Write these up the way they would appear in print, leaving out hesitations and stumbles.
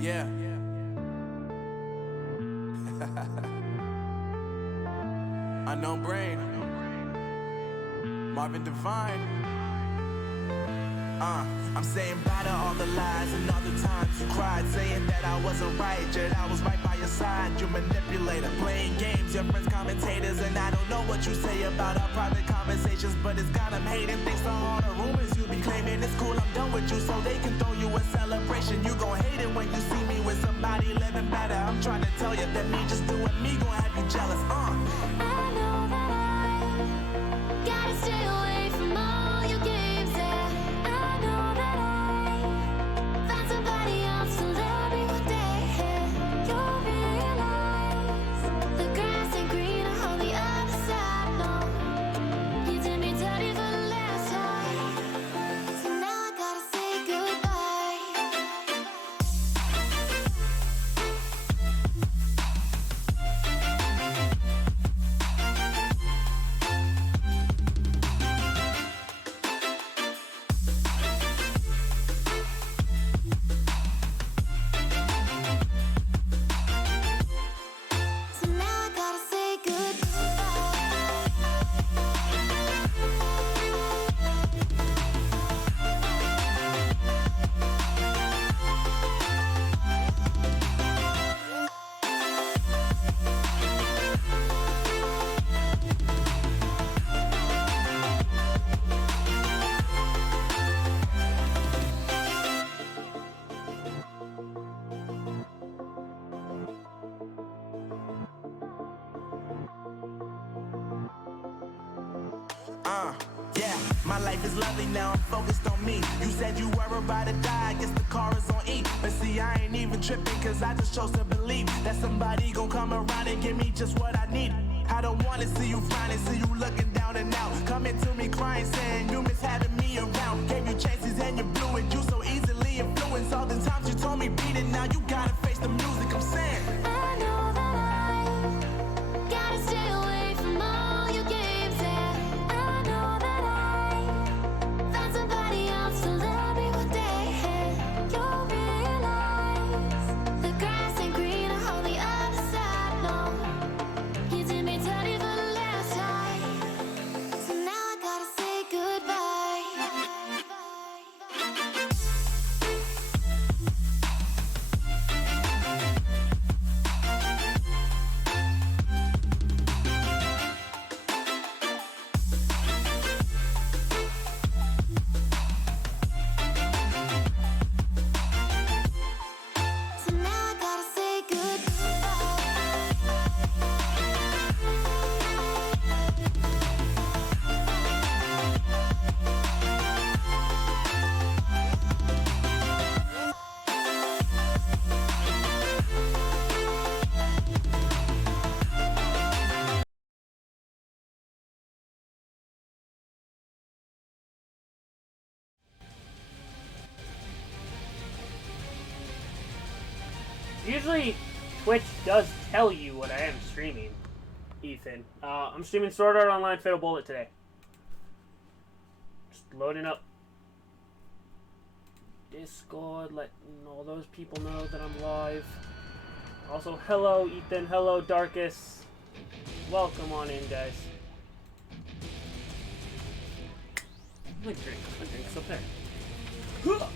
Yeah. Unknown Brain. Marvin Devine. I'm saying bye to all the lies and all the times you cried, saying that I wasn't right, yet I was right by your side. You manipulator, playing games, your friends commentators, and I don't know what you say about our private conversations, but it's got them hating. Thanks to all the rumors you be claiming. It's cool, I'm done with you, so they can throw you a celebration. You gon' hate it when you see me with somebody living better. I'm trying to tell you that me just doing me gon' have you jealous. I know that I gotta stay away from all your games. Yeah, I know that I found somebody else to love me one day. You'll realize the grass ain't greener on the other side. No, you did me dirty for the last time, so now I gotta say goodbye. So now I gotta say Yeah, my life is lovely now, I'm focused on me. You said you were about to die, I guess the car is on E. But see, I ain't even tripping, cause I just chose to believe that somebody gon' come around and give me just what I need. I don't wanna see you finding, see you looking down and out. Coming to me crying, saying you miss having me around. Gave you chances and you blew it, you so easily influenced. All the times you told me beat it, now you gotta face the music, I'm saying. I know that I gotta stay away from all your games. Yeah, I know that I found somebody else to love me one day. You'll realize the grass ain't greener on the other side. No, you did me dirty for the last time, so now I gotta say goodbye. So now I gotta say Usually, Twitch does tell you what I am streaming, Ethan. I'm streaming Sword Art Online Fatal Bullet today. Just loading up Discord, letting all those people know that I'm live. Also, hello, Ethan. Hello, Darkus. Welcome on in, guys. My drink's up there. Huh.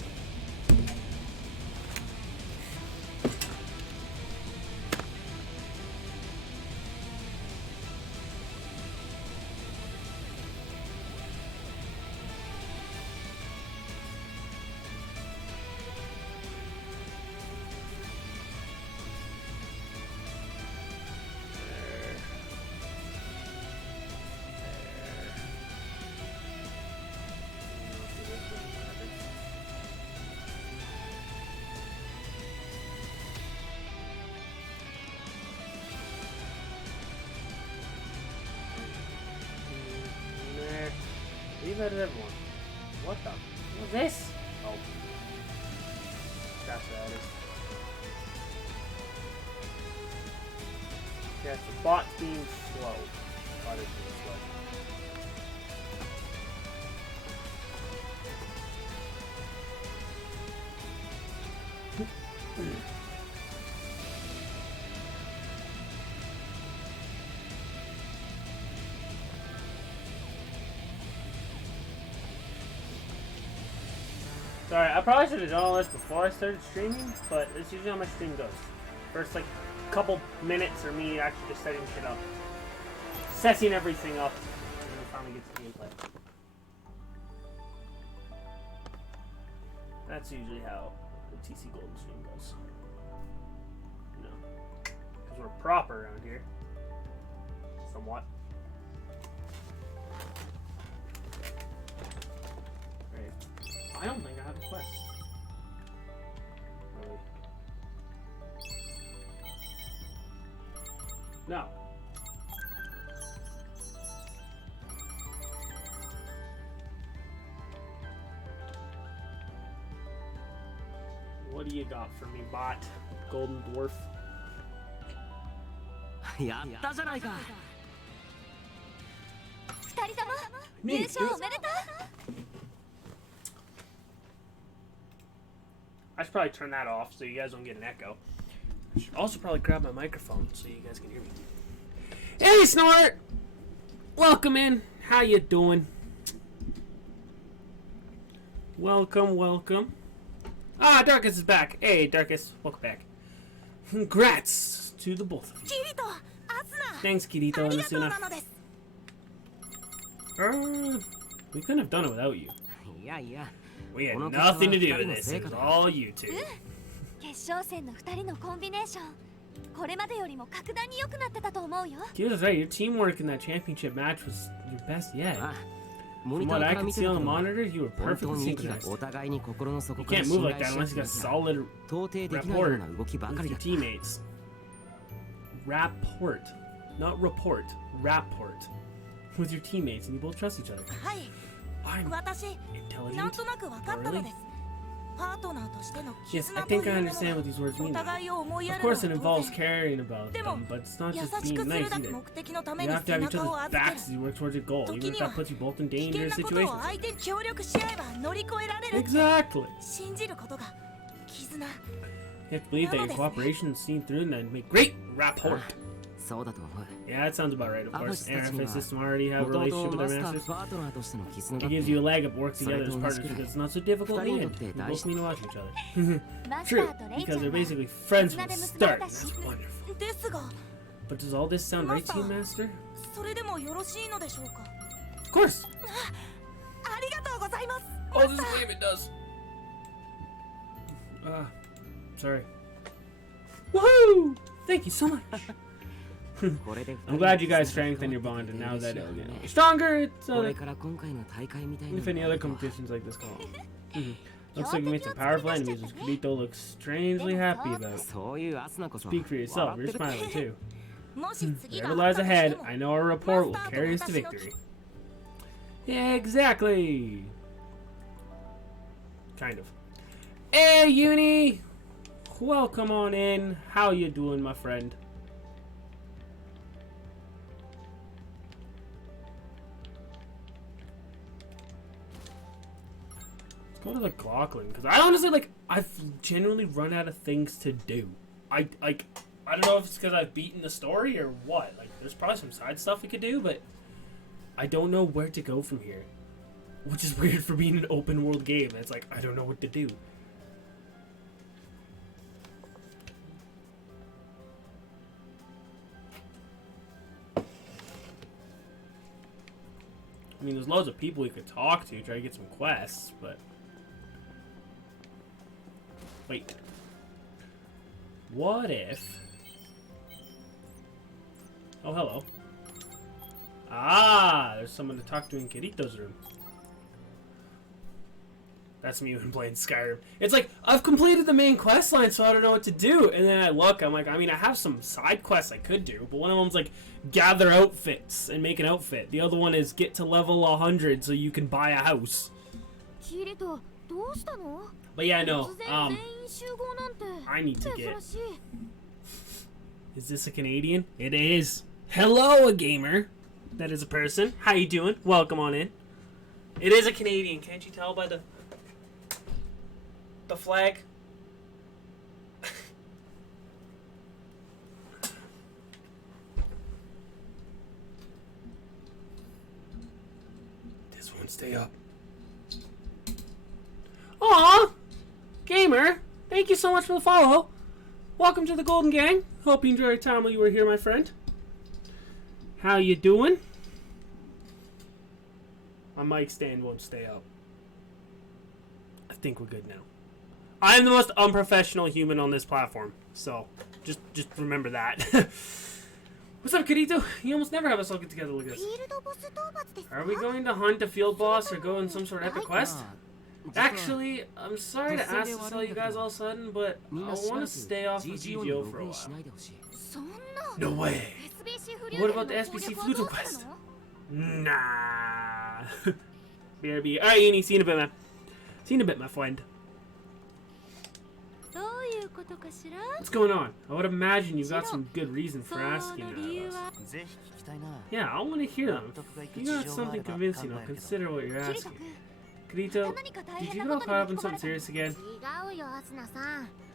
Leave it at everyone. What the? What's this? Oh. That's what that is. Yeah, it's the bot being slow. Bot is being slow. Sorry, I probably should have done all this before I started streaming, but it's usually how my stream goes. First, like, couple minutes are me actually just setting shit up. Setting everything up, and then finally get to gameplay. That's usually how the TC Golden stream goes. You know, because we're proper around here. Somewhat. Right. I don't think I have a quest. Really. No. What do you got for me, bot? Golden Dwarf. やったじゃないか。二人とも優勝おめでとう。 I should probably turn that off so you guys don't get an echo. I should also probably grab my microphone so you guys can hear me. Hey, Snort! Welcome in. How you doing? Welcome, welcome. Ah, Darkus is back. Hey, Darkus, welcome back. Congrats to the both of you. キリト、アスナ。 Thanks, Kirito あ and りがとう Asuna. なのです。 We couldn't have done it without you. いやいや。 We had nothing to do with this. It was all you two. 決勝戦の二人のコンビネーション、これまでよりも格段に良くなってたと思うよ。 Kira's right. Your teamwork in that championship match was your best yet. ああ、モ From ニター what か I ら could 見て see る on け the ど、 monitor, you were 本当 perfectly に息が synchronized. お互いに心の底 You から can't 信 move like 頼 that し unless 合 you って got いて solid 到底できないよう rapport な動きばか with り your だ。 teammates. Rapport. Not report. Rapport. With your teammates, and you both trust each other. はい、 I'm 私、なん intelligent. となく分かったのです。パートナーとしての Yes, 絆 I とい think I うも understand の what these words がお mean. 互いを思いや Of るの course, it は involves 当然。 caring about でも、 them, but it's not 優 just し being くす nice るだけ either. 目的のため You に have to 背 have each 中を other's 預け backs る。 as you work towards your goal, even 時 if に that は puts you both in 危険 dangerous なことを situations. 相手に協力し合えば乗り越えられるって Exactly. 信じることが絆。 You have to believe that your cooperation is seen through and then make great rapport. そうだと思う。 Yeah, that sounds about right, of アブ course. シたち Air に Face は System already have a 元 relationship 々 with マ their スター masters. パートナーとしての絆 It だって gives you a leg up work together as partners because it's not so difficult in the end. You both need to watch each other. マスタ True, ーとレイち because ゃん they're は basically friends 絆 from で the 結ばれ start. た That's し。 wonderful. ですが、 But does all this sound right to you, Master? それでもよろしいのでしょうか。 Of course. ありがとうございます。 Oh, just believe it does. Sorry. Woohoo! Thank you so much. これで I'm glad you guys strengthened your bond, and now that you're stronger, it's これから今回の大会みたいな if any other competitions like this come on. Looks like you made some powerful enemies, which Kirito looks strangely happy about. そういうアスナこそ Speak for yourself. 笑 You're ってる smiling too. もし次が Whatever あっ lies たとして ahead, も I know our report will carry us to victory. Yeah, exactly. Kind of. Hey, Uni! Welcome on in. How you doing, my friend? Let's go to the Glocklin, because I honestly, I've genuinely run out of things to do. I don't know if it's because I've beaten the story or what. Like, there's probably some side stuff we could do, but I don't know where to go from here. Which is weird for being an open world game. It's like, I don't know what to do. I mean, there's loads of people we could talk to, try to get some quests, but... Wait. What if... Oh, hello. Ah, there's someone to talk to in Kirito's room. That's me when playing Skyrim. It's like, I've completed the main quest line, so I don't know what to do. And then I look, I'm like, I mean, I have some side quests I could do, but one of them's like, gather outfits and make an outfit. The other one is get to level 100 so you can buy a house. キリト、どうしたの？ But yeah, no, 突然全員集合なんて I need to get... 珍しい。 Is this a Canadian? It is. Hello, a gamer. That is a person. How you doing? Welcome on in. It is a Canadian. Can't you tell by the flag? stay up. Aw! Gamer, thank you so much for the follow. Welcome to the Golden Gang. Hope you enjoyed your time while you were here, my friend. How you doing? My mic stand won't stay up. I think we're good now. I am the most unprofessional human on this platform, so just remember that. What's up, Kirito? You almost never have us all get together like this. Are we going to hunt a field boss or go on some sort of epic quest? Actually, I'm sorry to ask to tell you guys all of a sudden, but I want to stay off of GGO for a while. No way. What about the SBC Fluto quest? Nah. BRB. Alright, Uni, see you in a bit, man. See you in a bit, my friend. What's going on? I would imagine you've got some good reason for asking us. Yeah, I want to hear them. If you got something convincing, I'll consider what you're asking. Kirito, did you get all caught up in something serious again?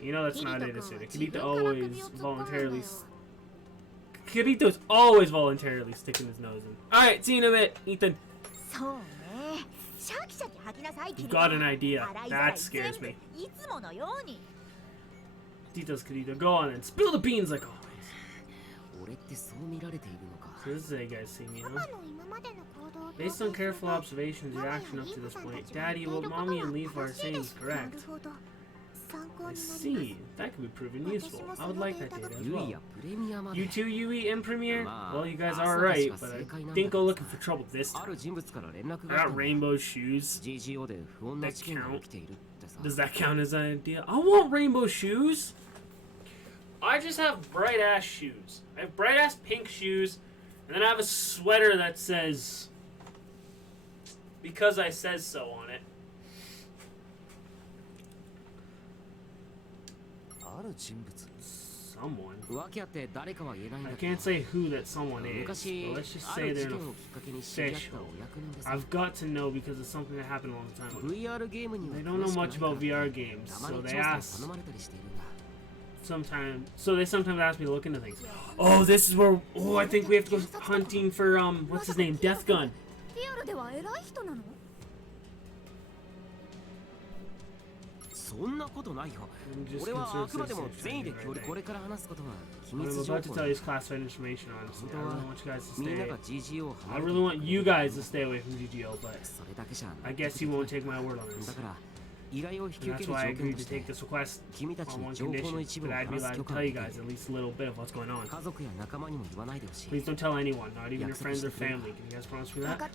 You know that's not it, is it? Kirito's always voluntarily sticking his nose in. Alright, see you in a bit, Ethan. You've got an idea. That scares me. Details, Kirito. Go on and spill the beans like always. So this is how you guys see me, huh? Based on careful observations, your action up to this point, Daddy, what Mommy and Leaf are saying is correct. I see. That could be proven useful. I would like that data as well. You too, Yui, in Premiere? Well, you guys are right, but I didn't go looking for trouble this time. I got rainbow shoes. That count? Does that count as an idea? I want rainbow shoes! I just have bright-ass shoes. I have bright-ass pink shoes, and then I have a sweater that says, "Because I says so" on it. Someone. I can't say who that someone is, but let's just say they're an official. I've got to know because it's something that happened a long time ago. They don't know much about VR games, so they sometimes ask me to look into things. Oh, this is where, I think we have to go hunting for, what's his name? Death Gun. I'm about to tell you is classified information, honestly. I really want you guys to stay. I really want you guys to stay away from GGO, but I guess you won't take my word on this. And that's why I agreed to take this request on one condition, that I'd be allowed to tell you guys at least a little bit of what's going on. Please don't tell anyone, not even your friends or family. Can you guys promise me that?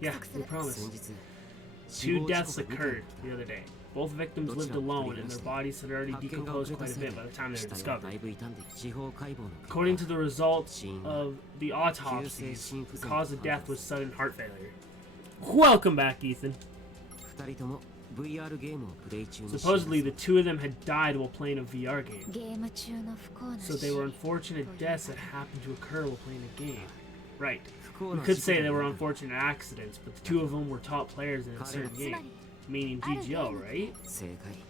Yeah, we promise. 2 deaths occurred the other day. Both victims lived alone, and their bodies had already decomposed quite a bit by the time they were discovered. According to the results of the autopsies, the cause of death was sudden heart failure. Welcome back, Ethan. Supposedly, the 2 of them had died while playing a VR game. So they were unfortunate deaths that happened to occur while playing a game. Right. We could say they were unfortunate accidents, but the 2 of them were top players in a certain game. Meaning GGO, right? Exactly.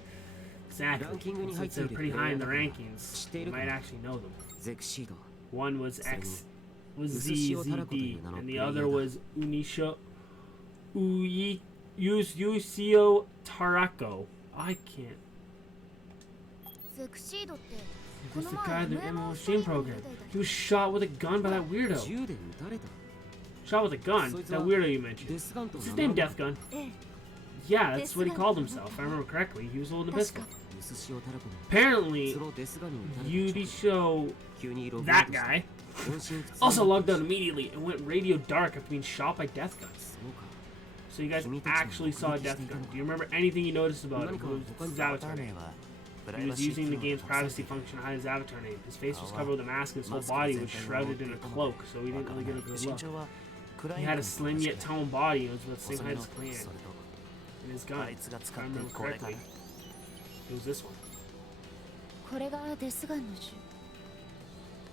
Since they're pretty high in the rankings, you might actually know them. One was ZZD, and the other was Yusio Tarako. I can't. What's the guy in the MMO stream program? He was shot with a gun by that weirdo. Shot with a gun? That weirdo you mentioned. What's his name, Death Gun? Yeah, that's what he called himself. If I remember correctly, he was holding a pistol. Apparently, Yudisho, that guy, also logged out immediately and went radio dark after being shot by Death Gun. So you guys actually saw Death Gun. Do you remember anything you noticed about him? What's his avatar name? He was using the game's privacy function to hide his avatar name. His face was covered with a mask and his whole body was shrouded in a cloak, so we didn't really get a good look. He had a slim yet toned body and was about the same height as Clan. And his gun, if I remember correctly, it was this one.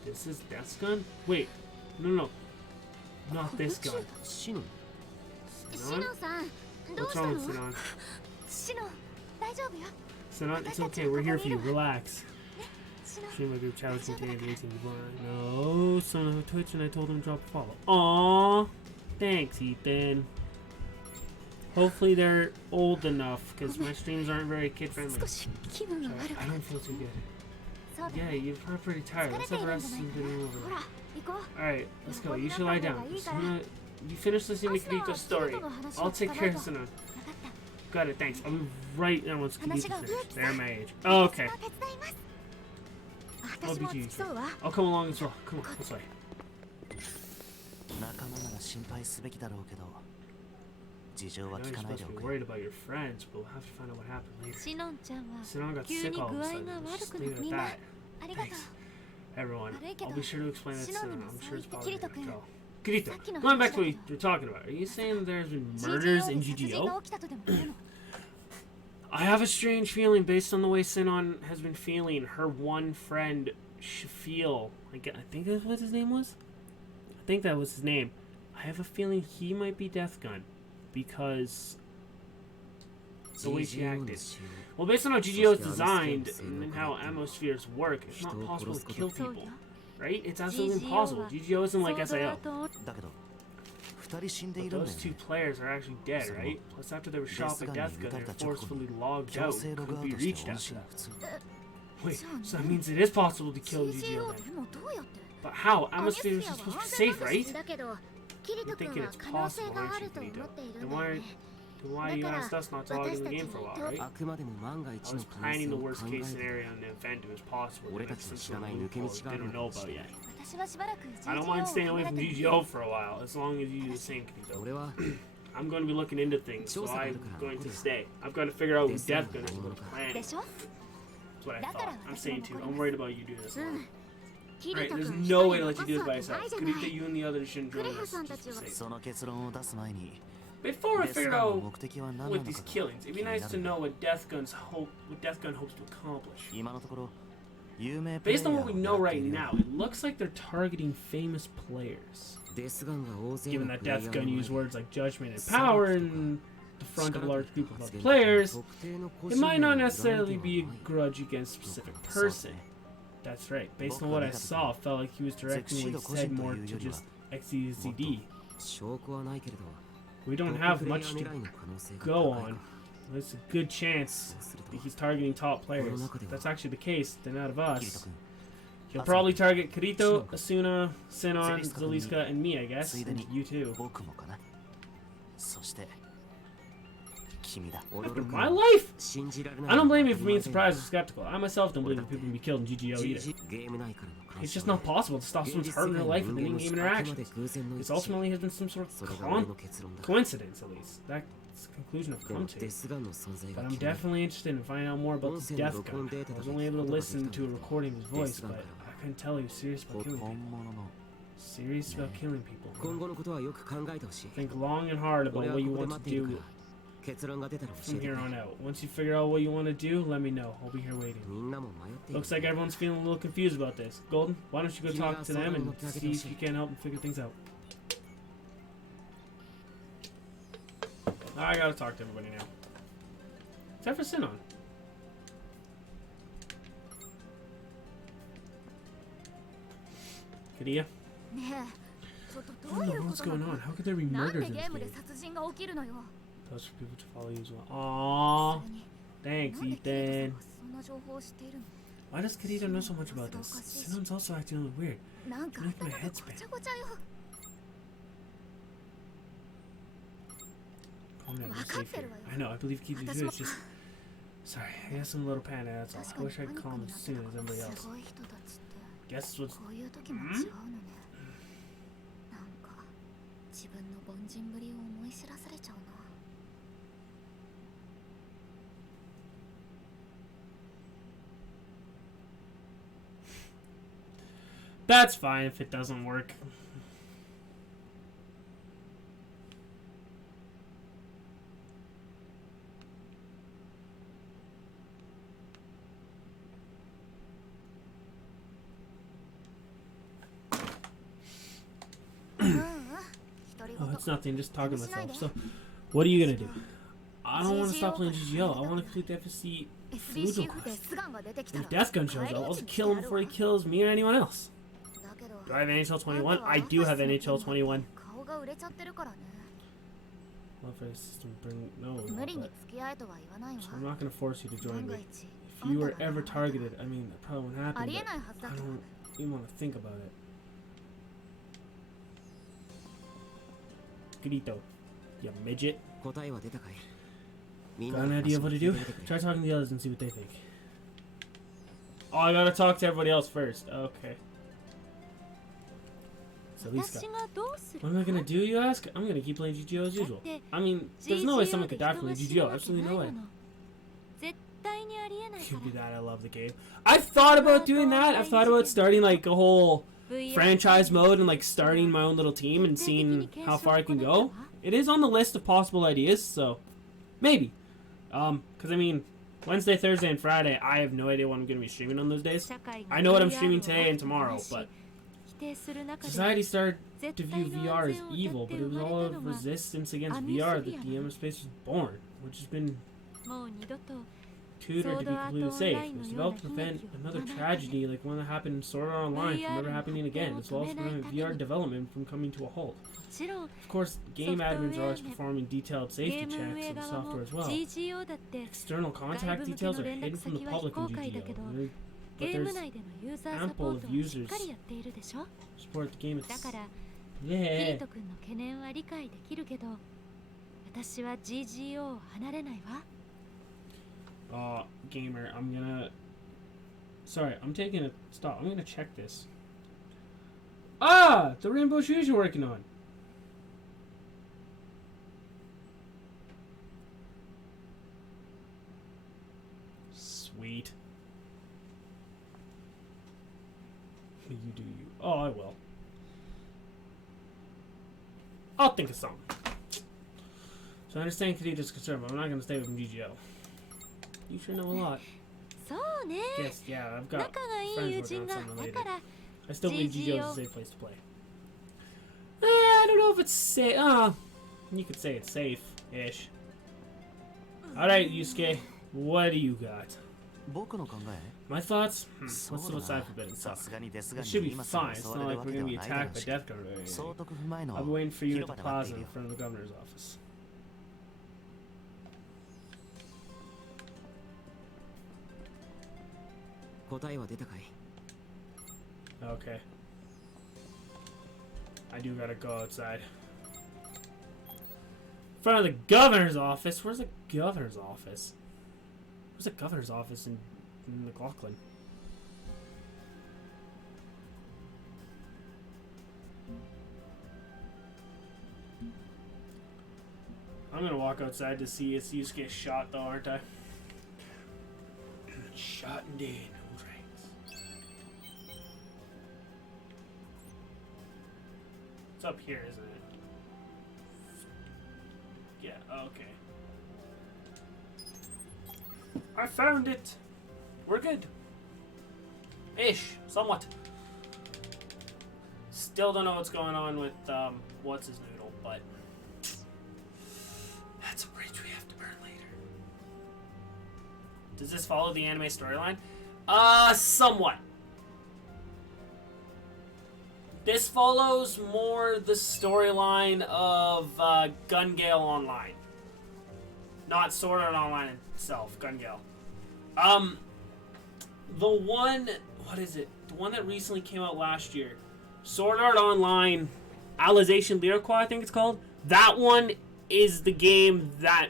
This is Death's gun? Wait, no. Not this gun. Sinon? What's wrong with Sinon? Sinon, it's okay, we're here for you, relax. Stream my group chat was containing 18 people. No, son of Twitch, and I told him to drop a follow. Aww, thanks, Ethan. Hopefully they're old enough, because my streams aren't very kid friendly. 少し気分が Sorry, 悪く I don't feel too good. そうだ Yeah, you're probably pretty tired. 疲れ Let's てい have る a ん rest じゃない and か then ほ over. ら行こう Alright, let's go. You should lie down. You finish listening to Kirito's story. I'll take care of Sinon. 分かった Got it, thanks. I'll be right there once Kirito 話が finishes. 増え They're て my age. Oh, okay. 手伝います I'll 私 be も to you. 付き添うわ I'll come along as well. Come on, this way. 仲間なら心配すべきだろうけど事情 I は know 聞 you're かない supposed で to お be く worried about your friends, but we'll have to find out what happened later. シノンちゃんは Sinon got 急 sick に all of 具 a 合 sudden. が Let's 悪 just く leave な it み at んな that. ありがとう Thanks. Everyone, 悪いけど I'll be sure to explain that to シノン Sinon. にも I'm そう sure 言 it's って bothering キリ her ト to 君 go. Kirito, さっきの going back 話 to だ what け you're ど talking about. Are you saying there's been murders GGO in で殺人 GGO? が起きたとでも言うの I have a strange feeling based on the way Sinon has been feeling. Her one friend should feel. I think that's what his name was? I think that was his name. I have a feeling he might be Death Gun. Because the way she acted. Well, based on how GGO is designed and how atmospheres work, it's not possible to kill そう people. よ Right? It's absolutely impossible. GGO isn't like 想像 SIO. とだけど二人死んで But いるんだ those よ two ね players are actually dead, right? Plus, after they were shot by Death Gun, they were forcefully logged 強 out. 制ログ Couldn't アウ be トして reached 音 after 信 that. 不通 Wait, じゃあ so that means it is possible to kill GGO GGO then. でもどうやって But how? ア Atmospheres ニス are フィア supposed to は be 安 safe, 全な right? 場所だけどキリ You're ト君 thinking は it's 可能性 possible, があ aren't る you, と思 Kirito? っている Then んだ why, よね then why you asked us not to log in the game for a while, right? あくまでも万が一 I の was 可能性 planning the を考 worst え case て scenario in the event it was possible. 俺 But た it's ちの some 知ら sort な of い抜け道 loophole があ they る don't の know かもし about れな yet. い私はしばらく I don't GGO mind を staying away 離 from れてみる GGO for a while, as long as you do the same, Kirito. 俺は I'm going to be looking into things, so I'm going to stay. I've got to figure out who Death Gun is and what he's で planning. しょ That's what I だから thought. I'm 私も saying too. 残り I'm ます worried about you doing this う alone. んキリ Right, ト there's 君一 no 人 way to 残 let す you do わ this by けない yourself. じゃない Kirito, you and the others shouldn't ク join レハ us さんた just ち to は be safe. その結論を出す前に Before I デス figure ガンの out 目的は何なの with か these が killings, it'd 気 be にな nice to る know what Death Gun hopes to accomplish. 今のところ有名プレイ Based ヤ on ー what を we 狙 know って right いるよ now, it looks like they're targeting famous players. デスガンが大勢 Given の that プレイヤ Death ー Gun の used 前 words like judgment and 裁 power くとか in the front of a large group of 発 other 言 players, 特定の個 it 人 might の not 裏では necessarily ない be a grudge against a specific person. That's right. Based on what I saw, it felt like he was directing what he said more to just XEZD. 証拠はないけれど We ト don't ップ have プレイヤ much ー to 狙いの可能性が go 高い on. か There's a good chance そうすると that he's targeting top players. If that's actually the case, then out of キリト us, 君 he'll probably target Kirito, Asuna, Sinon, Zaliska, and me, I guess. ついで And に you too. 僕もかなそして君だ After 驚く my のは life? 信じられない I don't blame の you は for being 当たり前だよ surprised or skeptical. I myself don't believe that people can be killed in GGO either. GG ゲーム内からの干 It's 渉 just not possible to stop 現 someone's 実 heart 世 in 界 their の life 人 with 間 an の in-game 視覚ま interaction. で偶然の This 一致 ultimately has been some sort それ of が俺の結論だ coincidence, at least. That's the conclusion I've でも come デ to. スガンの存在 But が I'm 気になる definitely interested in finding out more about the Death Gun. I was only able to listen to a recording of his voice, but I couldn't tell he was serious about killing 本 people. 物の Serious about killing people. 今後のことはよく考えてほしい Think long and hard about 俺は what こ you こで want 待っ to ているか do ら結論が出たら教 from えてく here れ on out. Once you figure out what you want to do, let me know. I'll be here waiting. みんなも迷っている Looks like everyone's feeling a little confused about this. Golden, why don't you go talk to them and see if you can help them figure things out. I gotta talk to everybody now. Except for Sinon. Kadia? ねえちょっとど What う in い the うこ world's とな going の on? How could there be なん murders で in ゲ this ームで game? 殺人が起きるのよ Those for people to follow you as well. そ Aww. れに Thanks, なんでキリトさん Ethan. がそんな情報を知っているの Why does Kirito know so much about this? Sinon's also acting a little weird. なんか Make my 頭が head ご spin. ちゃごちゃよ Calm down, you're わかっ safe て here. るわよ I know, I believe Kiki's 私 good. も It's just. Sorry, I guess I'm a little panicked, that's all. 確 I かに wish パ I'd ニック calm にな as った soon の as everybody が else. すごい人たちって Guess what's. こういう時も違うのねなんか自分の凡人ぶりを思い知らされちゃうな That's fine if it doesn't work. Oh, it's nothing, just talking to myself. So, what are you gonna do? I don't want to stop playing GGO. I want to complete the FSC Fudo SBCF で quest. スガンが出てきた If ら Death Gun shows up, I'll 帰り just 道に kill him してやる before he わ kills me or anyone else. だけど Do I have NHL 21? I do have NHL 21. 顔が売れちゃってるからね Welfare system bring no. 無理に but- 付き合えとは言わないわ So I'm not gonna force you to join 万が me. 一 If you were ever targeted, I mean, that probably won't あ happen. りえ But ないはずだ I けど don't even want to think about it. Grito, you midget. 答えは出たかい？みん Got な an の idea 話 of を what 聞 to い do? てみてくれ。 Try talking to the others and see what they think. Oh, I gotta talk to everybody else first. Okay. So Lisa, 私がどうする what am I gonna do, you ask? I'm gonna keep playing GGO as usual. I mean, there's no way someone could die from the GGO. Absolutely no way. 絶対にありえないか Could be ら that. I love the game. I've thought about doing that. I've thought about starting like a whole franchise mode and like starting my own little team and seeing how far I can go. It is on the list of possible ideas, so maybe. Because I mean, Wednesday, Thursday, and Friday, I have no idea what I'm gonna be streaming on those days. I know what I'm streaming today and tomorrow, but society started to view VR as evil, but it was all of resistance against VR that the space was born, which has been もう二度と tutored to be completely safe. It was developed to prevent another tragedy like one that happened in Sword Art Online from ever happening again, as well as prevent VR development from coming to a halt. もちろん Of course, game admins are always performing detailed ゲ safety ーム運 checks 営 of the 側 software も as well. GGO だって External contact details are hidden from the public in GGO. ゲ But ーム there's 内でのユーザーサポートをしっかりやっているでしょ support the game. だ It's から yeah. キリト君の懸念は理解できるけど私は GGO を離れないわ Gamer, I'm gonna. Sorry, I'm taking a stop. I'm gonna check this. Ah, the rainbow shoes you're working on. Sweet. You do you. Oh, I will. I'll think of something. So I understand Kadita's concern, but I'm not gonna stay with GGO. You sure know a lot. そうね Yes, yeah, I've got 仲がいい friends 友 working 人 on が something だ related. から I still believe GGO GGO is a safe place to play. I don't know if it's safe. You could say it's safe-ish. Alright, Yusuke, what do you got? 僕の考え My thoughts? Let's そう put だ aside な for a bit and さ talk. すがにですが It に should be 今すぐ fine. It's 襲 not われる like わ we're けで gonna は be ないだろ attacked う by し death guard or anything. 総督府前の I'll be waiting for you at 広 the 場で待って plaza いる in よ front of the governor's office. 答えは出たかい？ Okay. I do gotta go outside. In front of the governor's office? Where's the governor's office? Where's the governor's office in McLaughlin? I'm gonna walk outside to see if Yusuke gets shot though, aren't I? Shot indeed. Right. It's up here, isn't it? Yeah, okay. I found it! We're good. Ish, somewhat. Still don't know what's going on with, what's his noodle, but that's a bridge we have to burn later. Does this follow the anime storyline? Somewhat. This follows more the storyline of Gun Gale Online. Not Sword Art Online itself, Gun Gale. The one, what is it? The one that recently came out last year. Sword Art Online Alization Lyrical, I think it's called. That one is the game that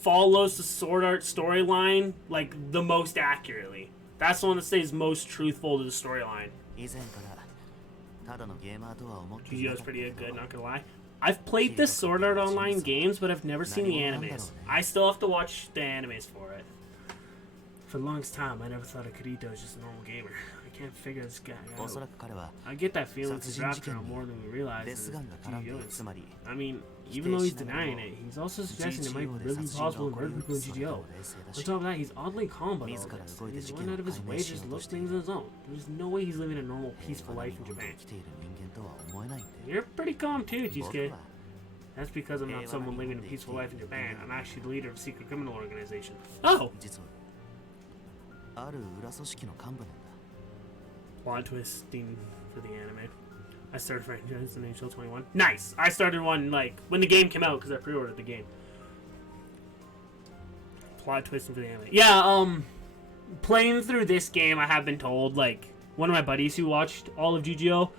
follows the Sword Art storyline like the most accurately. That's the one that stays most truthful to the storyline. 以前からただのゲーマーとは思っていな GGO's かった pretty け good, ど not gonna lie. I've played the Sword Art Online games, but I've never seen the animes. I still have to watch the animes for it. For the longest time, I never thought of Kirito as just a normal gamer. I can't figure this guy おそ out. らく彼は I get that feeling 殺 he's 人 wrapped 事件 around に more than we realize. デスガンが絡んでいるつまり I mean, even though he's denying it, he's also suggesting it might really be possible to murder people in GGO. On top of that, he's oddly calm about all this. He's going out of his way to just look things on his own. There's no way he's living a normal, peaceful life in 生 Japan. きている人間とは思えないんで You're pretty calm too, 僕 Jisuke. は That's because I'm not someone living a peaceful life in Japan. I'm actually the leader of a secret criminal organization. Oh! 実はある裏組織の幹部なんだ Plot twisting for the anime. I started franchise in NHL 21. Nice. I started one like when the game came out because I pre-ordered the game. Plot twisting for the anime. Yeah. Playing through this game, I have been told, like, one of my buddies who watched all of GGO,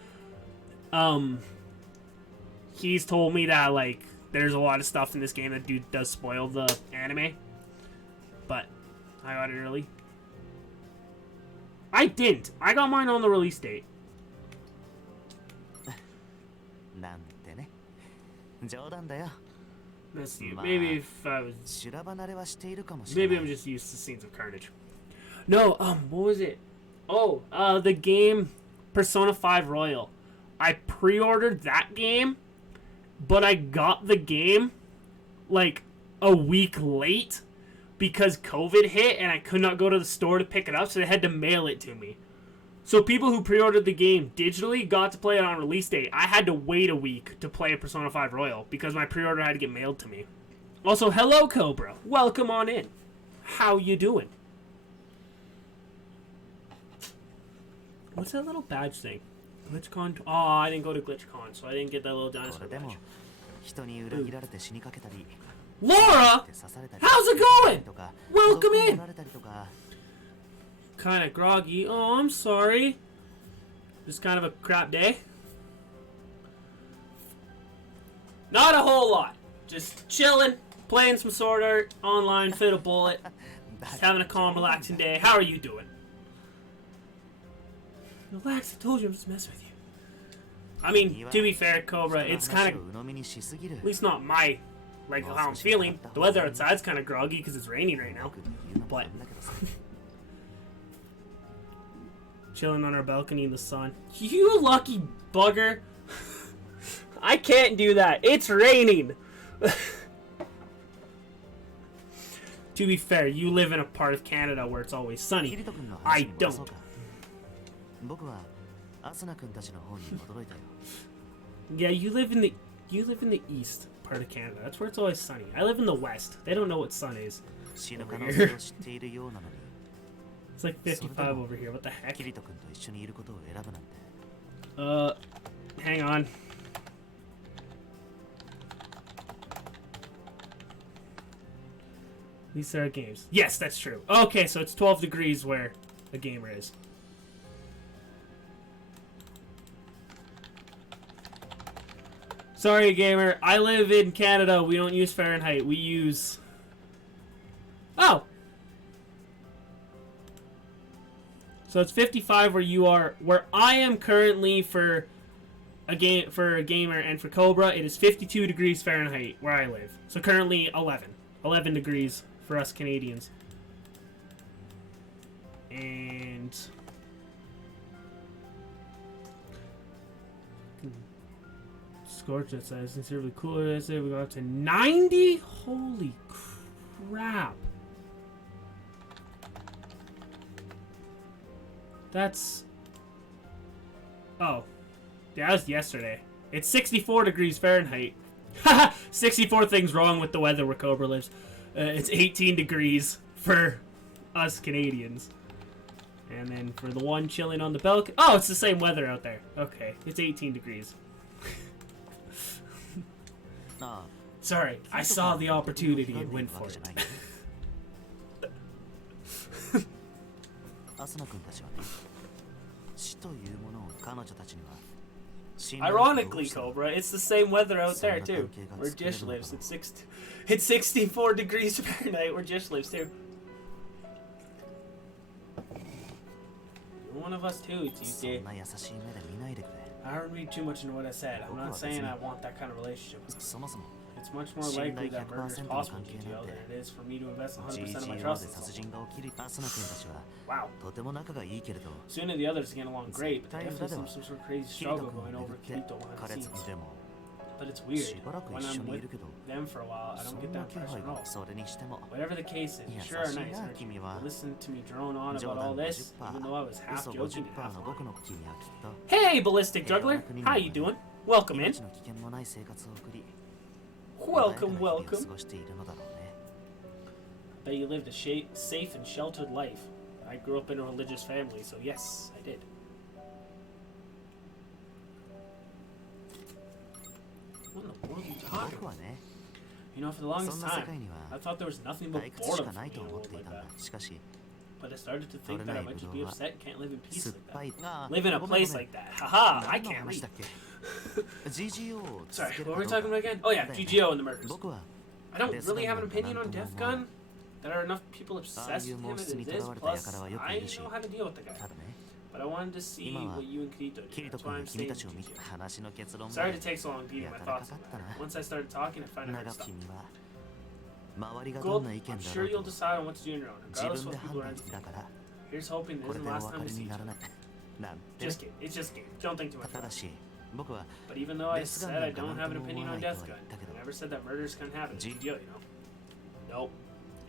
he's told me that, like, there's a lot of stuff in this game that does spoil the anime. But I got it early. I didn't. I got mine on the release date. なんてね。冗談だよ。 Let's see. Maybe if I was... 修羅離れはしているかもしれ Maybe ない。 I'm just used to scenes of carnage. No, what was it? Oh, the game Persona 5 Royal. I pre-ordered that game, but I got the game like a week late because COVID hit and I could not go to the store to pick it up, so they had to mail it to me. So people who pre-ordered the game digitally got to play it on release date. I had to wait a week to play Persona 5 Royal because my pre-order had to get mailed to me. Also, hello Cobra. Welcome on in. How you doing? What's that little badge thing? GlitchCon? Oh, I didn't go to GlitchCon, so I didn't get that little こ dinosaur れでも badge. 人に裏切られて死にかけたり、 Laura! 刺されたり How's it going? とか Welcome 毒に in! 取られたりとか Kinda groggy. Oh, I'm sorry. Just kind of a crap day. Not a whole lot. Just chilling, playing some Sword Art, online, fit a bullet, just having a calm, relaxing day. How are you doing? Relax, I told you I'm just messing with you. I mean, to be fair, Cobra, it's kind of, 鵜呑みにしすぎる at least not my, like how I'm feeling. The weather outside's kind of groggy because it's raining right now. 僕に言うのも But なんだけどさ chilling on our balcony in the sun. You lucky bugger. I can't do that. It's raining. To be fair, you live in a part of Canada where it's always キ sunny. リト君の I 話に戻そう don't. か僕はアスナ君たちの方に驚いたよ Yeah, you live in the east part of Canada. That's where it's always sunny. I live in the west. They don't know what sun is. 死ぬ可能性を知っているようなのに It's like 55 over here. What the heck? キリト君と一緒にいることを選ぶなんて Hang on. These are games. Yes, that's true. Okay, so it's 12 degrees where a gamer is. Sorry, gamer. I live in Canada. We don't use Fahrenheit. We use... Oh! So it's 55 where you are. Where I am currently for a gamer and for Cobra, it is 52 degrees Fahrenheit where I live. So currently 11 degrees for us Canadians. And Scorch says sincerely cool. I say we got up to 90. Holy crap! That's... Oh. Yeah, that was yesterday. It's 64 degrees Fahrenheit. Haha! 64 things wrong with the weather where Cobra lives. It's 18 degrees for us Canadians. And then for the one chilling on the balcony... Oh, it's the same weather out there. Okay, it's 18 degrees. ああ Sorry, I saw the opportunity and went for it. アスナ君たちはね死というものを彼女たちには Ironically, Cobra, it's the same weather out there too. Where Jish lives, it's 64 degrees Fahrenheit where Jish lives too. You're one of us too, そ TJ. んな優しい目で見ないでくれ I don't read too much into what I said. I'm not saying I want that kind of relationship. そもそも It's much more likely that murder is possible in GTO than it is for me to invest 100% of my GGO trust で in 殺 someone. 人が起きるアスナ君たちは Wow. とても仲がいいけれど Soon the others get along great, but there 絶 definitely 対裏では seems some sort of crazy キリト struggle 君を going 巡 over って Kirito behind 苛 the 烈 scenes. でも But it's weird. しばらく When 一緒 I'm にい with るけど them for a while, I そ don't ん get な that 気配 impression at が all. それにしても Whatever the case is, you sure are nice, aren't you? You listen to me drone on about all this, even though I was half 嘘 joking 50% and half の lying. 僕の君はきっと Hey, Ballistic Juggler! How you doing? Welcome in. 命の危険もない生活を送り Welcome, 穏やかな日々を welcome. 過ごしているのだろうね Bet you lived a safe and sheltered life. I grew up in a religious family, so yes, I did. talking 僕は about? ね You know, for the そ longest んな世 time, 界には I thought there was nothing 退 but 屈し boredom か for ない me と in a 思って world いた like んだ that. しかし But I started to それ think な that I い might ぶ just ど be うは upset and can't live in 酸 peace っ like ぱ that. いあ Live in a ごめん place ごめん like that. Haha, I 何の can't 話 read. だっけ GGO を続 Sorry, ける what か were ど we うか talking about again? Oh yeah, だよね GGO and the murders. 僕は I don't デス really ガ have ン an なんか opinion なん on とも Death 思わない Gun. There are enough people ああい obsessed う with 毛 him 質 as に it とら is. われた Plus, 輩はよくい I るし know how to deal with the guy. ただね But I wanted to see 今は what you and Kirito キ did. リト That's 君 why が I'm 君 saying たちを見 GGO. 話の結論ま Sorry で to take so long beating や my たらか thoughts か on ったな that. Once I started talking, I found 長 out く stuff. 君は周りがど Gold, んな意見 I'm だ sure ろ you'll うと decide on what to do on your own, 自 regardless 分 of で what 判 people are 断 into. だから Here's hoping this これ isn't で the お last 別 time れ we see に each ならな other. いなんてね Just kidding. It's just game. Don't think too much た about だ it. し僕は But even though I Death said Gun I なんか don't なん have と an も opinion 思わ on ないと Death は Gun, 言ったけど I never said that murders couldn't happen. G- GGO, you know. Nope.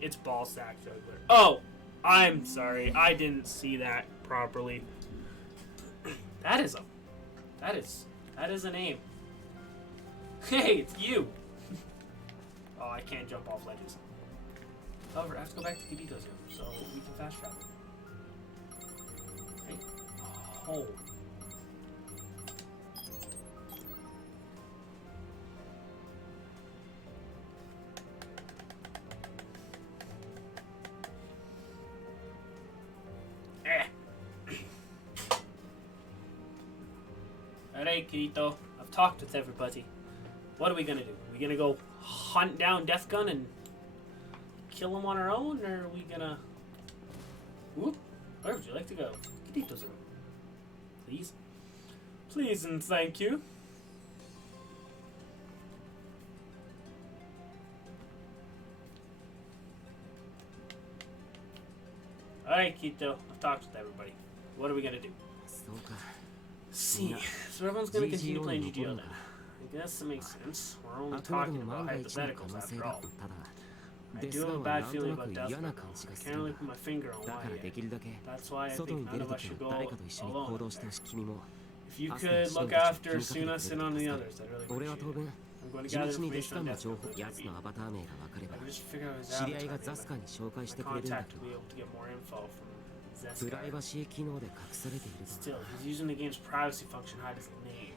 It's ball sack juggler. Oh, I'm sorry. I didn't see that properly. That is a name. Hey, it's you. Oh, I can't jump off ledges. However, I have to go back to Kirito's room, so we can fast travel. Right? Oh. Alright, Kirito. I've talked with everybody. What are we gonna do? Are we gonna go hunt down Death Gun and kill him on our own, or are we gonna... Whoop. Where would you like to go? Kirito's room. Please? Please and thank you. Alright, Kirito. I've talked with everybody. What are we gonna do? そうか See. So everyone's gonna continue playing GGO then. I guess that makes sense. We're only あくまで talking も about 万が一の可 hypotheticals 能性 after だ all. ただ I デス do ガ have a ンは bad なんと feeling な about く Death 嫌 Gun な though. 感じが I す can't る really が put my finger on だから why できるだけ That's why I 外 think に出 none る of と us き should は go 誰かと一緒に行 alone. 動してほしい君も If you Ask me, could look Shinji, after can you Suna, come Suna, and the to the others, I'd really 俺は appreciate 当 it. 分 I'm going to 地 gather 道にデス information ガ on ンの Death 情 Gun 報 for やつのアバター名が分かれば I just figure out his 知り合い avatar がザスカ name に紹介 and し my てくれるんだ contact け to ど be able to get more info from プライ Zescar. バシー機能で隠されていると Still, he's using the game's privacy function to hide his name.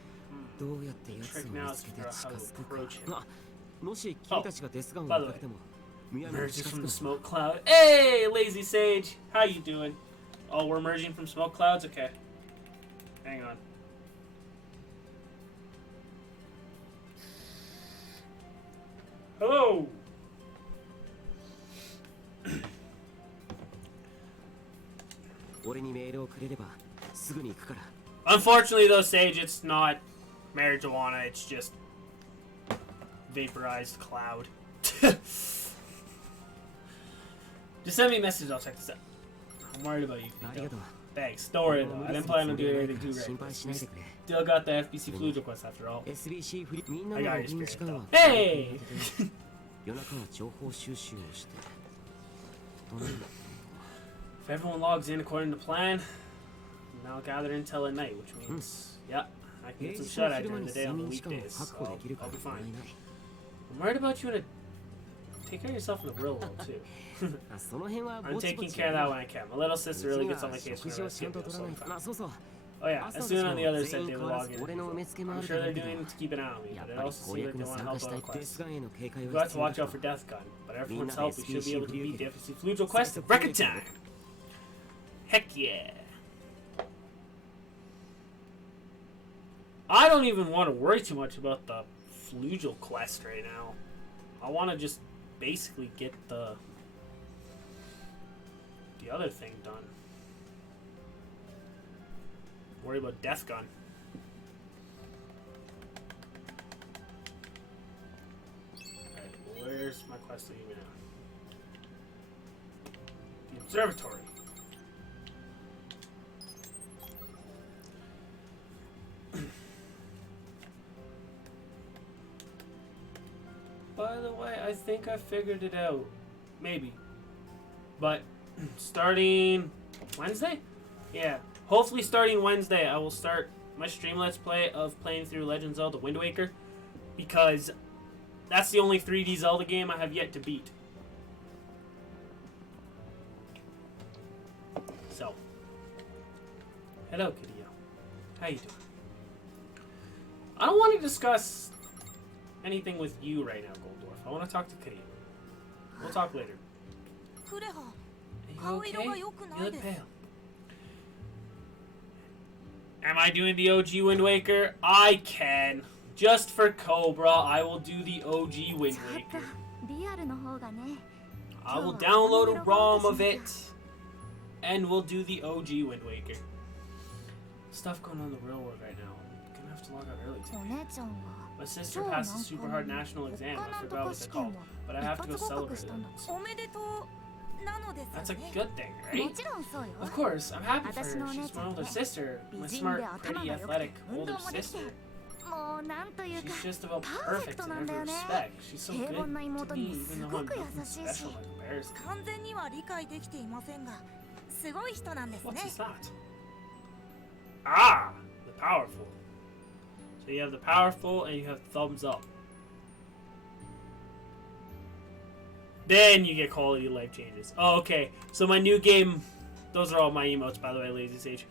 どうやってやつを見つけて近づくかあもし君たちがデスガンを追いかけてもむやみに Emerges 近づ from く the の smoke cloud. Hey, Lazy Sage! How you doing? Oh, we're emerging from smoke clouds? Okay. Hang on. Hello! Unfortunately, though, Sage, it's not marijuana, it's just vaporized cloud. Just send me a message, I'll check this out. I'm worried about you. Vito. Thanks. Don't worry, though. I didn't plan on doing anything too reckless. Still got the FBC fluid request after all. I got your spirit, though. Hey! If everyone logs in according to plan, now gather intel at night, which means, yeah, I can get some shut-eye during the day on the weekdays, so I'll be fine. I'm worried about you in a... Take care of yourself in the real world, too. I'm taking care of that when I can. My little sister really gets on my case whenever I skip meals, so I'm fine. Oh yeah, as soon on the others said they would log in. I'm sure they're doing it to keep an eye on me, but it also seems like they want to help on a quest. We've got to watch out for Death Gun, but everyone's help, we should be able to beat the FBC Flugel quest in record time! Heck yeah! I don't even want to worry too much about the Flugel quest right now. I want to just basically get the other thing done. Worry about Death Gun. Alright, where's my quest leading me now? The observatory. By the way, I think I figured it out. Maybe. But starting Wednesday? Yeah. Hopefully starting Wednesday, I will start my stream Let's Play of playing through Legend of Zelda Wind Waker, because that's the only 3D Zelda game I have yet to beat. So, hello, Kiddio. How you doing? I don't want to discuss anything with you right now, Goldorf. I want to talk to Kate. We'll talk later. クレハ Are you 顔色 okay? が良く You ない look です pale. Am I doing the OG Wind Waker? I can. Just for Cobra, I will do the OG Wind ちょっと Waker. リアルの方がね I will download a ROM of it, and we'll do the OG Wind Waker. Stuff going on in the real world right now. I'm gonna have to log out early お today. 姉ちゃんは My sister passed a super hard national exam. I forgot what they're called, but I have to go 一発合 celebrate 格したんだ it. おめでとうなのです That's a よね good thing, も right? ちろんそうよ Of course, I'm happy for 私の her. お姉 She's ちゃ my ん older ね sister, 美 my 人 smart, で頭 pretty, が良くて athletic 運 older 動もできて sister. もうなんというか She's just about パーフェク perfect ト in なんだ every よね respect. She's so 平 good 凡な to 妹 me, に even す though ご I'm く優 nothing しいし special in comparison. 完全には理解できていませんがすごい人なんですね What's that? Ah! The powerful. So you have the powerful and you have thumbs up. Then you get quality of life changes. Oh, okay. So my new game... Those are all my emotes, by the way, Lazy Sage.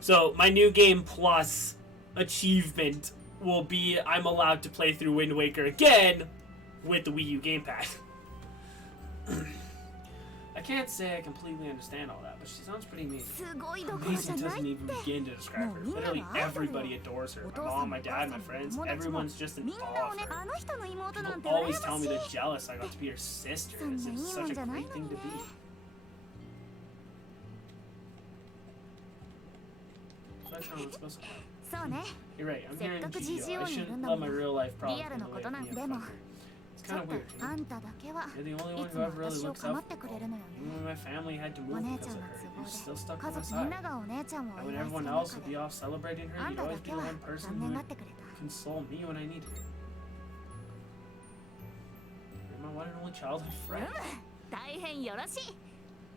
So my new game plus achievement will be I'm allowed to play through Wind Waker again with the Wii U gamepad. I can't say I completely understand all that, but she sounds pretty neat. すごいどころじゃ Amazing ない doesn't even begin to describe her. Literally everybody adores her. My mom, my dad, my friends, everyone's just in みんな awe お of ね her. あの人の妹なんて People 羨 always tell ま me しい they're jealous I got to be her sister. It's such a great thing to be. Let's go somewhere. そうね You're right, I'm here in せっかく GGO. I GGO にいるん shouldn't だ let もん my real life リ problems アル get の away こと from な me ん in でも front of her. It's ちょ kind っ of と weird. あんただけは You're the only い one つ who も ever really 私を looks 構 out って for く me. れるのよ Even ね when my family had to お move 姉 because ちゃん of の her, 都 you 合 still で stuck 家 by my 族みん side. ながお姉ちゃんをお And 祝 when いする everyone 中 else would で be off celebrating her, あん you'd ただ always be け the は one person 残 who 念が would ってくれた console me when I needed her. You're my one and only childhood friend. 大変よろしい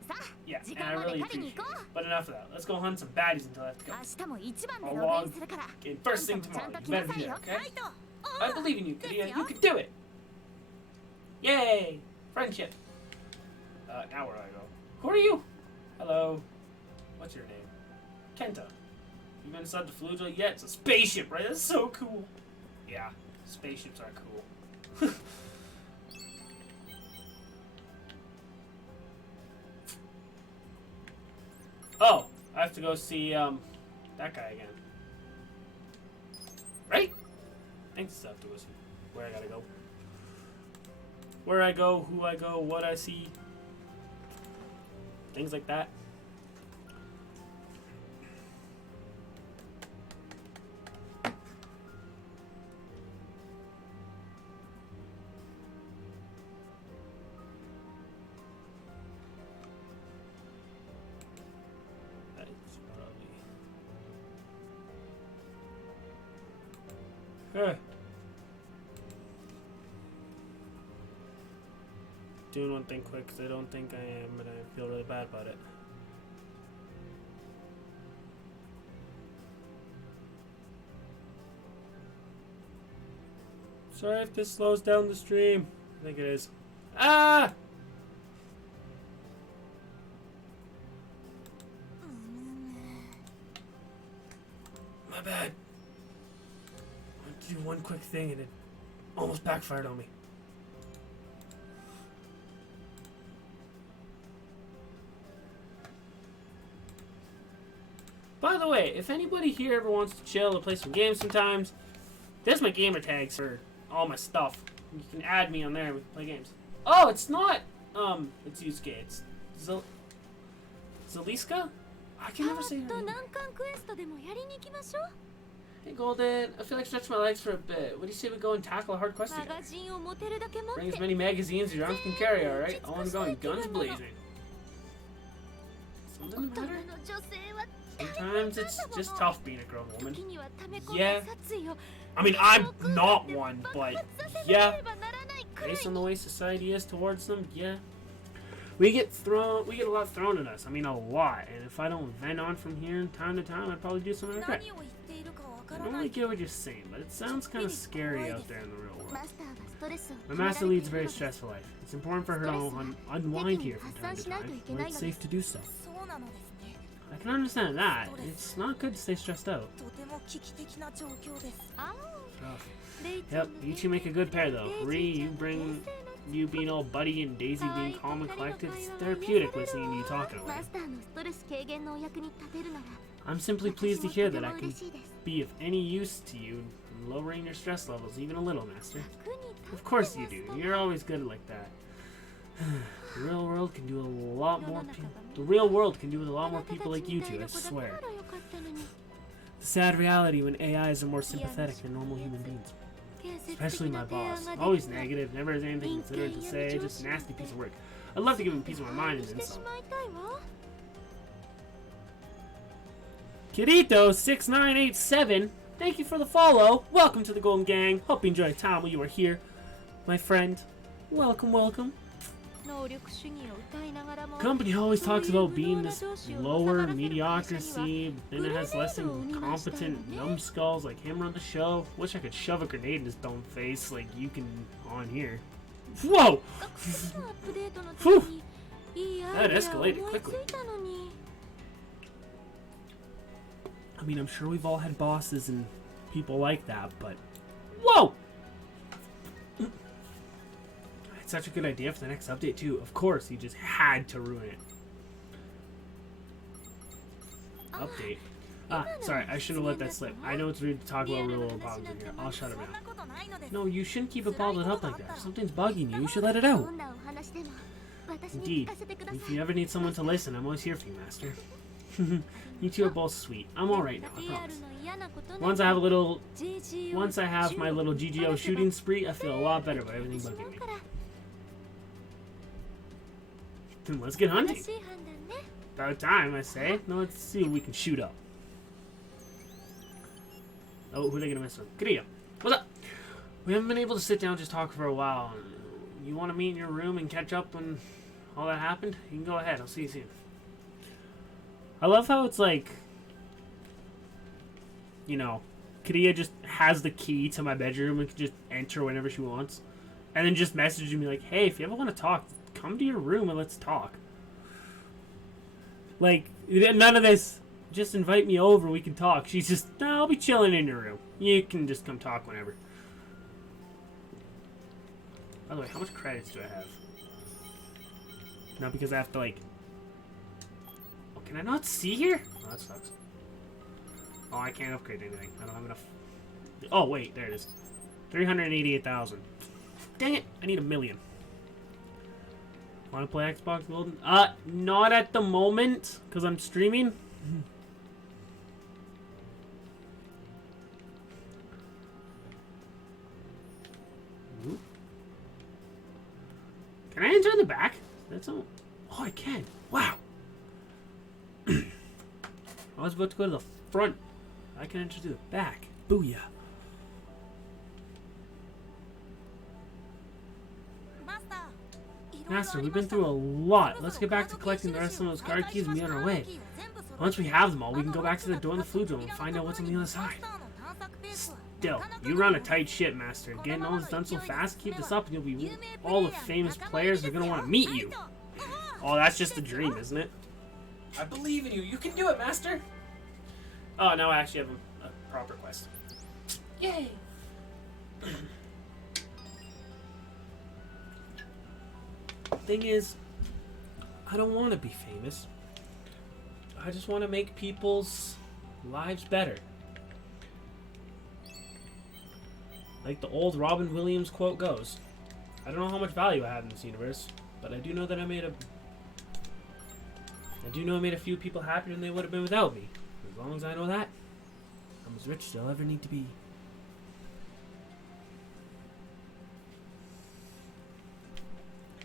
さあ Yeah, 時 and I 間まで really 狩りに appreciate 行こ it. But enough of that. Let's go hunt some baddies until I have to go. う明日も一番で I'll ログイ log ンするから in first あ thing んたもちゃん tomorrow. と You 来な better さ be い there, よ okay? ライト I believe in you, Kadia. You can do it. Yay! Friendship. Now where do I go? Who are you? Hello. What's your name? Kenta. You been inside the Fluja yet? It's a spaceship, right? That's so cool. Yeah, spaceships are cool. Oh, I have to go see that guy again. Right? I think this have to listen. Where I gotta go. Where I go, who I go, what I see. Things like that. That's probably... Doing one thing quick because I don't think I am, but I feel really bad about it. Sorry if this slows down the stream. I think it is. Ah! My bad. I went to do one quick thing and it almost backfired on me. By the way, if anybody here ever wants to chill and play some games sometimes, there's my gamer tags for all my stuff. You can add me on there and we can play games. Oh, it's not, it's Yusuke. It's Zaliska? I can never say her と name. 難関クエストでもやりに行きましょう Hey, Golden, I feel like stretching my legs for a bit. What do you say we go and tackle a hard quest マ together? ガジンを持てるだけ持っ Bring as て many magazines as your arms can carry, alright? I want to go in guns blazing. Something 大 the 人 matter? の女性は Sometimes it's just tough being a grown woman. 時には溜め込ん Yeah. だ殺意を I mean, I'm not one, 爆 but 発させなけ yeah, ればならないくらい based on the way society is towards them, yeah. We get a lot thrown at us. I mean, a lot. And if I don't vent on from here time to time, I'd probably do something like that. 何を言っているかわか I らな don't い really get what you're saying, but it sounds kind of scary out there in the real world. マスターがストレスを My master leads a very stressful life. It's important for her to unwind here from time to time when it's safe to do so. そうなのですね I can understand that. It's not good to stay stressed out. とても危機的な状況です あ rough. Yep, you two make a good pair though. Ree, you being all buddy and Daisy being calm and collected. It's therapeutic listening to you talking away. マスターのストレス軽減のお役に立てるなら I'm simply pleased to hear that I can be of any use to you in lowering your stress levels even a little, Master. Of course you do. You're always good like that. The real world can do a lot more. The real world can do with a lot more people like you two, I swear. The sad reality when AIs are more sympathetic than normal human beings. Especially my boss. Always negative, never has anything considerate to say, just a nasty piece of work. I'd love to give him a piece of my mind and then some. Kirito6987, thank you for the follow. Welcome to the Golden Gang. Hope you enjoyed the time while you were here. My friend, welcome, welcome. Company always talks about being this lower mediocrity, then it has less than competent numbskulls like him run the show. Wish I could shove a grenade in his dumb face like you can on here. Whoa! Whew. That escalated quickly. I mean, I'm sure we've all had bosses and people like that, but... Whoa! It's such a good idea for the next update, too. Of course, he just had to ruin it. Update. Ah, sorry, I shouldn't have let that slip. I know it's rude to talk about real-world problems in here. I'll shut it down. No, you shouldn't keep it bottled up like that. If something's bugging you, you should let it out. Indeed. If you ever need someone to listen, I'm always here for you, Master. You two are both sweet. I'm alright now, I promise. Once I have my little GGO shooting spree, I feel a lot better about everything bugging me. Then let's get hunting. About time, I say. Now let's see what we can shoot up. Oh, who are they gonna mess with? Korea. What's up? We haven't been able to sit down and just talk for a while. You want to meet in your room and catch up when all that happened? You can go ahead. I'll see you soon. I love how it's like, you know, Kadia just has the key to my bedroom and can just enter whenever she wants. And then just message me like, hey, if you ever want to talk, come to your room and let's talk. Like, none of this, just invite me over, we can talk. She's just, no, I'll be chilling in your room. You can just come talk whenever. By the way, how much credits do I have? Not because I have to, like... Oh, can I not see here? Oh, that sucks. Oh, I can't upgrade anything. I don't have enough... Oh, wait, there it is. 388,000. Dang it, I need 1 million. Want to play Xbox Golden? Not at the moment, because I'm streaming. Can I enter in the back? That's all. Oh, I can. Wow. I was about to go to the front. I can enter through the back. Booyah. Master, we've been through a lot. Let's get back to collecting the rest of those card keys and be on our way. Once we have them all, we can go back to the door in the food room and find out what's on the other side. Still, you run a tight ship, Master. Getting all this done so fast, keep this up and you'll be... All the famous players are going to want to meet you. Oh, that's just a dream, isn't it? I believe in you. You can do it, Master. Oh, now I actually have a proper quest. Yay! Thing is, I don't want to be famous. I just want to make people's lives better. Like the old Robin Williams quote goes, I don't know how much value I have in this universe, but I do know that I made a few people happier than they would have been without me. As long as I know that, I'm as rich as I'll ever need to be.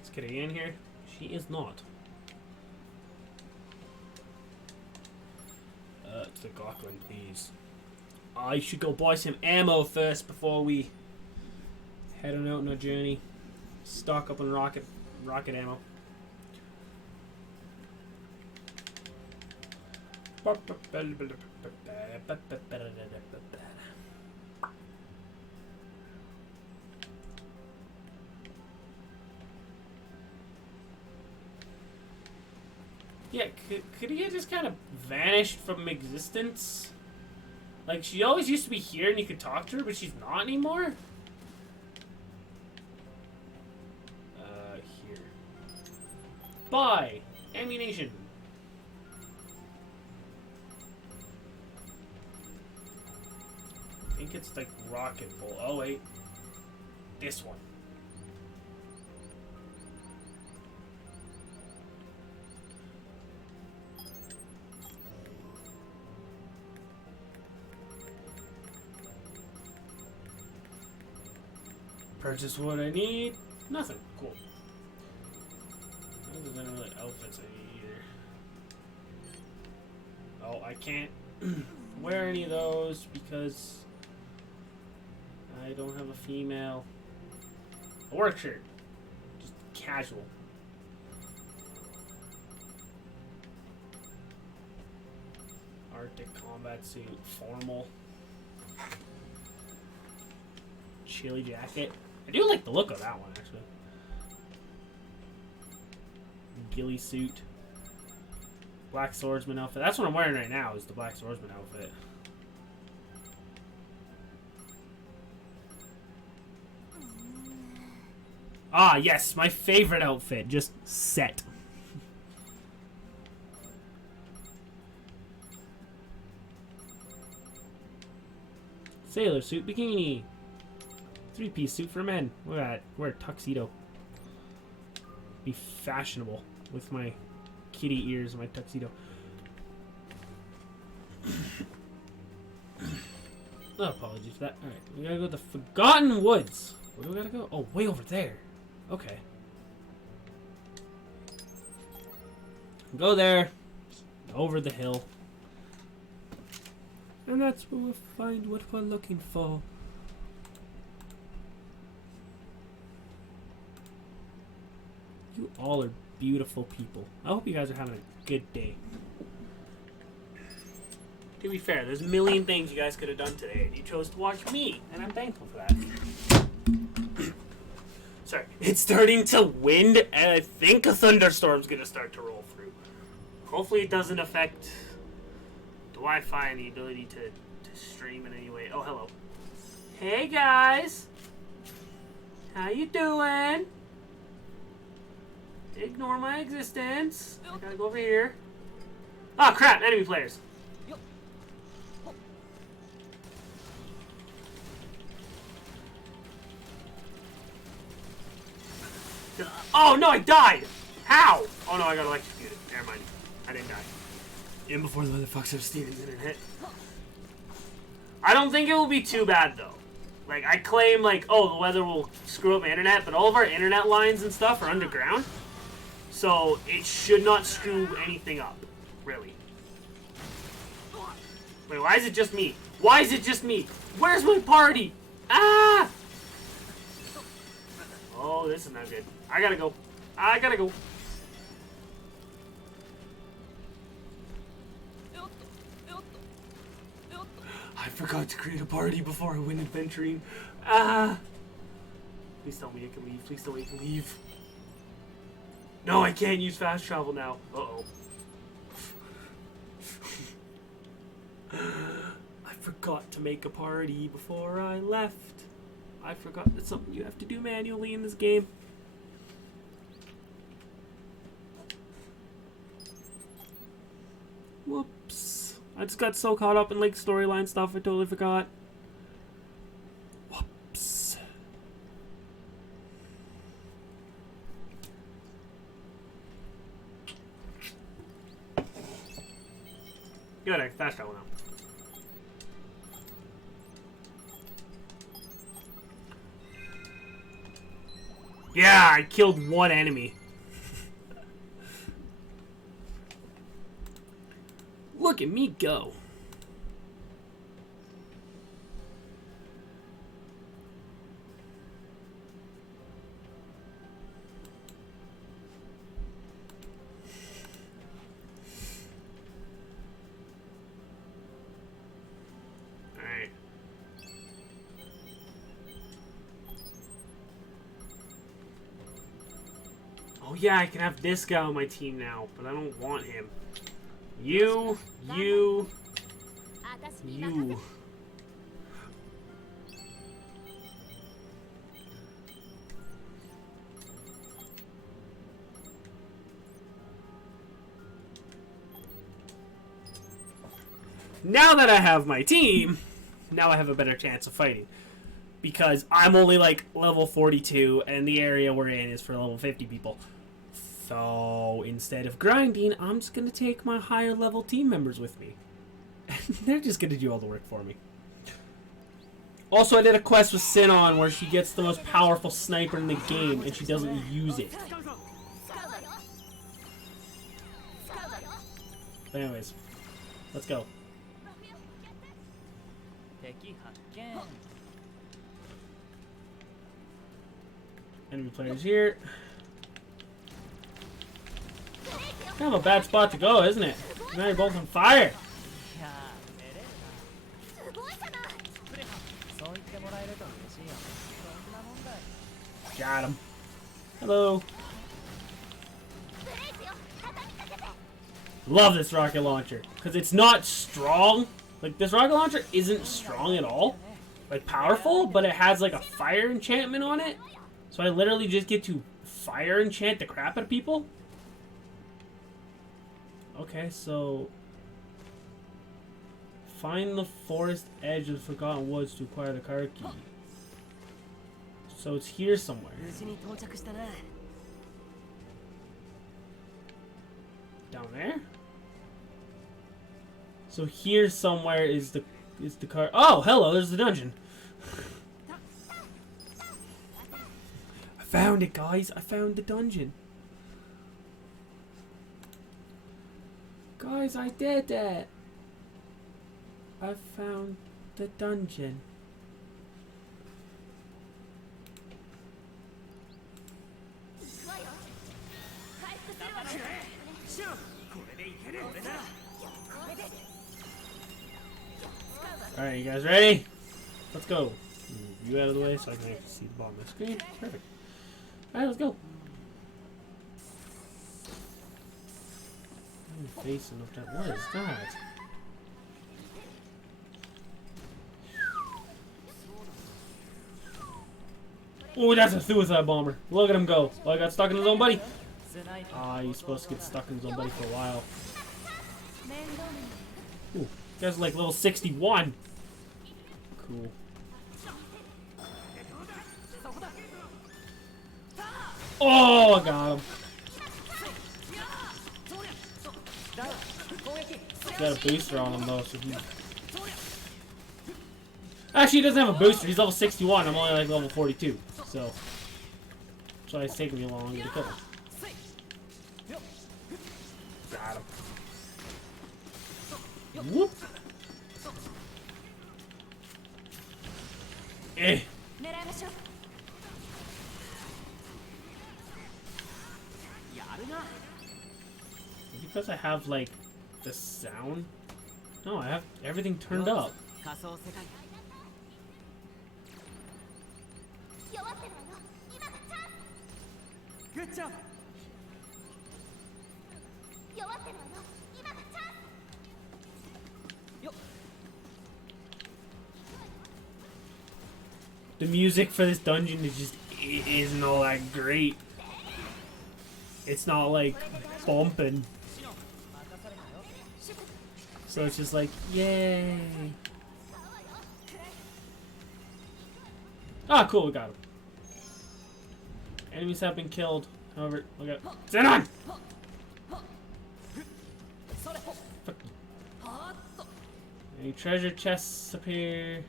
Is Kitty in here? She is not. To the Gauntlet, please. I should go buy some ammo first before we head on out on a journey. Stock up on rocket ammo. Yeah, could he have just kind of vanished from existence? Like, she always used to be here and you could talk to her, but she's not anymore? Here. Buy! Ammunition. I think it's like rocket bolt. Oh, wait. This one. Purchase what I need. Nothing. Cool. There's not really outfits I need either. Oh, I can't wear any of those because I don't have a female. A work shirt. Just casual. Arctic combat suit. Formal. Chili jacket. I do like the look of that one, actually. Ghillie suit. Black swordsman outfit. That's what I'm wearing right now, is the black swordsman outfit. Ah, yes, my favorite outfit. Just set. Sailor suit bikini. 3-piece suit for men. Look at that. Wear a tuxedo. Be fashionable with my kitty ears and my tuxedo. No apologies for that. Alright, we gotta go to the Forgotten Woods. Where do we gotta go? Oh, way over there. Okay. Go there. Over the hill. And that's where we'll find what we're looking for. You all are beautiful people. I hope you guys are having a good day. To be fair, there's a million things you guys could have done today, and you chose to watch me, and I'm thankful for that. Sorry. It's starting to wind, and I think a thunderstorm's gonna start to roll through. Hopefully it doesn't affect the Wi-Fi and the ability to stream in any way. Oh, hello. Hey, guys! How you doing? Ignore my existence. I gotta go over here. Oh crap, enemy players. Oh no, I died! How? Oh no, I got electrocuted. Never mind. I didn't die. In before the motherfuckers of Steven's internet. I don't think it will be too bad though. Like, I claim like, oh, the weather will screw up my internet, but all of our internet lines and stuff are underground. So, it should not screw anything up, really. Wait, why is it just me? Why is it just me? Where's my party? Ah! Oh, this is not good. I gotta go. I gotta go. I forgot to create a party before I went adventuring. Ah! Please tell me I can leave. Please tell me I can leave. No, I can't use fast travel now. Uh-oh. I forgot to make a party before I left. I forgot that's something you have to do manually in this game. Whoops. I just got so caught up in like storyline stuff I totally forgot. Whoops. Good, I can fast travel now. Yeah, I killed one enemy. Look at me go. Alright. Oh yeah, I can have this guy on my team now, but I don't want him. You. You. Now that I have my team, now I have a better chance of fighting. Because I'm only like level 42 and the area we're in is for level 50 people. So instead of grinding, I'm just going to take my higher level team members with me. They're just going to do all the work for me. Also, I did a quest with Sinon where she gets the most powerful sniper in the game and she doesn't use it. But anyways, let's go. Enemy players here. Kind of a bad spot to go, isn't it? Now you're both on fire. Got him. Hello. Love this rocket launcher because it's not strong. Like, this rocket launcher isn't strong at all. Like, powerful, but it has like a fire enchantment on it. So I literally just get to fire enchant the crap out of people. Okay, so find the forest edge of the Forgotten Woods to acquire the car key. So it's here somewhere. Down there? So here somewhere is the car. Oh, hello, there's the dungeon. I found it, guys. I found the dungeon. Guys, I did it. I found the dungeon. Alright, you guys ready? Let's go. Move you out of the way so I can actually see the bottom of the screen. Perfect. Alright, let's go. I'm facing up that. What is that? Oh, that's a suicide bomber. Look at him go. Oh, I got stuck in his own buddy. Ah, he's supposed to get stuck in his own buddy for a while. Ooh, you guys are like level 61. Cool. Oh, I got him. Got a booster on him though, so he... Actually, he doesn't have a booster. He's level 61. I'm only like level 42. So that's why it's taking me long to kill him. Got him. Whoop. Eh. Because I have like the sound. No, I have everything turned up. Good job. The music for this dungeon is just isn't all that great. It's not like bumping. So it's just like, yay. Ah, cool, we got him. Enemies have been killed. However, look at Sinon! Any treasure chests up here?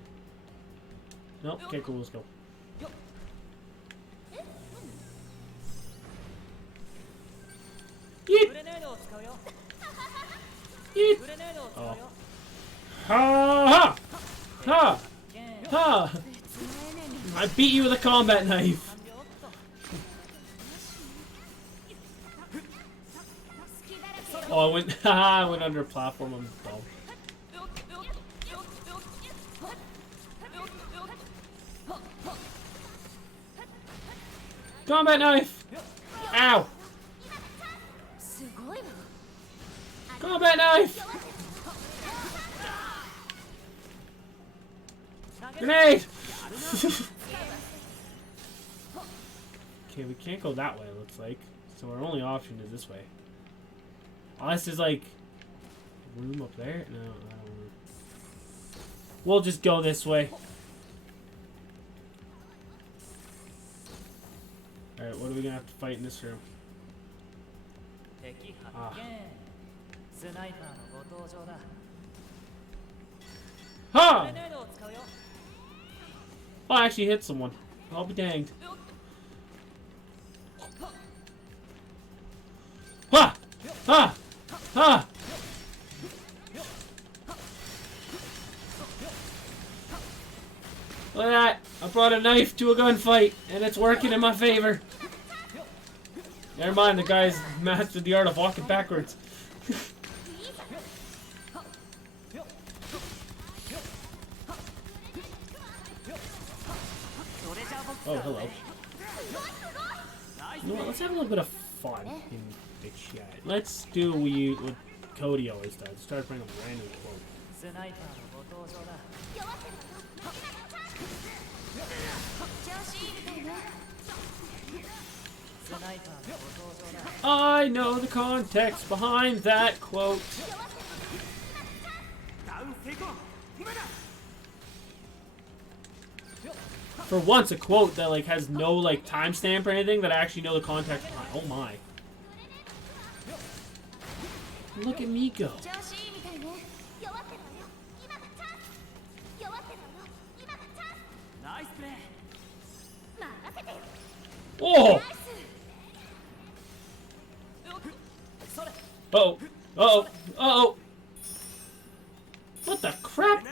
Nope. Okay, cool, let's go. Yeet! Yeet! Oh. Ha! Ha! Ha! Ha! I beat you with a combat knife. Oh, I went. Haha! I went under a platform. I'm dumb. Combat knife! Ow! Combat knife! Grenade! Okay, we can't go that way, it looks like. So our only option is this way. Unless there's like room up there? No, I don't know. We'll just go this way. Alright, what are we gonna have to fight in this room? Ah. Ha! Oh, I actually hit someone. I'll be danged. Ha! Ha! Ha! Look at that! I brought a knife to a gunfight, and it's working in my favor. Never mind, the guy's mastered the art of walking backwards. Oh, hello. You know what? Let's have a little bit of fun in the chat. Let's do what Cody always does. Start bringing a random quote. I know the context behind that quote. For once, a quote that like has no like timestamp or anything that I actually know the context behind. Oh my! Look at me go! Oh! Uh-oh! Uh-oh! Uh-oh! What the crap?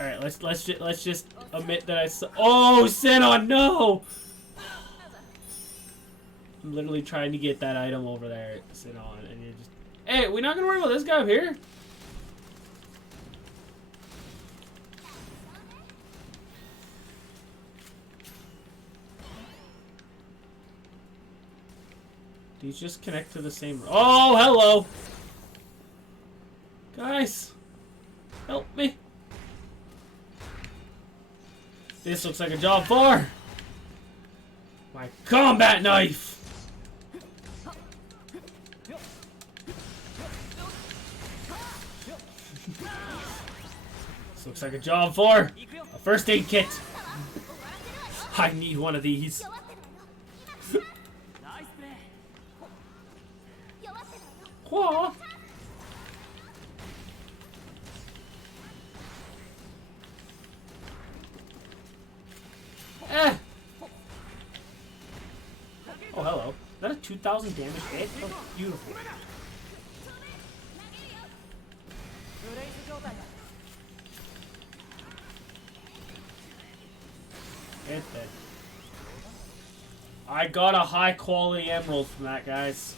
Alright, let's just admit that I saw. Oh, Simeon, no! I'm literally trying to get that item over there, Simeon, and you're just. Hey, we're not gonna worry about this guy up here. These just connect to the same. Oh, hello! Guys, help me! This looks like a job for my combat knife! This looks like a job for a first aid kit. I need one of these. Whoa. Oh, hello. Is that a 2,000 damage hit? Oh, beautiful. It's dead. I got a high quality emerald from that, guys.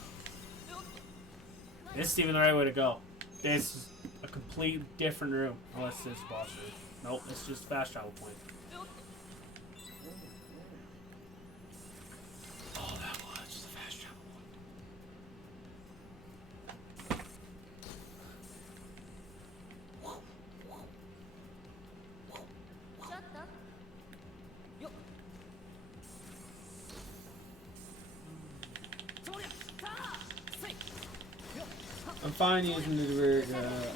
This is even the right way to go. This is a complete different room. Unless this is boss room. Nope, it's just fast travel point. Oh, that was just a fast travel I'm fine using the word,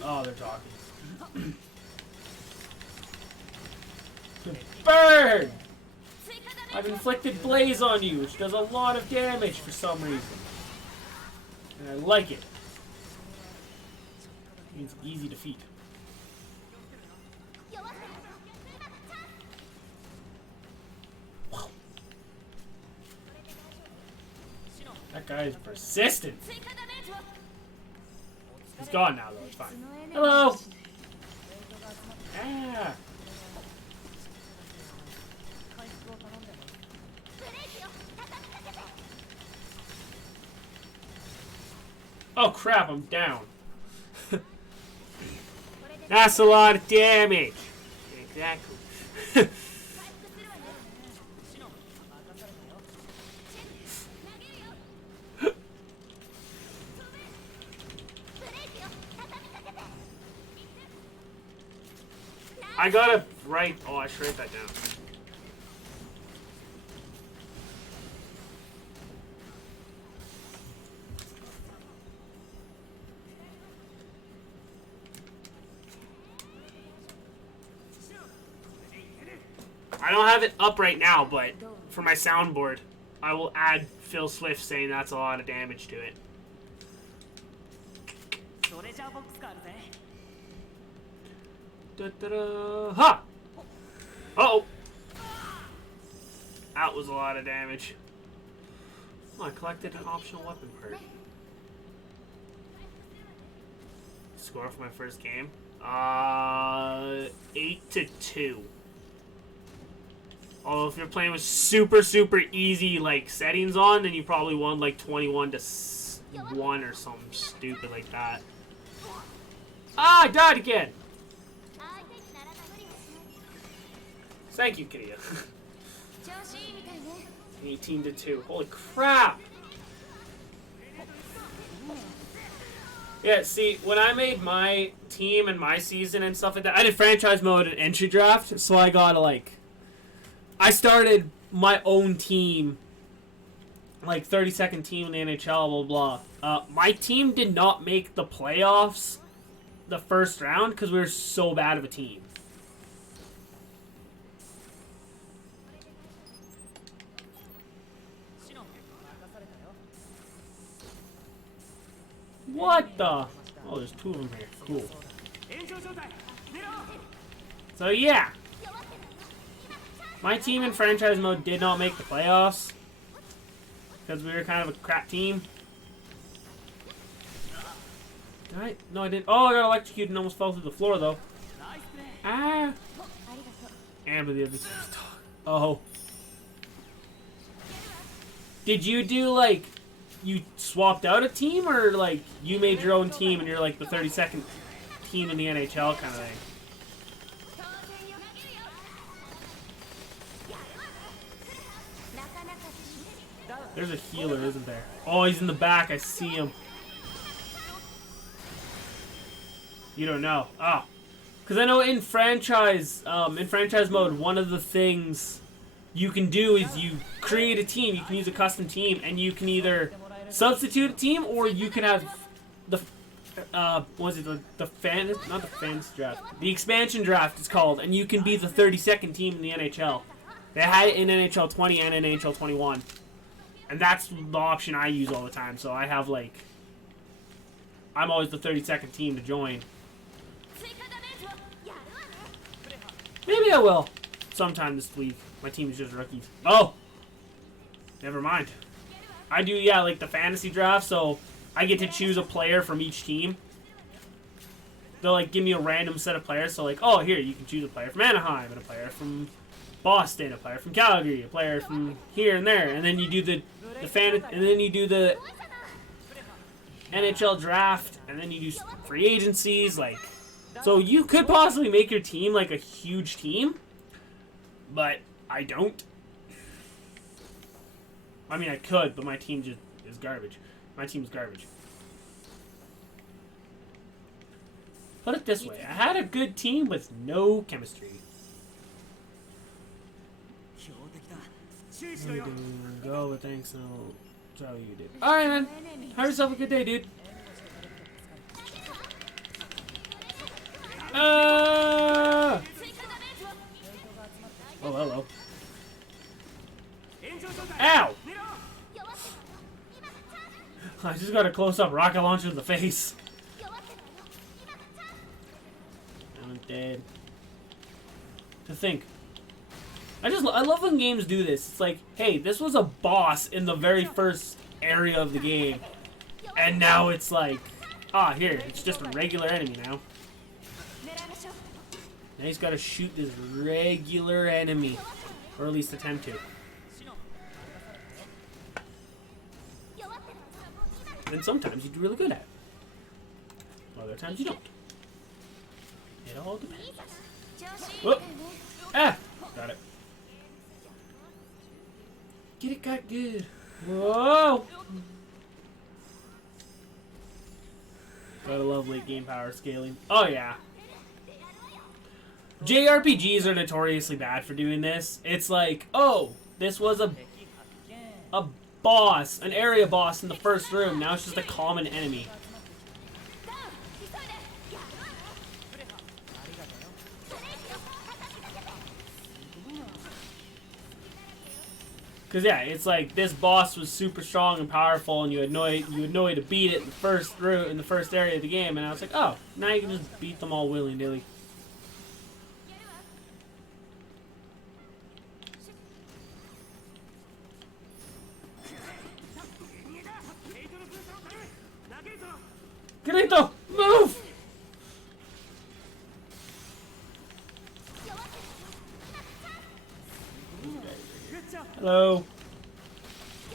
oh, they're talking. Burn! I've inflicted blaze on you, which does a lot of damage for some reason. And I like it. It means easy defeat. That guy is persistent. He's gone now, though. It's fine. Hello! Ah! Oh crap, I'm down. That's a lot of damage. Exactly. I gotta write. Oh, I should write that down. I don't have it up right now, but for my soundboard, I will add Phil Swift saying that's a lot of damage to it. トレジャーボックスがあるぜ Da-da-da. Ha! Uh-oh. That was a lot of damage. Oh, I collected an optional weapon part. Score for my first game? 8-2. Although if you're playing with super easy like settings on, then you probably won like 21-1 or something stupid like that. Ah, I died again! Thank you, Kiria. 18-2. Holy crap! Yeah, see, when I made my team and my season and stuff like that, I did franchise mode and entry draft, so I got like... I started my own team, like 32nd team in the NHL, blah, blah. My team did not make the playoffs the first round because we were so bad of a team. What the? Oh, there's two of them here. Cool. So yeah. My team in franchise mode did not make the playoffs because we were kind of a crap team. Did I? No, I didn't. Oh, I got electrocuted and almost fell through the floor though. Ah. And with the other team's dog. Oh. Did you do like you swapped out a team or like you made your own team and you're like the 32nd team in the NHL kind of thing? There's a healer, isn't there? Oh, he's in the back. I see him. You don't know. Oh. Because I know in franchise mode, one of the things you can do is you create a team. You can use a custom team, and you can either substitute a team, or you can have the what is it? The fantasy draft. The expansion draft is called, and you can be the 32nd team in the NHL. They had it in NHL 20 and in NHL 21. And that's the option I use all the time. So I have like, I'm always the 32nd team to join. Maybe I will sometime this week. My team is just rookies. Oh, never mind. I do, yeah, like the fantasy draft. So I get to choose a player from each team. They'll like give me a random set of players. So like, oh, here you can choose a player from Anaheim and a player from Boston, a player from Calgary, a player from here and there, and then you do the NHL draft, and then you do free agencies, like, so you could possibly make your team like a huge team, but I don't. I mean, I could, but my team just is garbage. My team's garbage. Put it this way, I had a good team with no chemistry. Go, but thanks, no. That's how you did. Alright, man. Have yourself a good day, dude. Oh, hello. Ow! I just got a close-up rocket launcher in the face. I'm dead. To think. I love when games do this. It's like, hey, this was a boss in the very first area of the game. And now it's like, here, it's just a regular enemy now. Now he's got to shoot this regular enemy. Or at least attempt to. And sometimes you do really good at it. Other times you don't. It all depends. Whoop! Ah! Got it. Get it got good. Whoa! Gotta love late game power scaling. Oh yeah. JRPGs are notoriously bad for doing this. It's like, oh, this was a boss, an area boss in the first room. Now it's just a common enemy. Cause yeah, it's like this boss was super strong and powerful, and you had no way to beat it in the first area of the game. And I was like, oh, now you can just beat them all willy nilly. Kirito, move! Hello.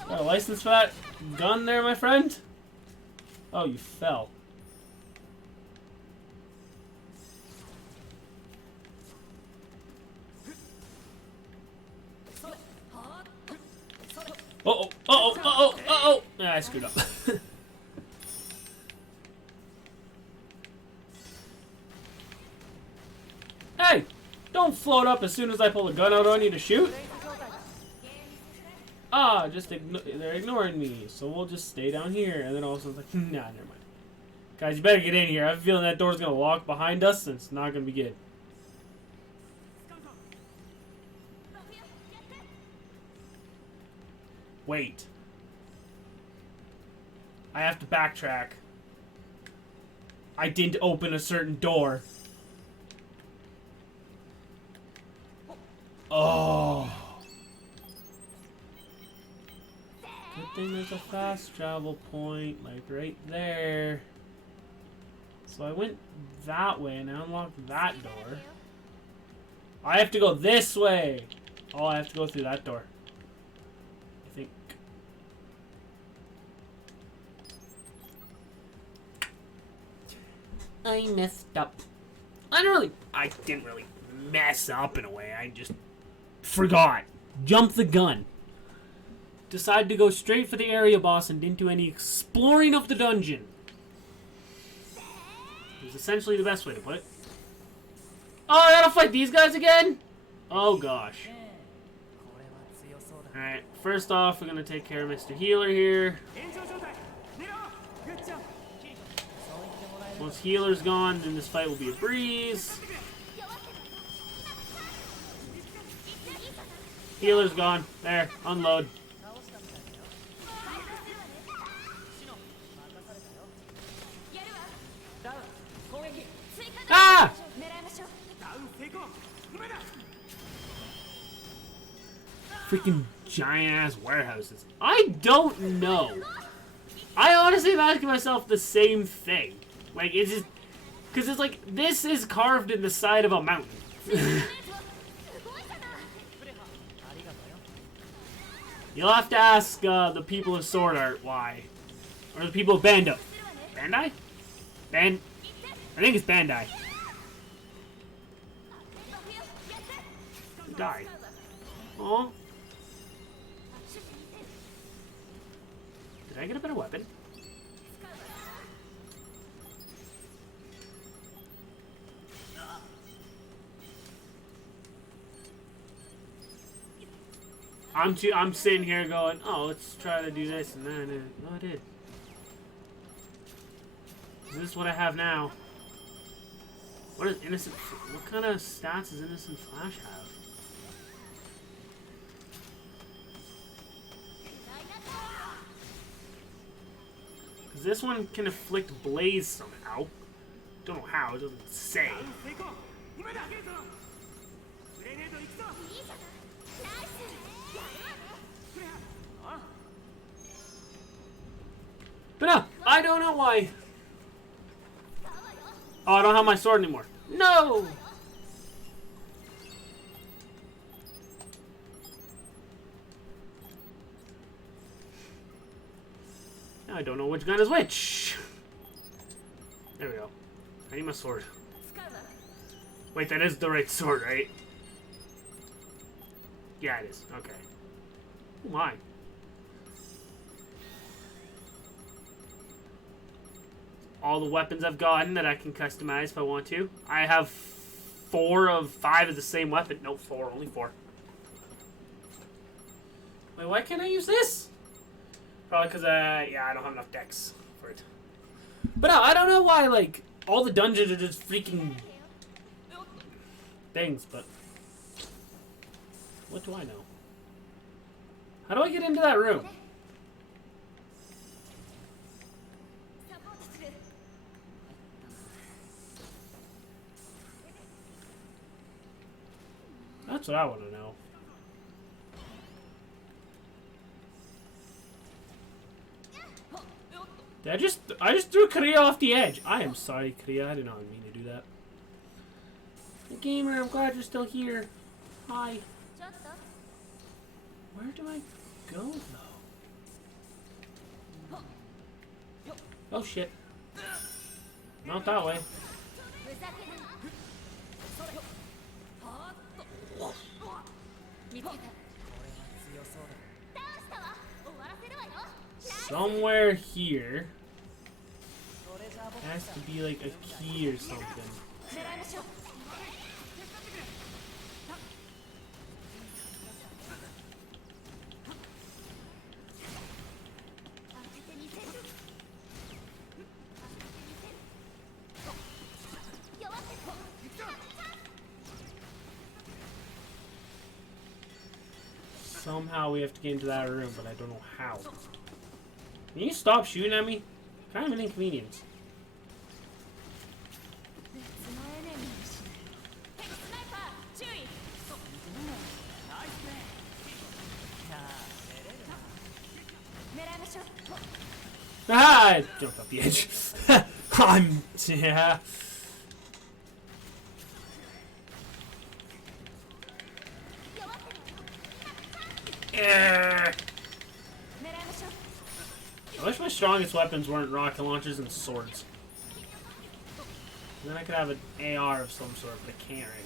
Got a license for that gun there, my friend? Oh, you fell. Uh-oh, uh-oh, uh-oh, uh-oh! Yeah, I screwed up. Hey! Don't float up as soon as I pull the gun out on you to shoot. Ah, they're ignoring me, so we'll just stay down here. And then all of a sudden, it's like, nah, never mind. Guys, you better get in here. I have a feeling that door's gonna lock behind us, and it's not gonna be good. Wait. I have to backtrack. I didn't open a certain door. Oh. Good thing there's a fast travel point, like right there. So I went that way and I unlocked that door. I have to go this way. Oh, I have to go through that door. I think. I messed up. I didn't really mess up in a way. I just forgot. Jumped the gun. Decided to go straight for the area boss and didn't do any exploring of the dungeon. It was essentially the best way to put it. Oh, I gotta fight these guys again? Oh gosh. Alright, first off, we're gonna take care of Mr. Healer here. Once Healer's gone, then this fight will be a breeze. Healer's gone. There, unload. Ah! Freaking giant ass warehouses. I don't know. I honestly am asking myself the same thing. Like, it's just. Because it's like, this is carved in the side of a mountain. You'll have to ask the people of Sword Art why. Or the people of Bandai. Bandai? I think it's Bandai. He died. Oh. Did I get a better weapon? I'm sitting here going, oh, let's try to do this and then. No, I did. Is this what I have now? What is Innocent? What kind of stats does Innocent Flash have? Because this one can inflict blaze somehow. Don't know how, it doesn't say. But no, I don't know why. Oh, I don't have my sword anymore. No! Now I don't know which gun is which. There we go. I need my sword. Wait, that is the right sword, right? Yeah, it is. Okay. Oh my. All the weapons I've gotten that I can customize if I want to. I have 4 of 5 of the same weapon. No, 4. Only 4. Wait, why can't I use this? Probably because, yeah, I don't have enough decks for it. But no, I don't know why, like, all the dungeons are just freaking things, but what do I know? How do I get into that room? That's what I want to know. I just threw Korea off the edge. I am sorry, Korea. I did not mean to do that. Gamer, I'm glad you're still here. Hi. Where do I go, though? Oh, shit. Not that way. Somewhere here has to be like a key or something. Somehow we have to get into that room, but I don't know how. Can you stop shooting at me? Kind of an inconvenience. Ah! I jumped off the edge. Yeah. I wish my strongest weapons weren't rocket launchers and swords. Then I could have an AR of some sort, but I can't right now.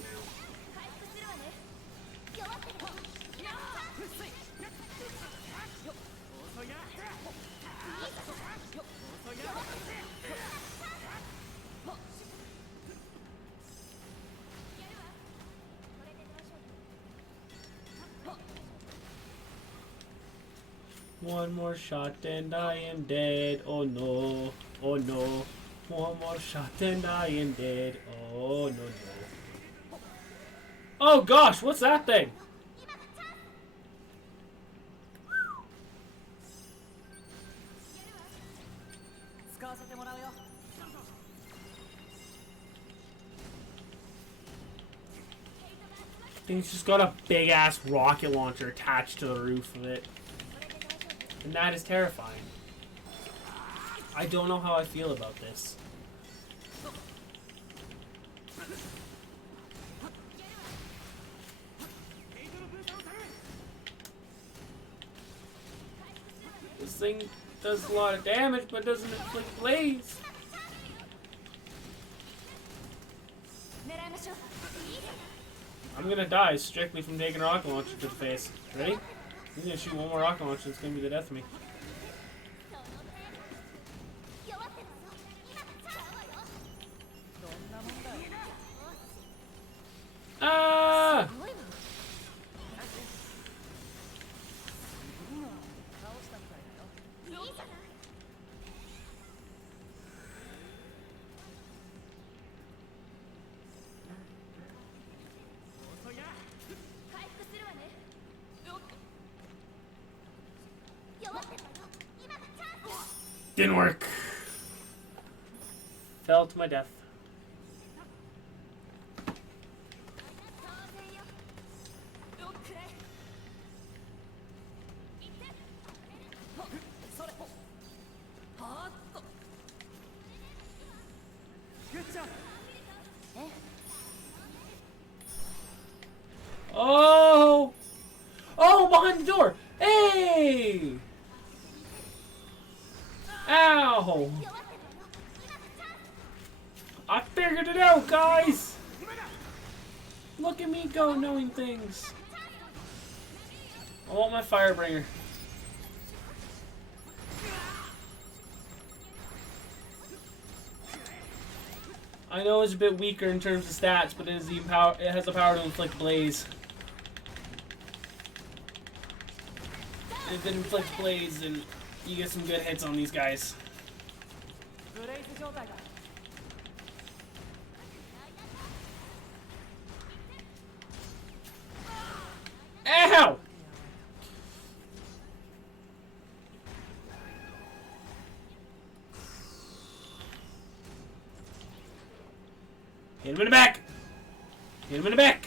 One more shot and I am dead. Oh no. Oh no. One more shot and I am dead. Oh no no. Oh gosh, what's that thing? Thing's just got a big ass rocket launcher attached to the roof of it. And that is terrifying. I don't know how I feel about this. This thing does a lot of damage, but doesn't inflict blaze. I'm gonna die strictly from taking a rocket launcher to the face. Ready? I'm gonna shoot one more rocket launcher, it's gonna be the death of me. Ah! Didn't work. Fell to my death. Oh! Oh, behind the door! Hey! Ow! I figured it out, guys! Look at me go, knowing things. I want my Firebringer. I know it's a bit weaker in terms of stats, but it has the power to inflict blaze. If it inflicts blaze, and you get some good hits on these guys. Ow! Hit him in the back! Hit him in the back!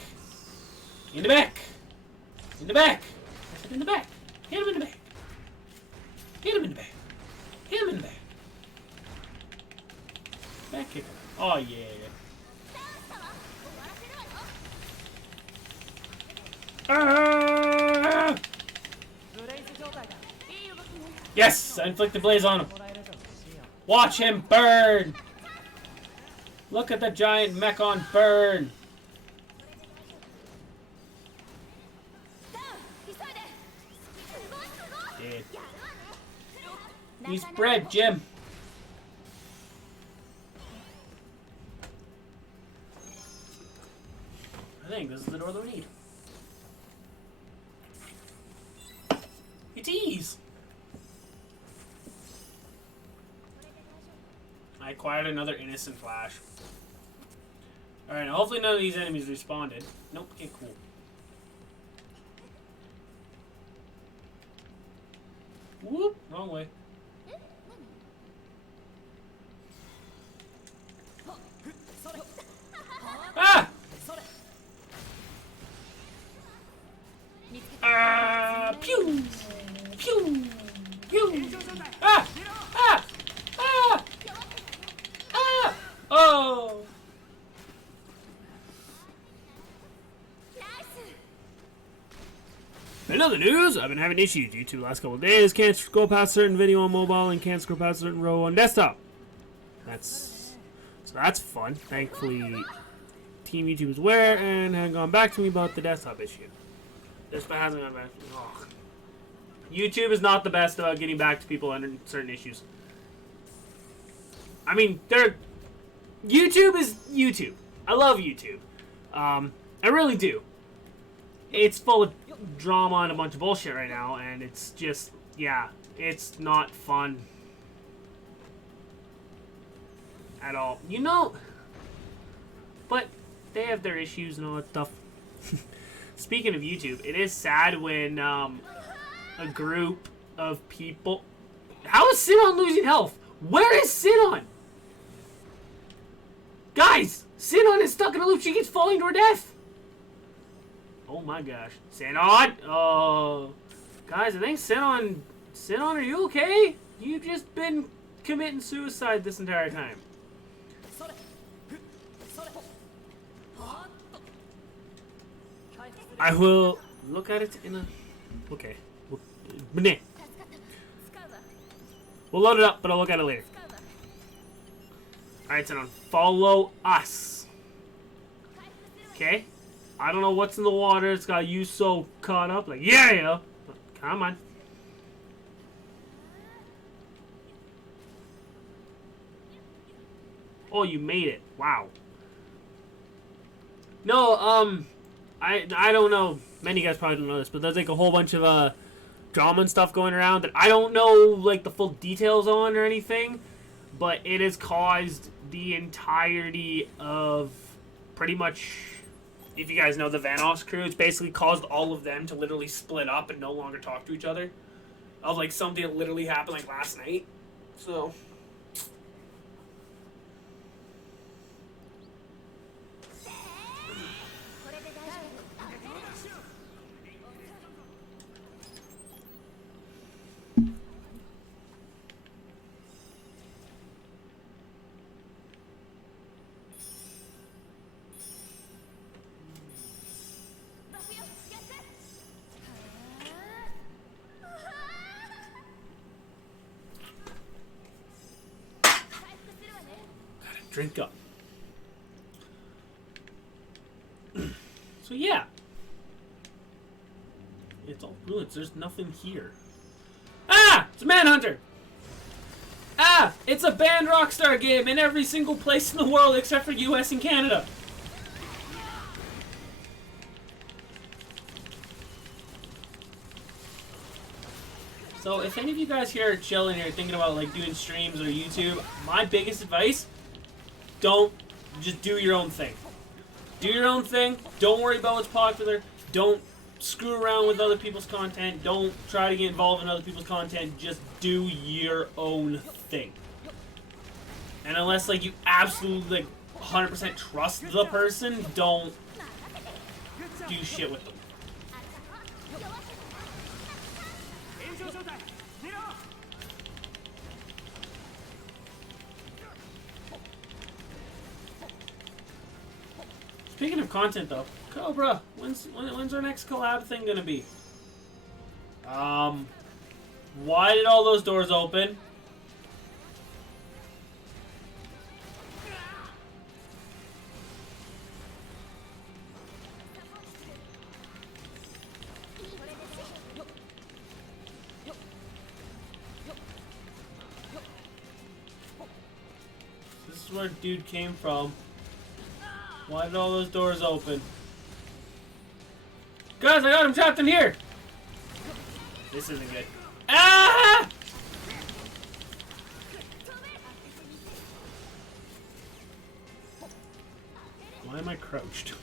In the back! In the back! I said in the back! Hit him in the back! Hit him in the back! Hit him in the back! Back kick him. Oh yeah. Ah! Yes! I inflicted blaze on him. Watch him burn! Look at the giant mechon burn! Dead. He's bread, Jim. I think this is the door that we need. It is! I acquired another innocent flash. Alright, hopefully none of these enemies responded. Nope, okay, cool. Whoop, wrong way. Ah! Pew! Pew! Pew! Ah! Ah! Ah! Ah! Oh! In other news, I've been having issues YouTube the last couple of days. Can't scroll past certain video on mobile and can't scroll past certain row on desktop. That's fun. Thankfully, Team YouTube is aware and have gone back to me about the desktop issue. This hasn't gone back. Oh. YouTube is not the best about getting back to people under certain issues. I mean, YouTube is YouTube. I love YouTube. I really do. It's full of drama and a bunch of bullshit right now, and it's just, yeah, it's not fun at all. You know, but they have their issues and all that stuff. Speaking of YouTube, it is sad when a group of people... How is Simeon losing health? Where is Simeon? Guys, Simeon is stuck in a loop. She keeps falling to her death. Oh my gosh. Simeon! Oh. Guys, I think Simeon, are you okay? You've just been committing suicide this entire time. I will look at it in a... Okay. We'll load it up, but I'll look at it later. Alright, Simeon, follow us. Okay? I don't know what's in the water. It's got you so caught up. Like, yeah! Come on. Oh, you made it. Wow. No, I don't know. Many of you guys probably don't know this, but there's like a whole bunch of drama and stuff going around that I don't know like the full details on or anything, but it has caused the entirety of pretty much, if you guys know the Vanoss crew, it's basically caused all of them to literally split up and no longer talk to each other. Of like something that literally happened like last night. So drink up. So yeah. It's all ruins. There's nothing here. Ah! It's a manhunter! Ah! Ah! It's a banned Rockstar game in every single place in the world except for US and Canada. So if any of you guys here are chilling or thinking about like doing streams or YouTube, my biggest advice, just do your own thing. Do your own thing. Don't worry about what's popular. Don't screw around with other people's content. Don't try to get involved in other people's content. Just do your own thing. And unless like you absolutely like 100% trust the person, don't do shit with them. Speaking of content though, Cobra, when's our next collab thing gonna be? Why did all those doors open? This is where dude came from. Why did all those doors open? Guys, I got him trapped in here! This isn't good. Ah! Why am I crouched?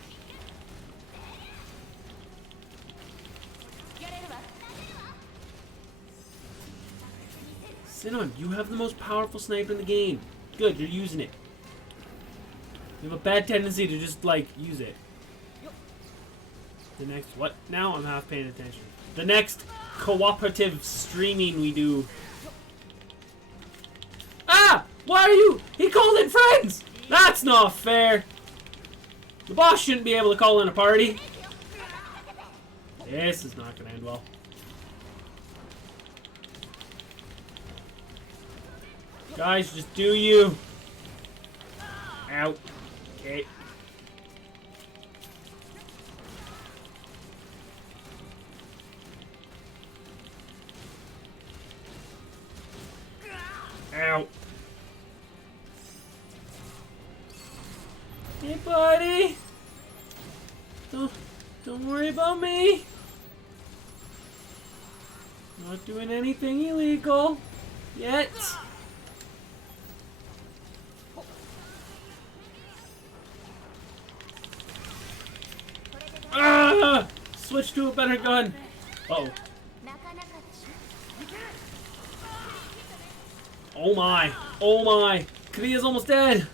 Simeon, you have the most powerful sniper in the game. Good, you're using it. You have a bad tendency to just, like, use it. The next... What? Now I'm half paying attention. The next cooperative streaming we do. Ah! Why are you... He called in friends! That's not fair! The boss shouldn't be able to call in a party. This is not going to end well. Guys, just do you. Out. Okay. Ow. Hey, buddy. Don't worry about me. Not doing anything illegal yet. Ah! Switch to a better gun. Uh-oh. Oh my. Oh my. Kriya's almost dead.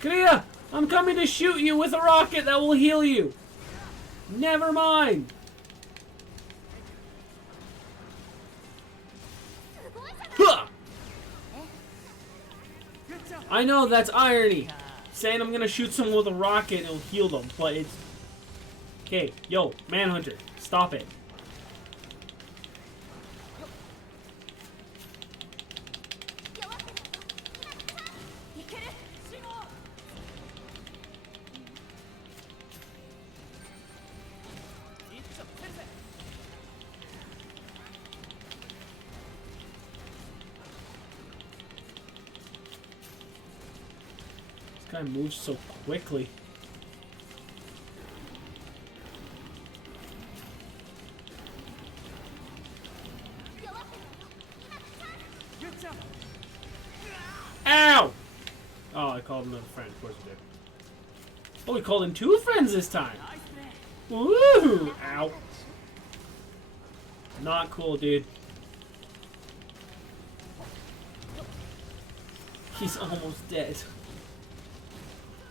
Kriya, I'm coming to shoot you with a rocket that will heal you. Never mind. Huh! I know that's irony. Saying I'm gonna shoot someone with a rocket and it'll heal them, but it's... Okay, yo, Manhunter, stop it. This guy moves so quickly. Ow! Oh, I called another friend. Of course I did. Oh, we called in two friends this time. Woo! Ow. Not cool, dude. He's almost dead.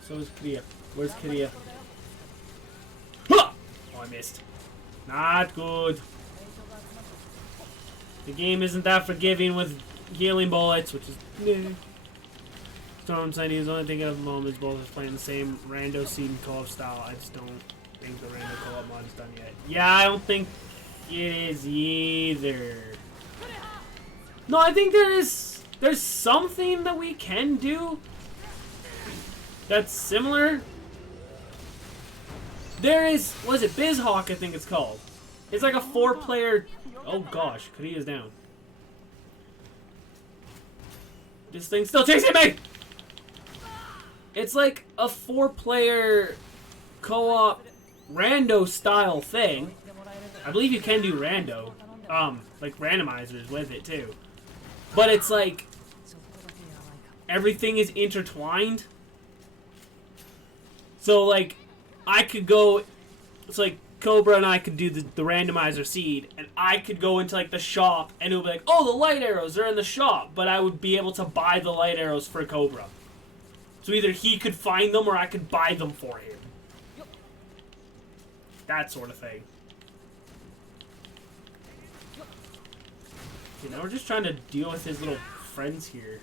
So is Kriya. Where's Kriya? Huh! Oh, I missed. Not good. The game isn't that forgiving with healing bullets, which is... Nah. Tomsize is the only thing at the moment is both playing the same rando seed and co-op style. I just don't think the rando co-op mod is done yet. Yeah, I don't think it is either. No, I think there's something that we can do that's similar. There is, what is it, BizHawk I think it's called. It's like a 4-player, oh gosh, Kriya's down. This thing's still chasing me! It's like a 4-player co-op rando style thing. I believe you can do rando. Like randomizers with it too. But it's like everything is intertwined. So like I could go, it's like Cobra and I could do the randomizer seed, and I could go into like the shop and it would be like, oh, the light arrows are in the shop, but I would be able to buy the light arrows for Cobra. So either he could find them or I could buy them for him. That sort of thing. You know, we're just trying to deal with his little friends here.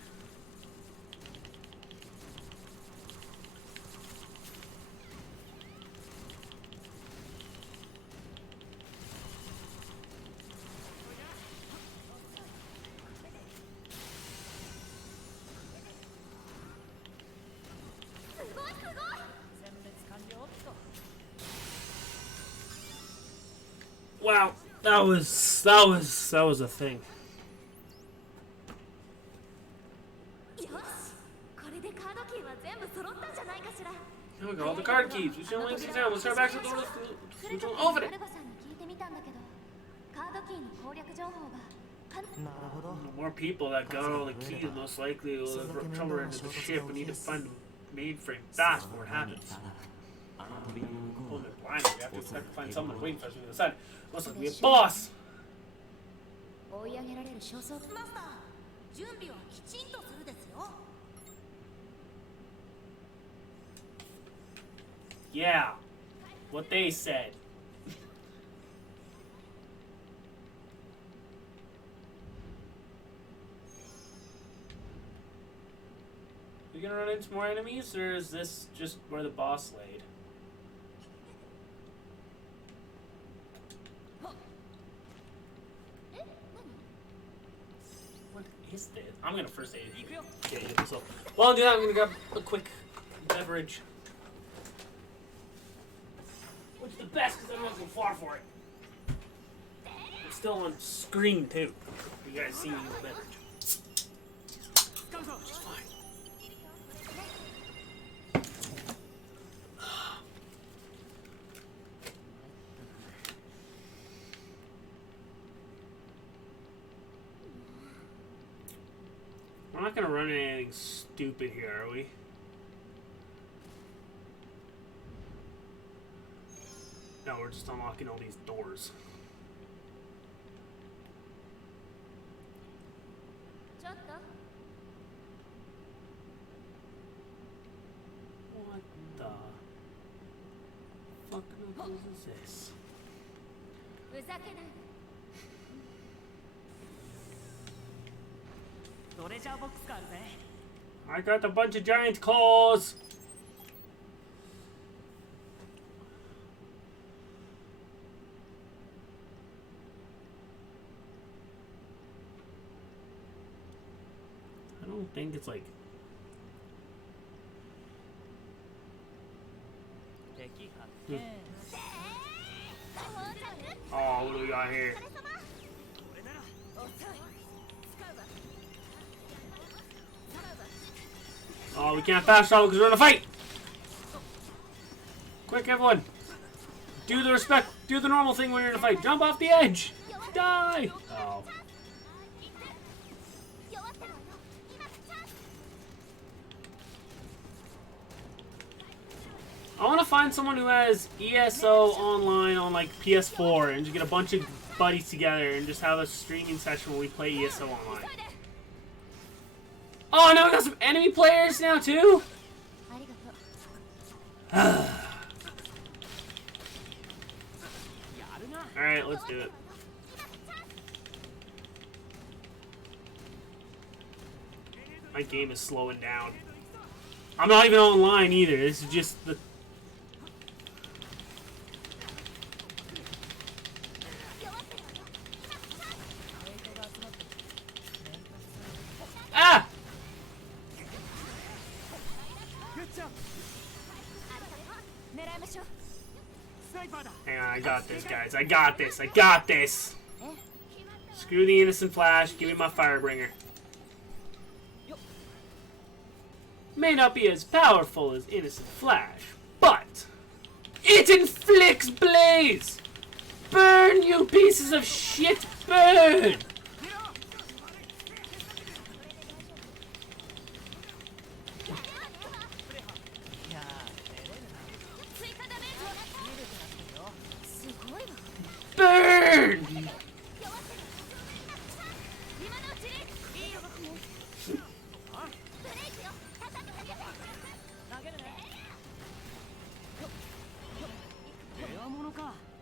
Wow, that was a thing. よし、これでカードキーは全部揃ったんじゃないかしら。 Here we go, all the card keys. We should only sit down. We'll start back to the door. We'll open it. ルゴさんに聞いてみたんだけど、カードキーの攻略情報がなるほど。 The more people that got all the keys, most likely will have trouble into the ship. We need to find the mainframe fast before it happens. Oh, they're blind. We have to find someone waiting for us on the other side. Must be a boss. 追い上げられる焦燥感。マスター、準備はきちんとするですよ。 Yeah, what they said. We gonna run into more enemies, or is this just where the boss laid? What is this? I'm gonna first aid you. Okay, so while I do that, I'm gonna grab a quick beverage. Which is the best because I don't have to go far for it. It's still on screen too. You guys see me with the beverage. Which is fine. We're not gonna run into anything stupid here, are we? No, we're just unlocking all these doors. ちょっと What the fuck is this? ふざけないで。トレジャーボックスがあるぜ。 I got a bunch of giant claws! I don't think it's like... 敵発見。 Oh, what do we got here? Oh, we can't fast travel because we're in a fight! Quick, everyone! Do the normal thing when you're in a fight. Jump off the edge! Die! Oh. I want to find someone who has ESO online on like PS4 and just get a bunch of buddies together and just have a streaming session where we play ESO online. Oh, now we got some enemy players now too? ありがとう。 Alright, let's do it. My game is slowing down. I'm not even online either. This is just the... Ah! Hang on, I got this, guys. I got this. I got this. Screw the innocent flash. Give me my Firebringer. may not be as powerful as Innocent Flash, but it inflicts blaze! Burn, you pieces of shit! Burn! Burn!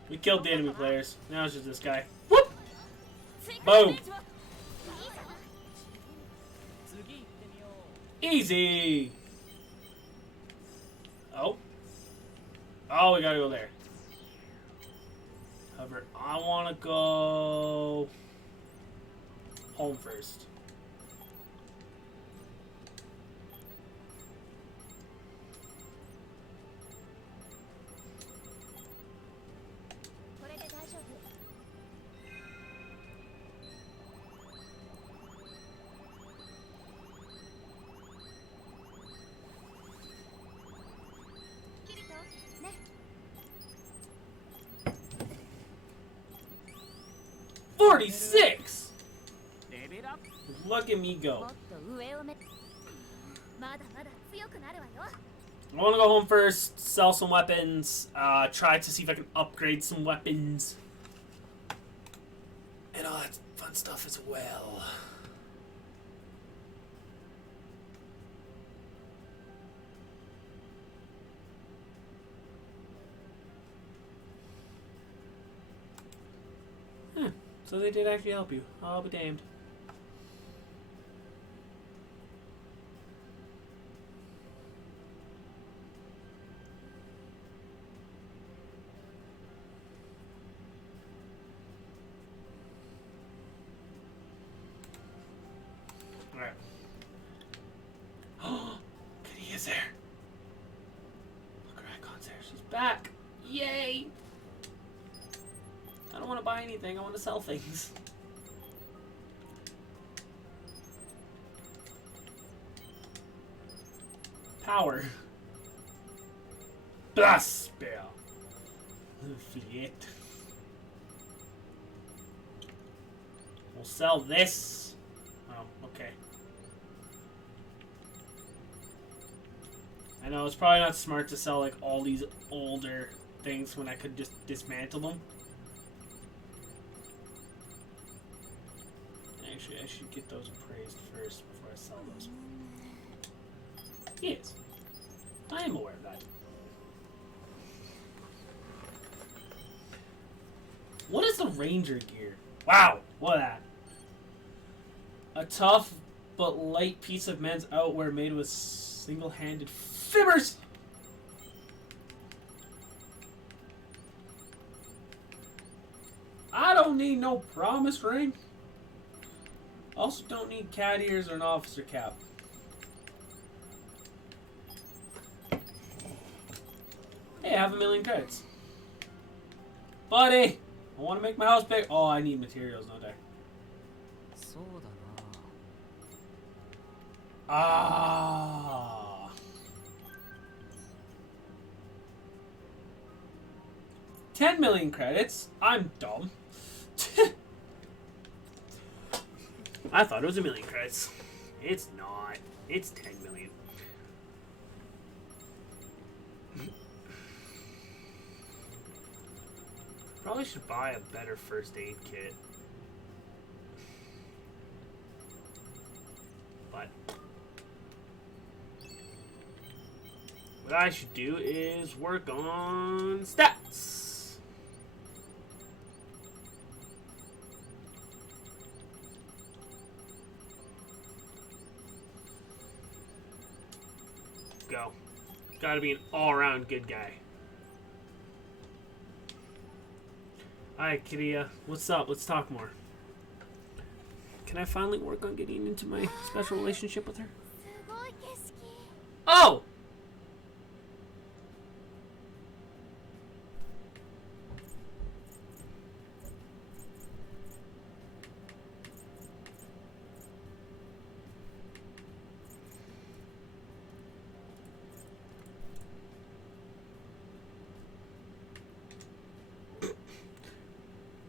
We killed the enemy players. Now it's just this guy. Whoop! Boom! Easy! Oh. Oh, we gotta go there. However, I wanna go home first. $46! Look at me go. I want to go home first, sell some weapons, try to see if I can upgrade some weapons, and all that fun stuff as well. So they did actually help you. I'll be damned. Alright. Oh, Kitty is there. Look at that concert. She's back. Yay! I don't want to buy anything. I want to sell things. Power. Blast spell. Fliet. We'll sell this. Oh, okay. I know it's probably not smart to sell like all these older things when I could just dismantle them. Actually, I should get those appraised first before I sell those. Yes. I am aware of that. What is the Ranger gear? Wow, what that? A tough but light piece of men's outwear made with single-handed fibbers! I don't need no promise ring. Also don't need cat ears or an officer cap. Hey, I have 1,000,000 credits. Buddy! I want to make my house big. Oh, I need materials, don't I? Ah. 10,000,000 credits? I'm dumb. I thought it was 1,000,000 credits. It's not. It's 10,000,000. Probably should buy a better first aid kit. But what I should do is work on stats. Go. Gotta be an all-around good guy. Alright, Kiria, what's up? Let's talk more. Can I finally work on getting into my special relationship with her? Oh!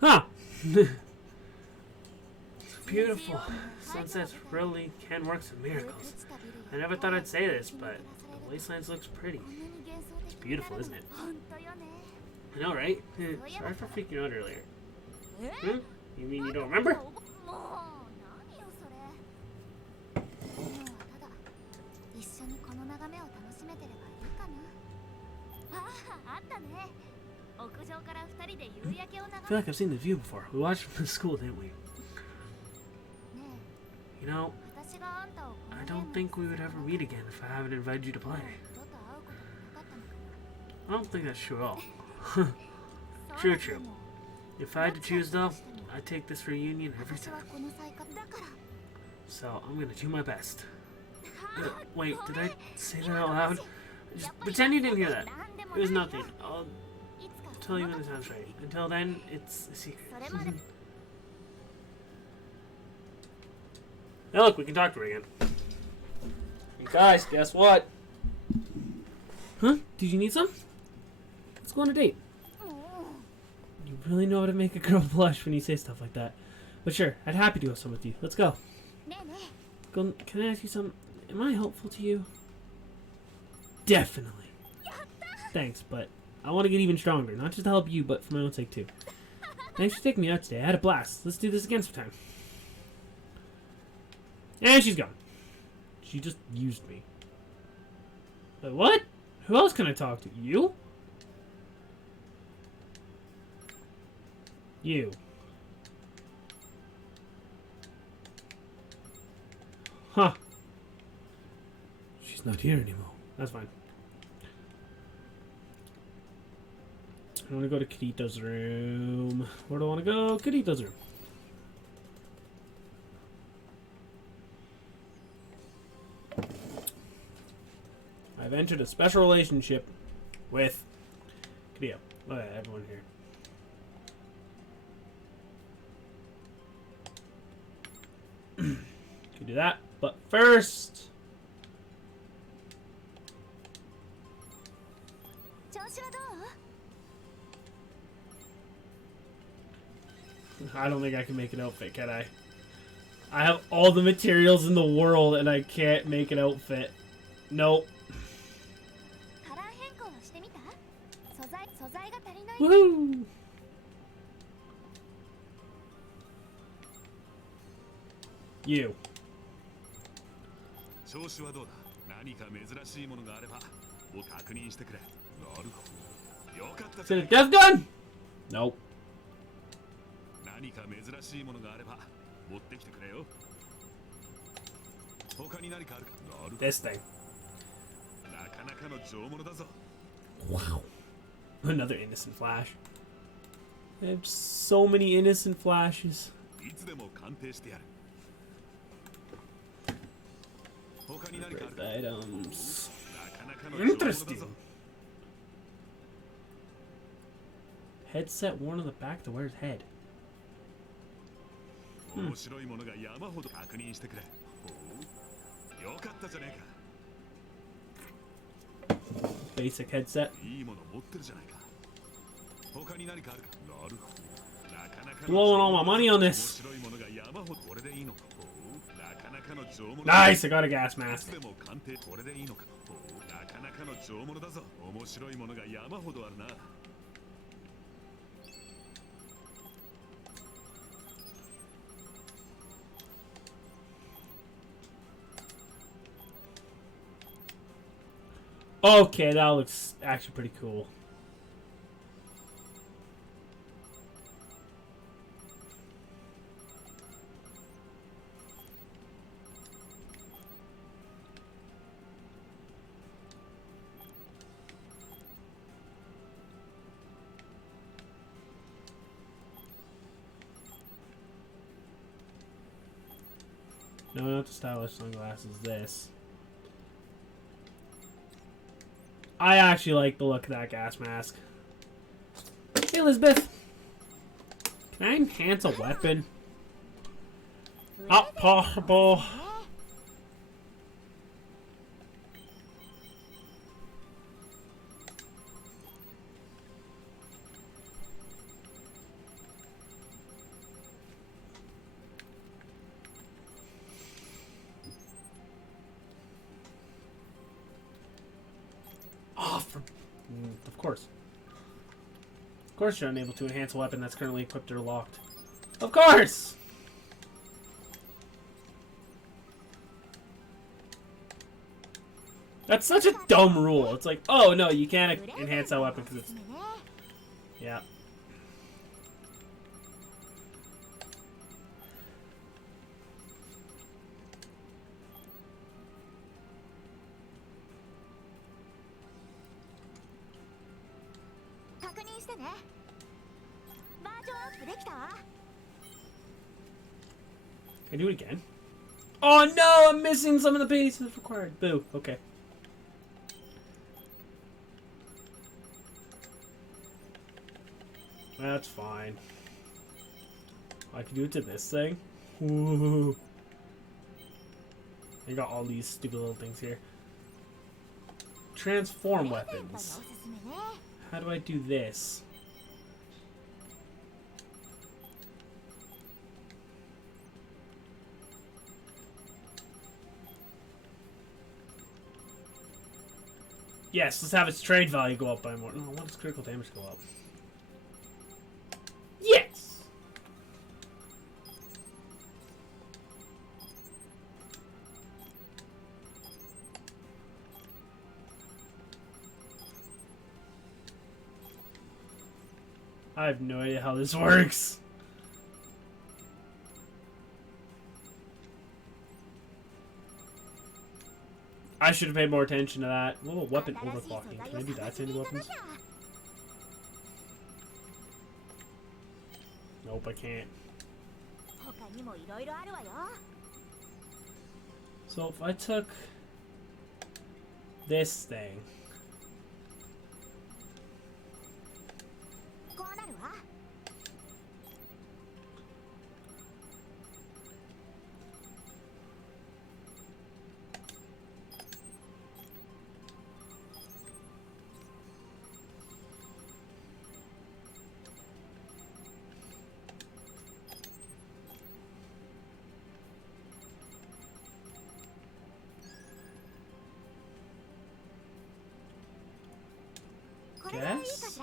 Huh. Beautiful. Sunsets really can work some miracles. I never thought I'd say this, but the wastelands looks pretty. It's beautiful, isn't it? I know, right? Sorry for freaking out earlier. Hmm? You mean you don't remember? もう何よそれ。今日はただ一緒にこの眺めを楽しめてればいいかな。あったね。屋上から二人で夕焼けを I 眺 feel め like I've seen the view before. We watched it from school, didn't we? ね You know, え、私があんたをこの I ゲーム don't に think we would ever meet again if I haven't invited you to play. 二度と会うこともなかったのか I don't think that's true at all. な。 True, そう true. でも If I had to choose, though, I'd take this reunion every 私 time. はこの再会だから。 So I'm gonna do my best. Wait, did I say that out loud? Just pretend you didn't hear that. It was nothing. I'll いつか tell you when the time's right. Until then, it's a secret. それまで Now look, we can talk to her again. You guys, guess what? Huh? Did you need some? Let's go on a date. You really know how to make a girl blush when you say stuff like that. But sure, I'd happy to go some with you. Let's go. ねえね Can I ask you something? Am I helpful to you? Definitely. Thanks, but I want to get even stronger. Not just to help you, but for my own sake too. Thanks for taking me out today. I had a blast. Let's do this again sometime. And she's gone. She just used me. What? Who else can I talk to? You? You. Huh. She's not here anymore. That's fine. I want to go to Kirito's room. Where do I want to go? Kirito's room. I've entered a special relationship with Kirito. Look at everyone here. Can do that, but first, 調子はど I don't think I can make an outfit, can I? I have all the materials in the world and I can't make an outfit. Nope. うカラー変更はしてみた素材が足りない Woohoo! You. 調子はどうだ。何か珍しいものがあればを確認してくれ。なるほど。よかった Is じゃ it な a い death gun? Nope. 何か珍しいものがあれば持ってきてくれよ。他に何かあるか。なるほど。 This thing. なかなかの上物だぞ。 Wow. Another innocent flash. I have so many innocent flashes. いつでも鑑定してやる。他に何かあるか。 Items. なかなかの上物だ Interesting. ぞ。 Headset worn on the back to wear his head. 面白いものが山ほど確認してくれ。ほう。よかったじゃねえか。 Basic headset. いいもの持ってるじゃないか。他に何かあるか。なるほど。なかなか Blowing all my money on 面 this. 白いものが山ほど。これでいいのか。ほう。なかなかの上物。 Nice, I got a gas いつ mask. でも鑑定。これでいいのか。ほう。なかなかの上物だぞ。面白いものが山ほどあるな。 Okay, that looks actually pretty cool. No, not the stylish sunglasses. This. I actually like the look of that gas mask. Hey, Elizabeth. Can I enhance a weapon? Not possible. Of course. Of course you're unable to enhance a weapon that's currently equipped or locked. Of course! That's such a dumb rule. It's like, oh no, you can't enhance that weapon because it's... Yeah. 確認してね。バージョンアップできた？ Can I do it again? Oh no, I'm missing some of the pieces required. Boo. Okay. That's fine. I can do it to this thing. Ooh. I got all these stupid little things here. Transform weapons. How do I do this? Yes, let's have its trade value go up by more. No, I want its critical damage to go up. Yes! I have no idea how this works. I should have paid more attention to that. A little weapon overclocking. Can I do that to any weapons? Nope, I can't. So if I took this thing. Yes?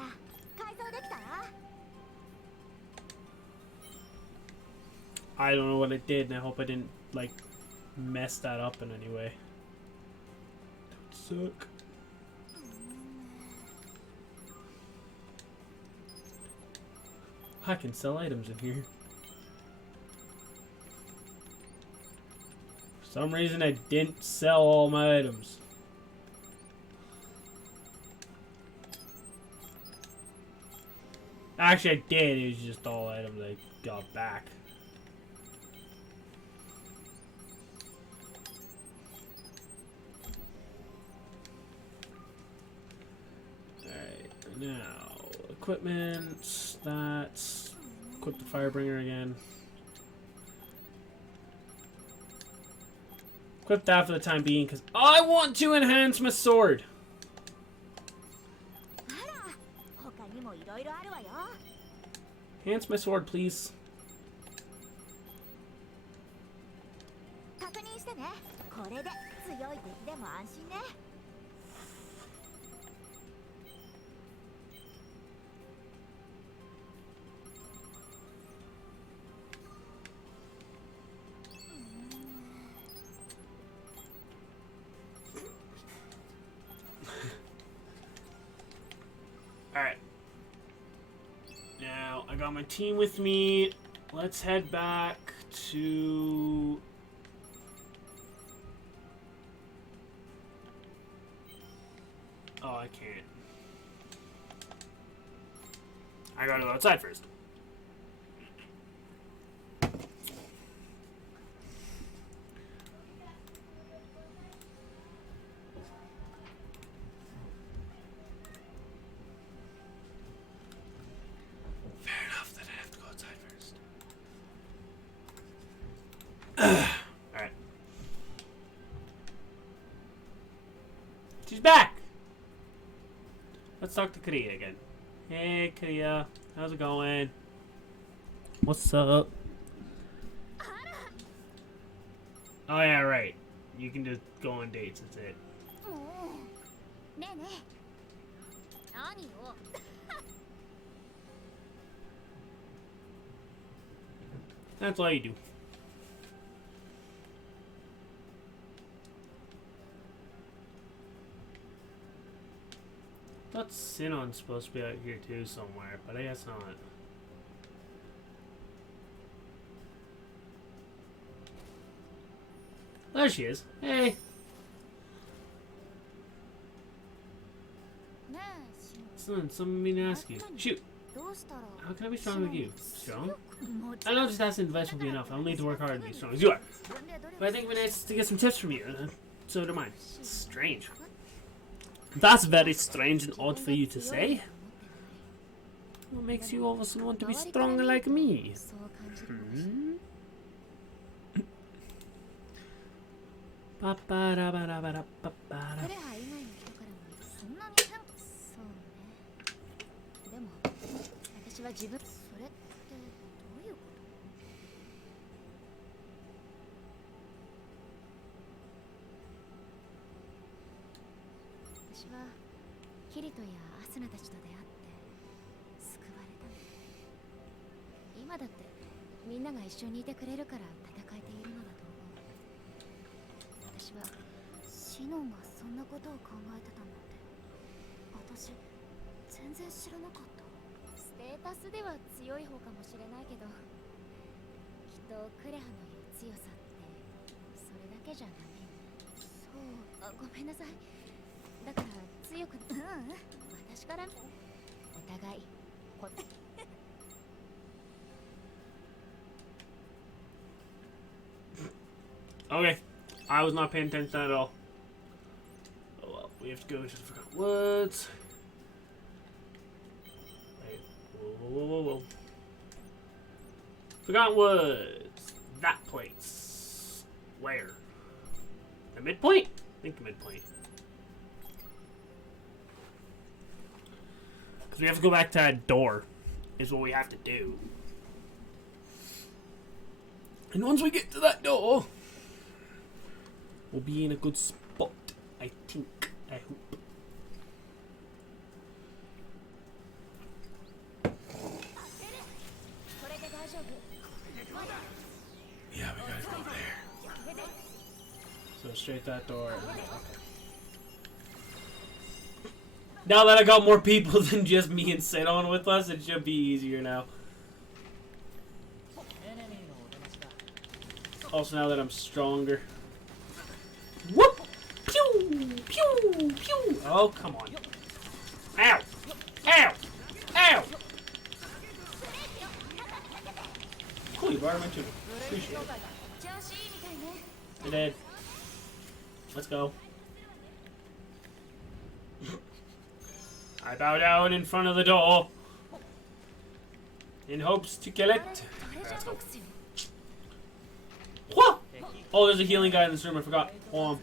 I don't know what it did, and I hope I didn't, like, mess that up in any way. That would suck. I can sell items in here. For some reason, I didn't sell all my items. Actually, I did. It was just all items I got back. Alright, now, equipment, that's... Equip the Firebringer again. Equip that for the time being, because I want to enhance my sword! Enhance my sword, please. Alright. Now, I got my team with me. Let's head back to... Oh, I can't. I gotta go outside first. Alright. She's back! Let's talk to Kriya again. Hey, Kriya. How's it going? What's up? Oh, yeah, right. You can just go on dates, that's it. 何を That's all you do. Thought Sinon's supposed to be out here too somewhere, but I guess not. There she is. Hey. ねえシ Son, something mean to ask you. Shoot. どうしたら How can I be strong like you? Strong? もち I ろん know just asking advice won't be enough. I'll need to work hard to be as strong as you are. 自分で努力 But I think it'd be nice to get some tips from you. So do mine. Strange. That's very strange and odd for you to say. What makes you all of a sudden want to be stronger like me? そう感じる Hmm? Ba-ba-da-ba-da-ba-da-ba-ba-da. プレハ以外の人からもそんなに変そうねでも私は自分それってどういうこと私はキリトやアスナたちと出会って救われたの今だってみんなが一緒にいてくれるから戦えているのだと思う私はシノンがそんなことを考えてたなんて私全然知らなかったステータスでは強い方かもしれないけどきっとクレハの言う強さってそれだけじゃダメよそうあごめんなさいだから強く私からお互いこ Okay. I was not paying attention at all. Oh well, we have to go to the Forgotten Woods. Wait. Whoa, whoa, whoa, whoa. Forgotten Woods. That place. Where? The midpoint? I think the midpoint. Because we have to go back to that door. Is what we have to do. And once we get to that door, we'll be in a good spot, I think. I hope. Yeah, we gotta go there. So straight that door. Okay. Now that I got more people than just me and Sinon with us, it should be easier now. Also, now that I'm stronger. Whoop! Pew! Pew! Pew! Oh, come on. Ow! Ow! Ow! Cool, you brought him into me. Appreciate it. 調子いいみたいね You did. Let's go. I bow down in front of the door in hopes to kill it. トレジャーボックスよ Whoa! Oh, there's a healing guy in this room. I forgot. Hold on.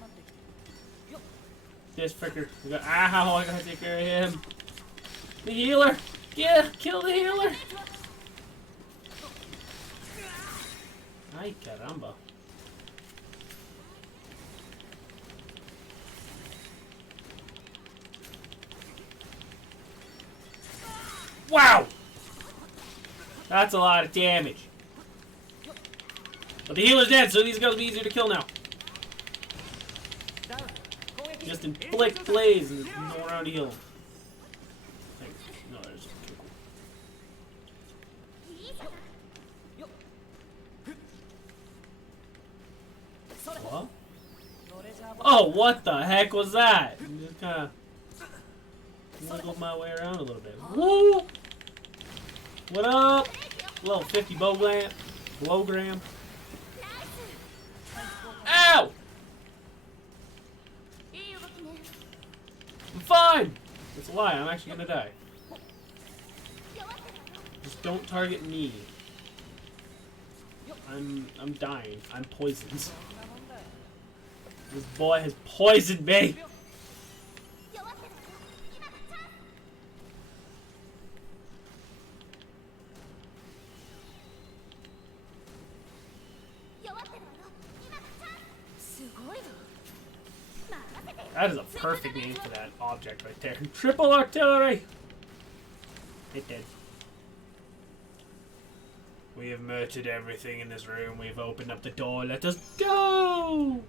This fricker. We got, ow! I gotta take care of him. The healer. Yeah, kill the healer. Ay, caramba. Wow! That's a lot of damage. But the healer's dead, so these guys will be easier to kill now. Just inflict blaze and there's no one around to heal them. No, there's okay, cool. What? Oh, what the heck was that? I'm just kind of wiggle my way around a little bit. Woo! What up? Level 50 blowgram. Ow! いい動きね I'm fine! It's a lie, I'm actually gonna die. Just don't target me. I'm dying. I'm poisoned. This boy has poisoned me! 弱ってる今がチャンス弱ってるわよ今がチャンスすごいわ That is a perfect name for that object right there. Triple artillery! It did. We have murdered everything in this room. We've opened up the door. Let us go!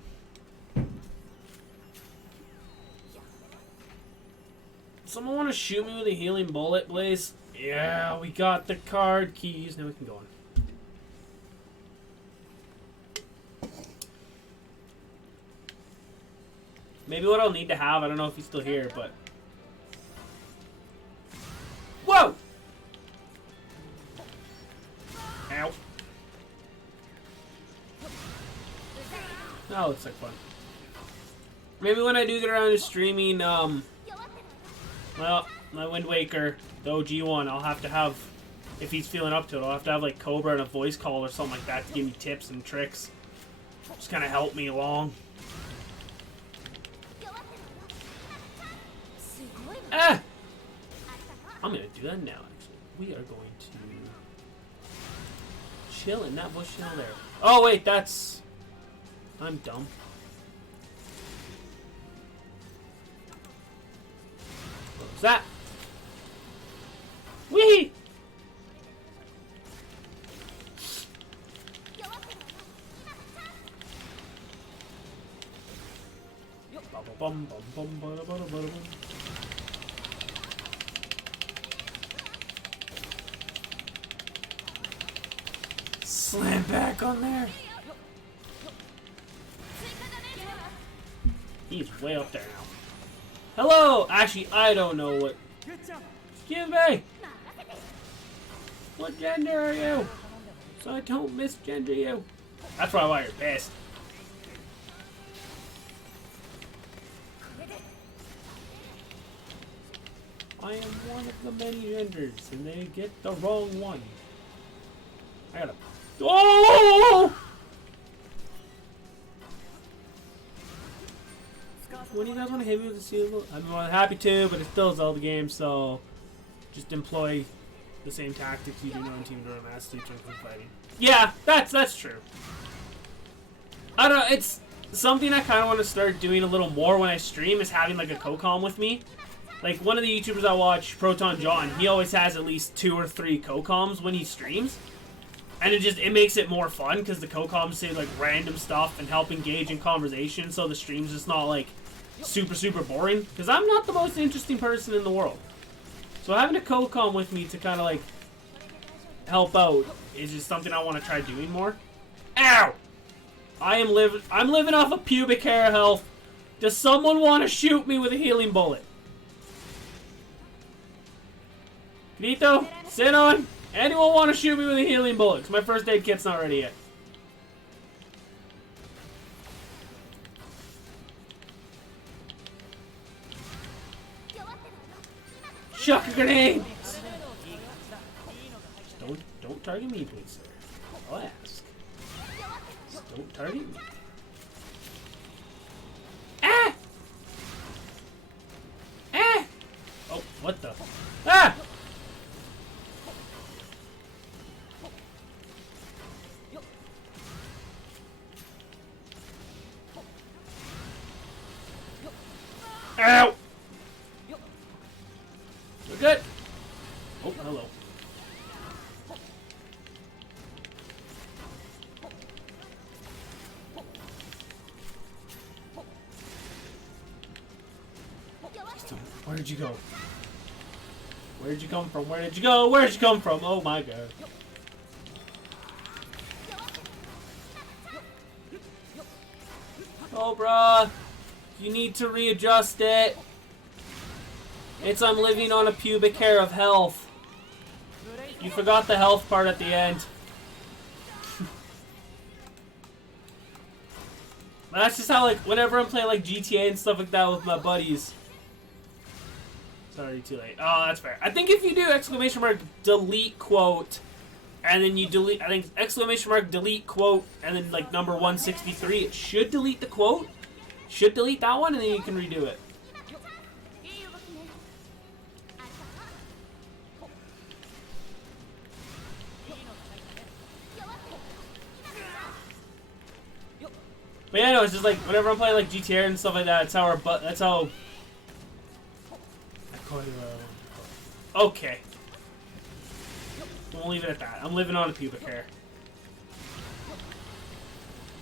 Someone want to shoot me with a healing bullet, please? Yeah, we got the card keys. Now we can go on. Maybe what I'll need to have, I don't know if he's still here, but... Whoa! Ow. That looks like fun. Maybe when I do get around to streaming, well, my Wind Waker, the OG one, I'll have to have, if he's feeling up to it, I'll have to have like Cobra and a voice call or something like that to give me tips and tricks. Just kind of help me along. Ah! I'm gonna do that now, actually. We are going to chill in that bush chill there. Oh, wait, that's... I'm dumb. What was that? Whee! Bum, bum, bum, bum, bum, bum, bum. Slam back on there. He's way up there now. Hello! Actually, I don't know what... Excuse me! What gender are you? So I don't misgender you. That's probably why you're pissed. I am one of the many genders, and they get the wrong one. I gotta... Oh! When do you guys want to hit me with the seal? I'm more than happy to, but it's still a Zelda game, so just employ the same tactics you do on Team Dora Master Teacher and fighting. Yeah, that's true. I don't know, it's something I kind of want to start doing a little more when I stream is having like a co-com with me. Like one of the YouTubers I watch, Proton John, he always has at least 2 or 3 co-coms when he streams. And it makes it more fun because the co-coms say like random stuff and help engage in conversation, so the stream's just not like super boring. Because I'm not the most interesting person in the world. So having a co-com with me to kind of like help out is just something I want to try doing more. Ow! I'm living off of pubic hair health. Does someone want to shoot me with a healing bullet? Nito, sit on. Anyone want to shoot me with a healing bullet? Because my first aid kit's not ready yet. Chuck a grenade! Don't target me, please, sir. I'll ask. Don't target me. Ah! Ah! Oh, what the? Ah! Ow! We're good. Oh, hello. Where did you go? Where did you come from? Where did you go? Where did you come from? Oh my god. Oh, bruh. You need to readjust it. I'm living on a pubic hair of health. You forgot the health part at the end. That's just how, like, whenever I'm playing, like, GTA and stuff like that with my buddies. Sorry, too late. Oh, that's fair. I think if you do exclamation mark delete quote, and then you delete, I think exclamation mark delete quote, and then, like, number 163, it should delete the quote. Should delete that one, and then you can redo it. But yeah, no, it's just like whenever I'm playing like GTA and stuff like that, that's how that's how. Okay. We'll leave it at that. I'm living on a pubic hair.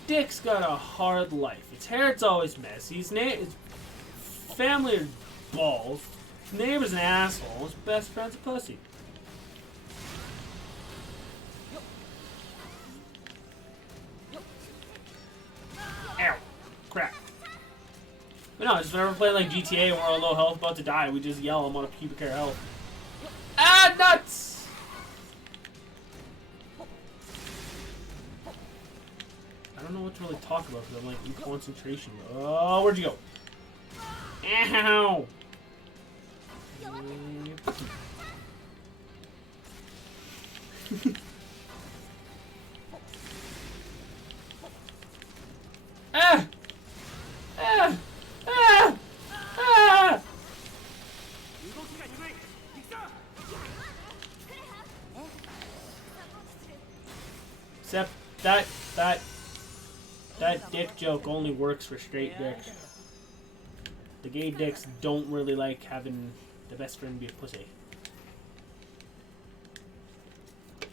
Dick's got a hard life. His hair's always messy. His family are balls. His neighbor's an asshole. His best friend's a pussy. Ow. Crap. But no, just whenever we're playing like GTA and we're all low health about to die, we just yell, I'm on a pubic hair health. Ah, nuts! I don't know what to really talk about because I'm like in concentration. Oh, where'd you go? Ow! Ah! Ah! Ah! Ah! Except that dick joke only works for straight dicks. The gay dicks don't really like having the best friend be a pussy.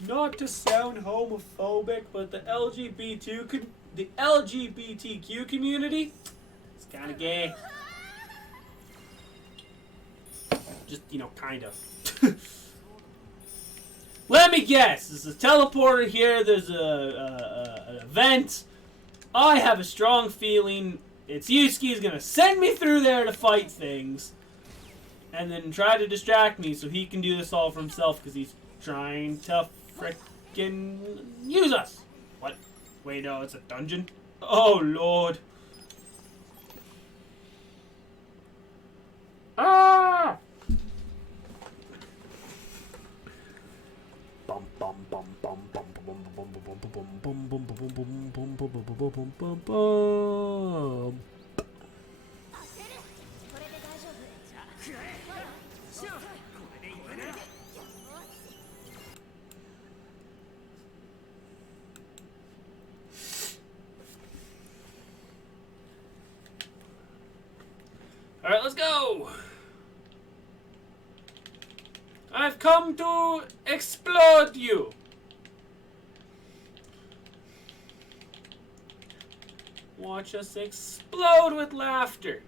Not to sound homophobic, but the LGBTQ community is kind of gay. Just, you know, kind of. Let me guess. There's a teleporter here. There's an event. I have a strong feeling it's Yusuke's gonna send me through there to fight things, and then try to distract me so he can do this all for himself because he's trying to frickin' use us. What? Wait, no, it's a dungeon? Oh, Lord. Ah! Bum bum bum bum bum bum bum bum bum bum bum bum bum bum bum bum bum bum. All right, let's go. I've come to explode you. Watch us explode with laughter.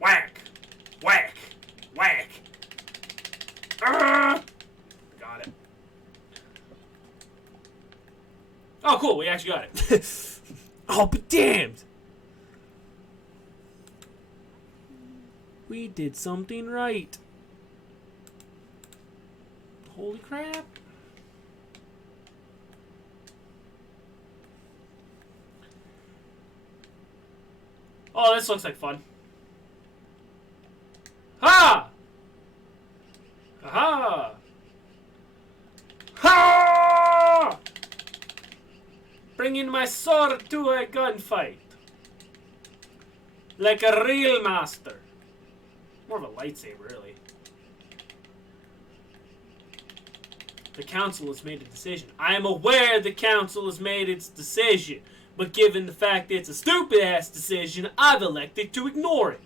Whack! Whack! Whack! Got it. Oh, cool. We actually got it. Oh, but damned. We did something right. Holy crap. Oh, this looks like fun. Ha! Aha! Ha! Bringing my sword to a gunfight. Like a real master. More of a lightsaber, really. The council has made a decision. I am aware the council has made its decision. But given the fact it's a stupid-ass decision, I've elected to ignore it.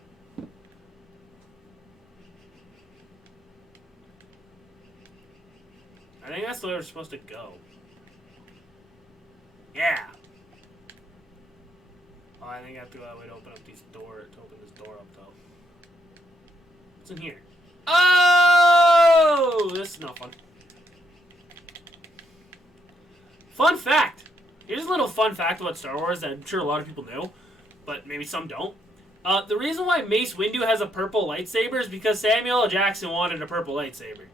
I think that's the way we're supposed to go. Yeah. Oh, I think I have to go that way to open up this door up, though. What's in here? Oh! This is not fun. Fun fact. Here's a little fun fact about Star Wars that I'm sure a lot of people know, but maybe some don't. The reason why Mace Windu has a purple lightsaber is because Samuel L. Jackson wanted a purple lightsaber.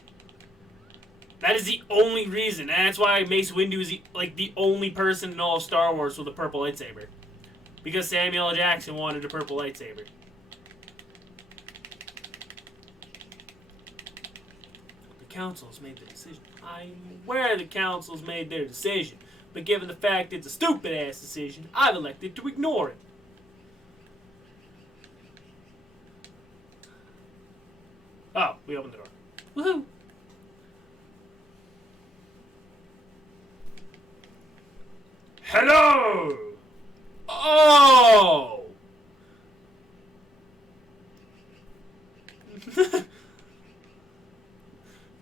That is the only reason, and that's why Mace Windu is the only person in all of Star Wars with a purple lightsaber. Because Samuel L. Jackson wanted a purple lightsaber. The council's made the decision. I'm aware the council's made their decision. But given the fact it's a stupid-ass decision, I've elected to ignore it. Oh, we opened the door. Woohoo! Hello! Oh!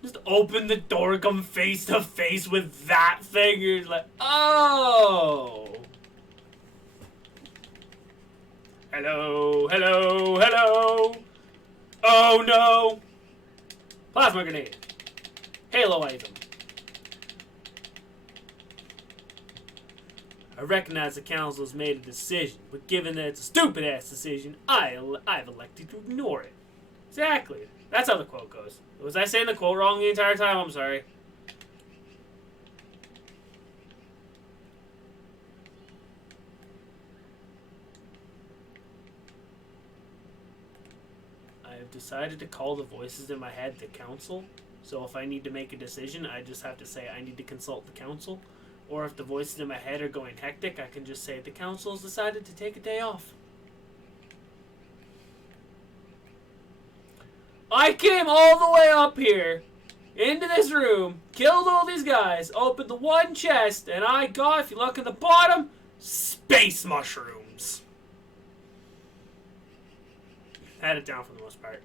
Just open the door, come face to face with that thing. You're like, oh! Hello, hello, hello! Oh no! Plasma grenade. Halo item. I recognize the council's made a decision, but given that it's a stupid-ass decision, I've elected to ignore it. Exactly. That's how the quote goes. Was I saying the quote wrong the entire time? I'm sorry. I have decided to call the voices in my head the council. So if I need to make a decision, I just have to say I need to consult the council. Or if the voices in my head are going hectic, I can just say the council has decided to take a day off. I came all the way up here, into this room, killed all these guys, opened the one chest, and I got, if you look at the bottom, space mushrooms. Had it down for the most part.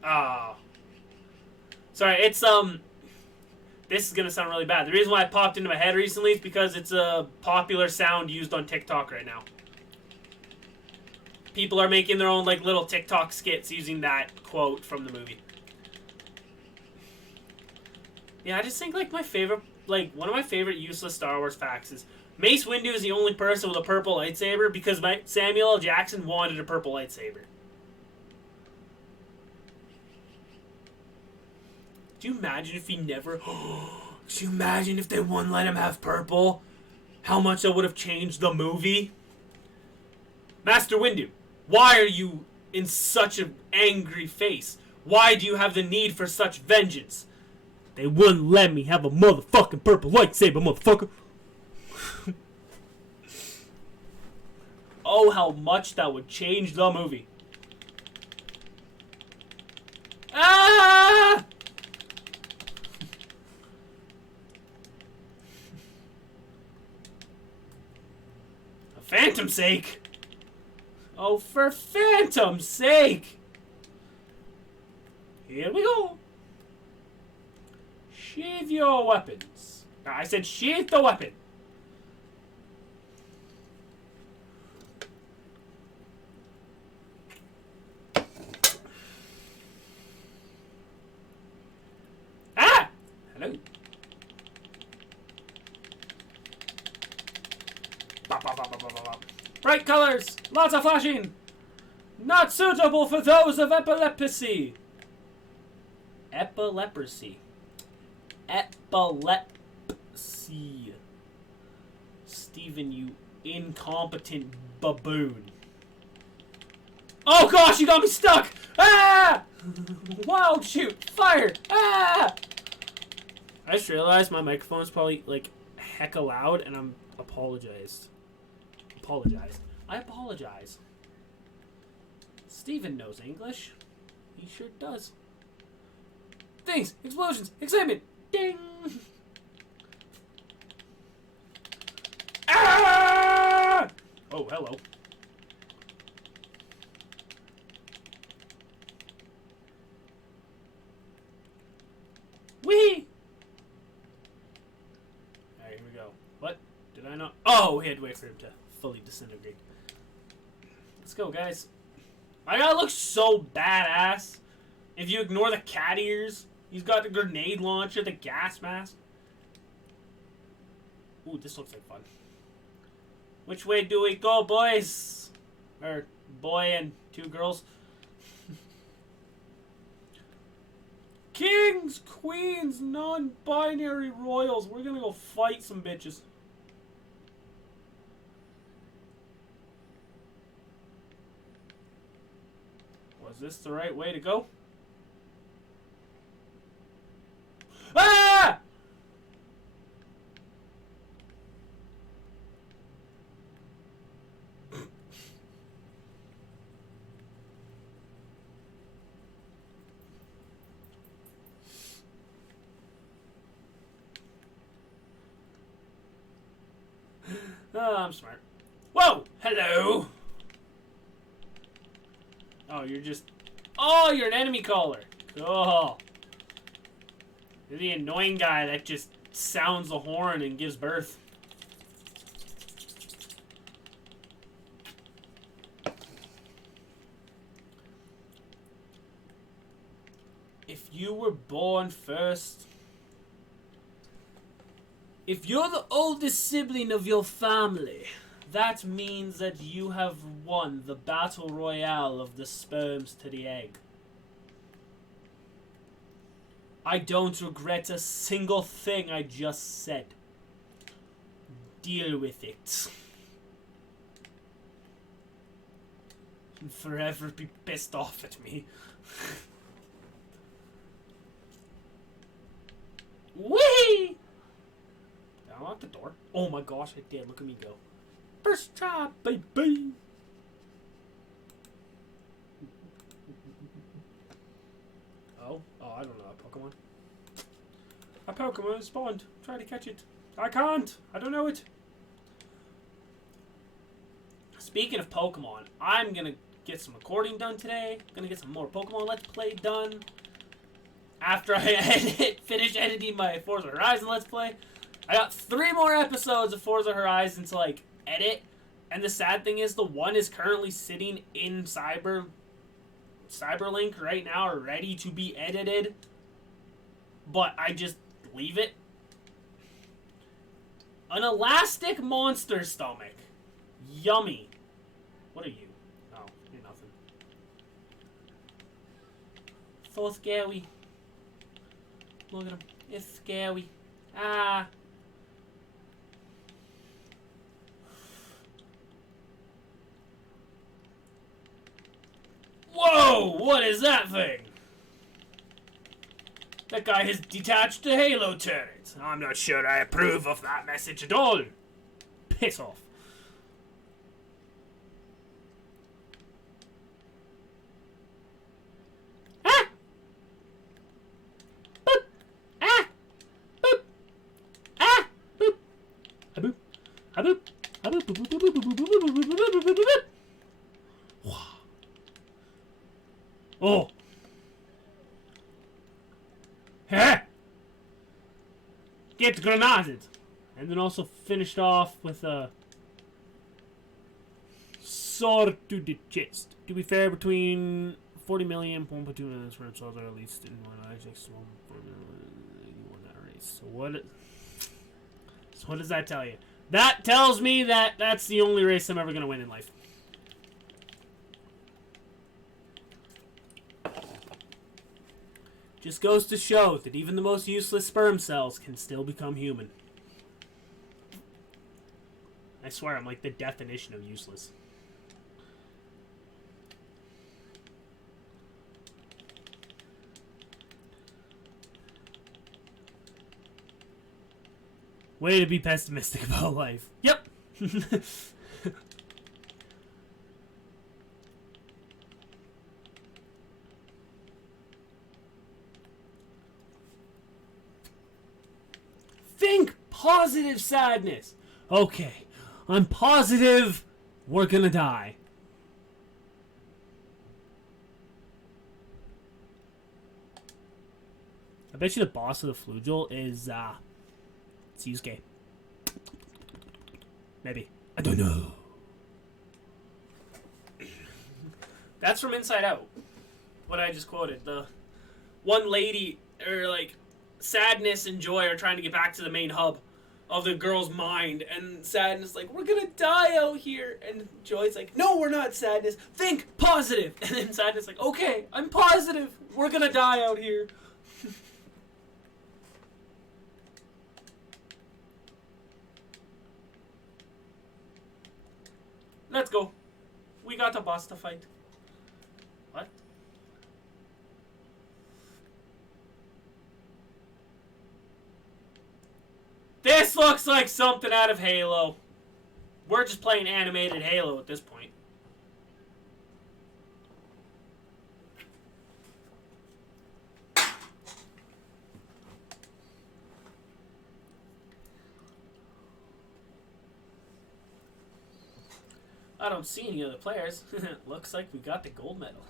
Sorry, it's, this is going to sound really bad. The reason why it popped into my head recently is because it's a popular sound used on TikTok right now. People are making their own, like, little TikTok skits using that quote from the movie. Yeah, I just think, like, one of my favorite useless Star Wars facts is Mace Windu is the only person with a purple lightsaber because Samuel L. Jackson wanted a purple lightsaber. Could you imagine if he never... Could you imagine if they wouldn't let him have purple? How much that would have changed the movie? Master Windu, why are you in such an angry face? Why do you have the need for such vengeance? They wouldn't let me have a motherfucking purple lightsaber, motherfucker. Oh, how much that would change the movie. Ah! For Phantom's sake. Oh, for Phantom's sake. Here we go. Sheathe your weapons. I said sheathe the weapon. Ah! Hello. Bright colors. Lots of flashing. Not suitable for those of epilepsy. Epilepsy. Epilepsy. Steven, you incompetent baboon. Oh gosh, you got me stuck! Ah! Wild shoot! Fire! Ah! I just realized my microphone's probably like hecka loud and I'm apologized. I apologize. Steven knows English. He sure does. Things! Explosions! Excitement! Ding! Ah! Oh, hello. Whee! Alright, here we go. What? Did I not? Oh, we had to wait for him to fully disintegrate. Let's go, guys. My guy looks so badass. If you ignore the cat ears, he's got the grenade launcher, the gas mask. Ooh, this looks like fun. Which way do we go, boys? Or boy and two girls. Kings, queens, non-binary royals. We're gonna go fight some bitches. Was this the right way to go? Ah! Oh, I'm smart. Whoa! Hello! Oh, you're just... Oh, you're an enemy caller. Cool. You're the annoying guy that just sounds the horn and gives birth. If you were born first... If you're the oldest sibling of your family, that means that you have won the battle royale of the sperms to the egg. I don't regret a single thing I just said. Deal with it. And forever be pissed off at me. Whee! Did I unlock the door? Oh my gosh, I did. Look at me go. First try, baby! Oh, I don't know that Pokemon. A Pokemon spawned. Try to catch it. I can't. I don't know it. Speaking of Pokemon, I'm gonna get some recording done today. Gonna get some more Pokemon Let's Play done. After I finish editing my Forza Horizon Let's Play. I got 3 more episodes of Forza Horizon to, like, edit. And the sad thing is the one is currently sitting in Cyberlink right now, ready to be edited. But I just leave it. An elastic monster stomach. Yummy. What are you? Oh, you're nothing. So scary. Look at him. It's scary. Ah. Whoa! What is that thing? That guy has detached the Halo turret. I'm not sure I approve of that message at all. Piss off. Ah! Boop! Ah! Boop! Ah! Boop! Ah boop! Ah boop! Ah boop! Boop! Boop! Boop! Boop! Boop! Boop! Boop! Boop! Boop! Boop! Oh! Huh? Get grenaded! And then also finished off with a sword to the chest. To be fair, between 40 million and 1.2 million swords are at least in one Isaac so race. So what does that tell you? That tells me that that's the only race I'm ever gonna win in life. Just goes to show that even the most useless sperm cells can still become human. I swear, I'm like the definition of useless. Way to be pessimistic about life. Yep! Think positive sadness. Okay, I'm positive we're gonna die. I bet you the boss of the Flugel is, it's Yusuke. Maybe. I don't know. That's from Inside Out. What I just quoted. The one lady, or like, sadness and joy are trying to get back to the main hub of the girl's mind, and sadness like, we're gonna die out here, and joy's like, no, we're not, sadness, think positive, and then sadness like, okay, I'm positive, we're gonna die out here. Let's go. We got a boss to fight. What? This looks like something out of Halo. We're just playing animated Halo at this point. I don't see any other players. Looks like we got the gold medal.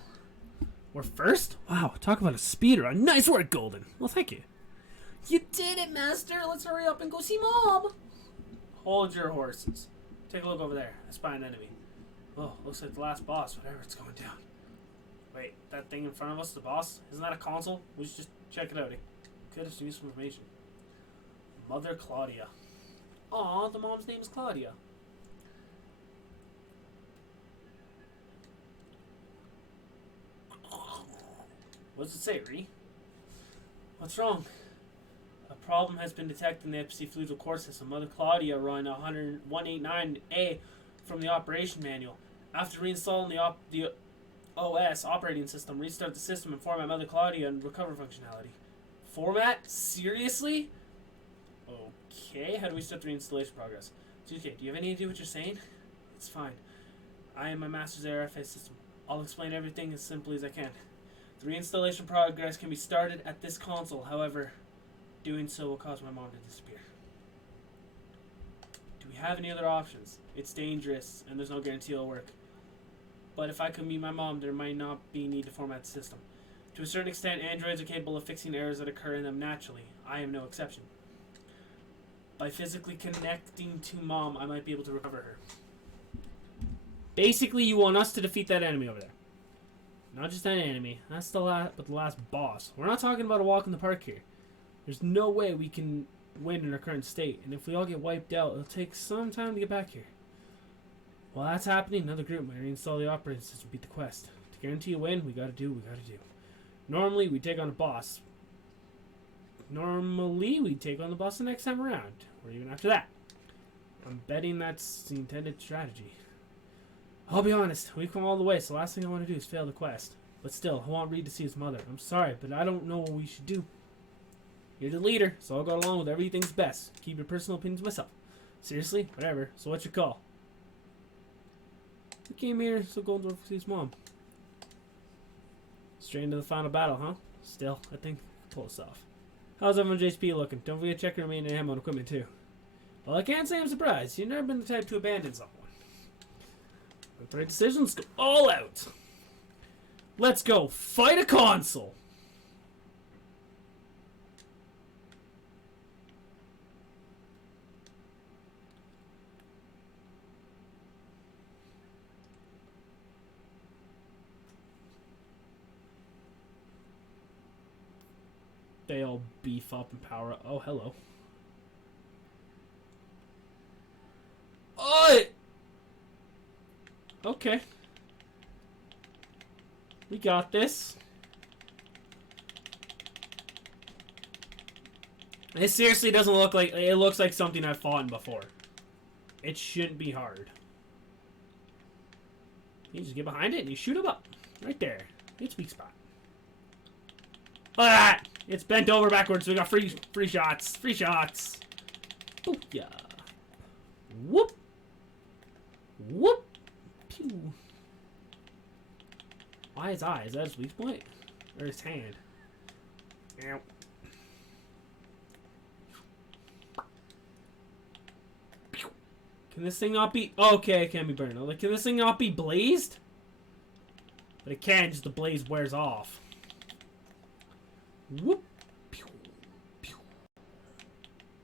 We're first? Wow, talk about a speedrun. Nice work, Golden. Well, thank you. You did it, Master. Let's hurry up and go see Mom. Hold your horses. Take a look over there. I spy an enemy. Oh, looks like the last boss. Whatever, it's going down. Wait, that thing in front of us, the boss? Isn't that a console? We should just check it out. It could have some useful information. Mother Claudia. Aw, the mom's name is Claudia. What does it say, Ree? What's wrong? A problem has been detected in the epicefluidal core system. Mother Claudia run 189A from the operation manual. After reinstalling the OS operating system, restart the system and format Mother Claudia and recover functionality. Format? Seriously? Okay, how do we start the reinstallation progress? Okay, do you have any idea what you're saying? It's fine. I am my master's RFA system. I'll explain everything as simply as I can. The reinstallation progress can be started at this console. However, doing so will cause my mom to disappear. Do we have any other options? It's dangerous, and there's no guarantee it'll work. But if I could meet my mom, there might not be need to format the system. To a certain extent, androids are capable of fixing errors that occur in them naturally. I am no exception. By physically connecting to Mom, I might be able to recover her. Basically, you want us to defeat that enemy over there. Not just that enemy. That's the last boss. We're not talking about a walk in the park here. There's no way we can win in our current state. And if we all get wiped out, it'll take some time to get back here. While that's happening, another group might reinstall the operating system to beat the quest. To guarantee a win, we gotta do what we gotta do. Normally, we take on a boss. Normally, we take on the boss the next time around. Or even after that. I'm betting that's the intended strategy. I'll be honest, we've come all the way, so the last thing I want to do is fail the quest. But still, I want Reed to see his mother. I'm sorry, but I don't know what we should do. You're the leader, so I'll go along with everything's best. Keep your personal opinions to myself. Seriously? Whatever. So what's your call? We came here so Golden Dwarf can see his mom. Straight into the final battle, huh? Still, I think pull us off. How's everyone's HP looking? Don't forget to check your remaining ammo and equipment too. Well, I can't say I'm surprised. You've never been the type to abandon someone. With the right decisions, go all out. Let's go fight a console. They all beef up and power up. Oh, hello. Oh! Okay. We got this. It seriously doesn't look like... It looks like something I've fought in before. It shouldn't be hard. You just get behind it and you shoot him up. Right there. It's weak spot. Look at that! It's bent over backwards, so we got free shots. Free shots. Booyah. Whoop. Whoop. Pew. Why his eye? Is that his weak point? Or his hand? Ow. Can this thing not be... Oh, okay, it can be burned. Like, can this thing not be blazed? But it can, just the blaze wears off. Whoop. Pew. Pew.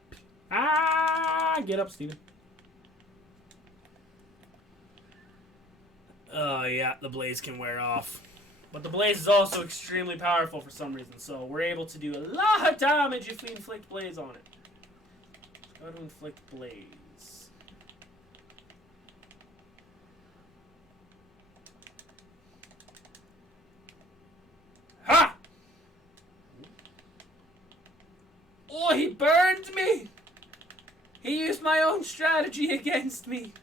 Pew. Ah! Get up, Steven. Oh, yeah, the blaze can wear off. But the blaze is also extremely powerful for some reason, so we're able to do a lot of damage if we inflict blaze on it. How to inflict blaze? Ha! Oh, he burned me! He used my own strategy against me.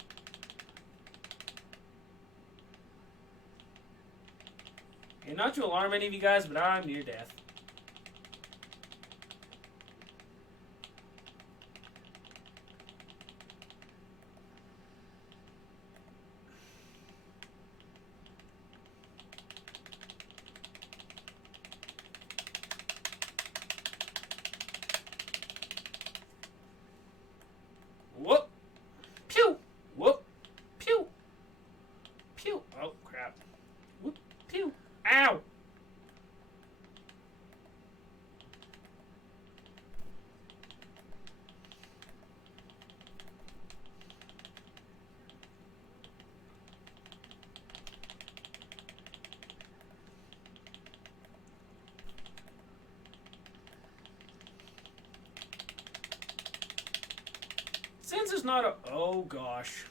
And not to alarm any of you guys, but I'm near death. Whoop. Pew. Whoop. Pew. Since it's not a... Oh, gosh.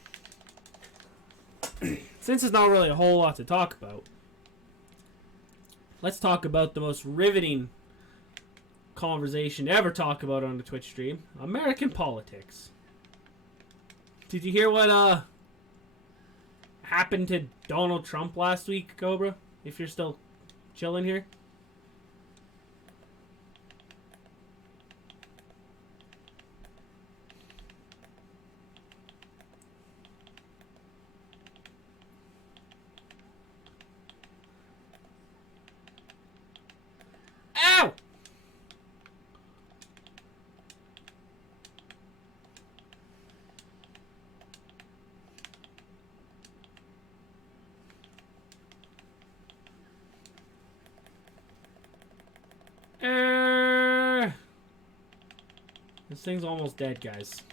Since it's not really a whole lot to talk about, let's talk about the most riveting conversation to ever talk about on the Twitch stream. American politics. Did you hear what happened to Donald Trump last week, Cobra? If you're still chilling here. Ow! This thing's almost dead, guys.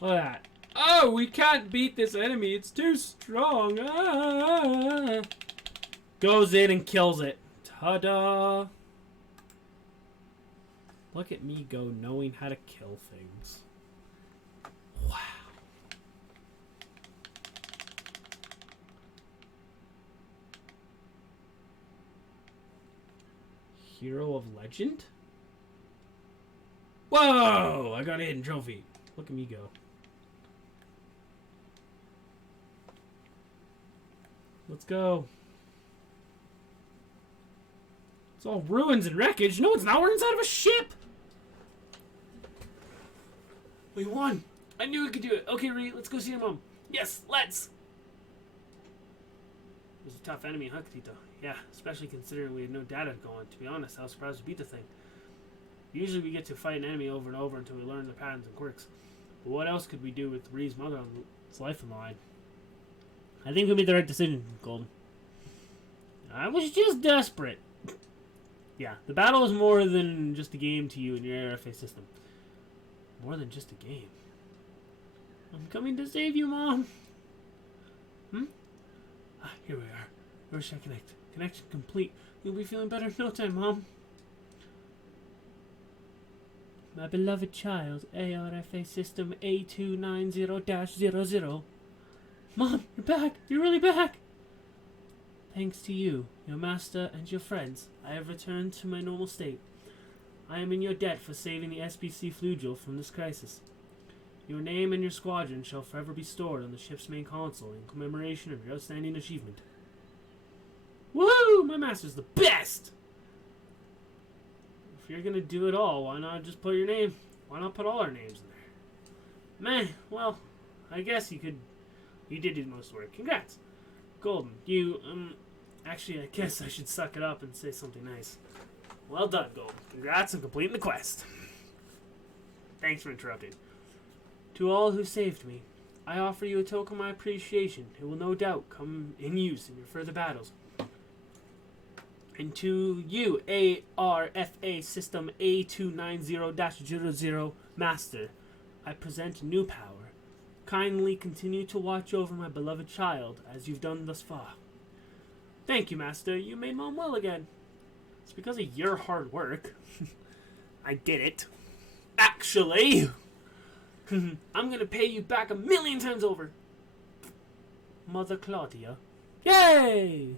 Look at that. Oh, we can't beat this enemy. It's too strong. Ah. Goes in and kills it. Ta-da! Look at me go knowing how to kill things. Wow. Hero of Legend? Whoa! I got a hidden trophy. Look at me go. Let's go. It's all ruins and wreckage. No, it's not. We're inside of a ship. We won. I knew we could do it. Okay, Ree, let's go see your mom. Yes, let's. It was a tough enemy, huh, Katito? Yeah, especially considering we had no data going. To be honest, I was surprised we beat the thing. Usually we get to fight an enemy over and over until we learn their patterns and quirks. But what else could we do with Ree's mother on its life on the line? I think we made the right decision, Golden. I was just desperate. Yeah, the battle is more than just a game to you and your RFA system. More than just a game. I'm coming to save you, Mom. Here we are. Where should I connect? Connection complete. You'll be feeling better in no time, Mom. My beloved child, ARFA system A290-00. Mom, you're back! You're really back! Thanks to you, your master, and your friends, I have returned to my normal state. I am in your debt for saving the SBC Flugel from this crisis. Your name and your squadron shall forever be stored on the ship's main console in commemoration of your outstanding achievement. Woohoo! My master's the best! If you're gonna do it all, why not just put your name? Why not put all our names in there? Man, well, I guess you could... You did do the most work. Congrats! Golden, you, actually, I guess I should suck it up and say something nice. Well done, Golden. Congrats on completing the quest. Thanks for interrupting. To all who saved me, I offer you a token of my appreciation. It will no doubt come in use in your further battles. And to you, ARFA System A290-00 Master, I present new power. Kindly continue to watch over my beloved child as you've done thus far. Thank you, Master. You made Mom well again. It's because of your hard work. I did it. Actually, I'm gonna pay you back 1,000,000 times over. Mother Claudia. Yay!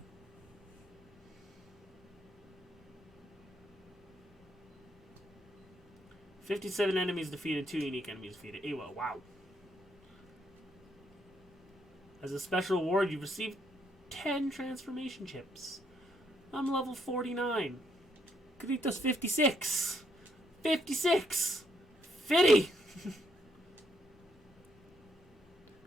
"57 enemies defeated, 2 unique enemies defeated." Well, wow. As a special award, you've received 10 transformation chips. I'm level 49. Grito's 56. 56! 50!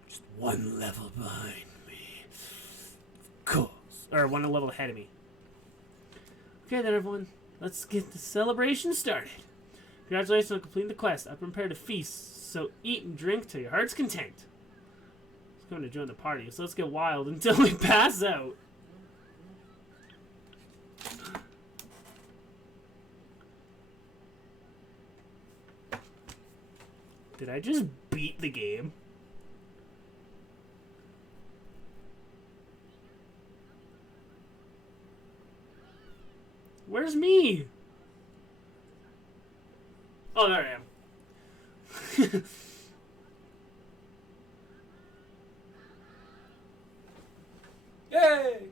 Just one level behind me. Of course. Or one level ahead of me. Okay then, everyone. Let's get the celebration started. Congratulations on completing the quest. I've prepared a feast, so eat and drink till your heart's content. It's going to join the party, so let's get wild until we pass out. Did I just beat the game? Where's me? Oh, there I am. Yay!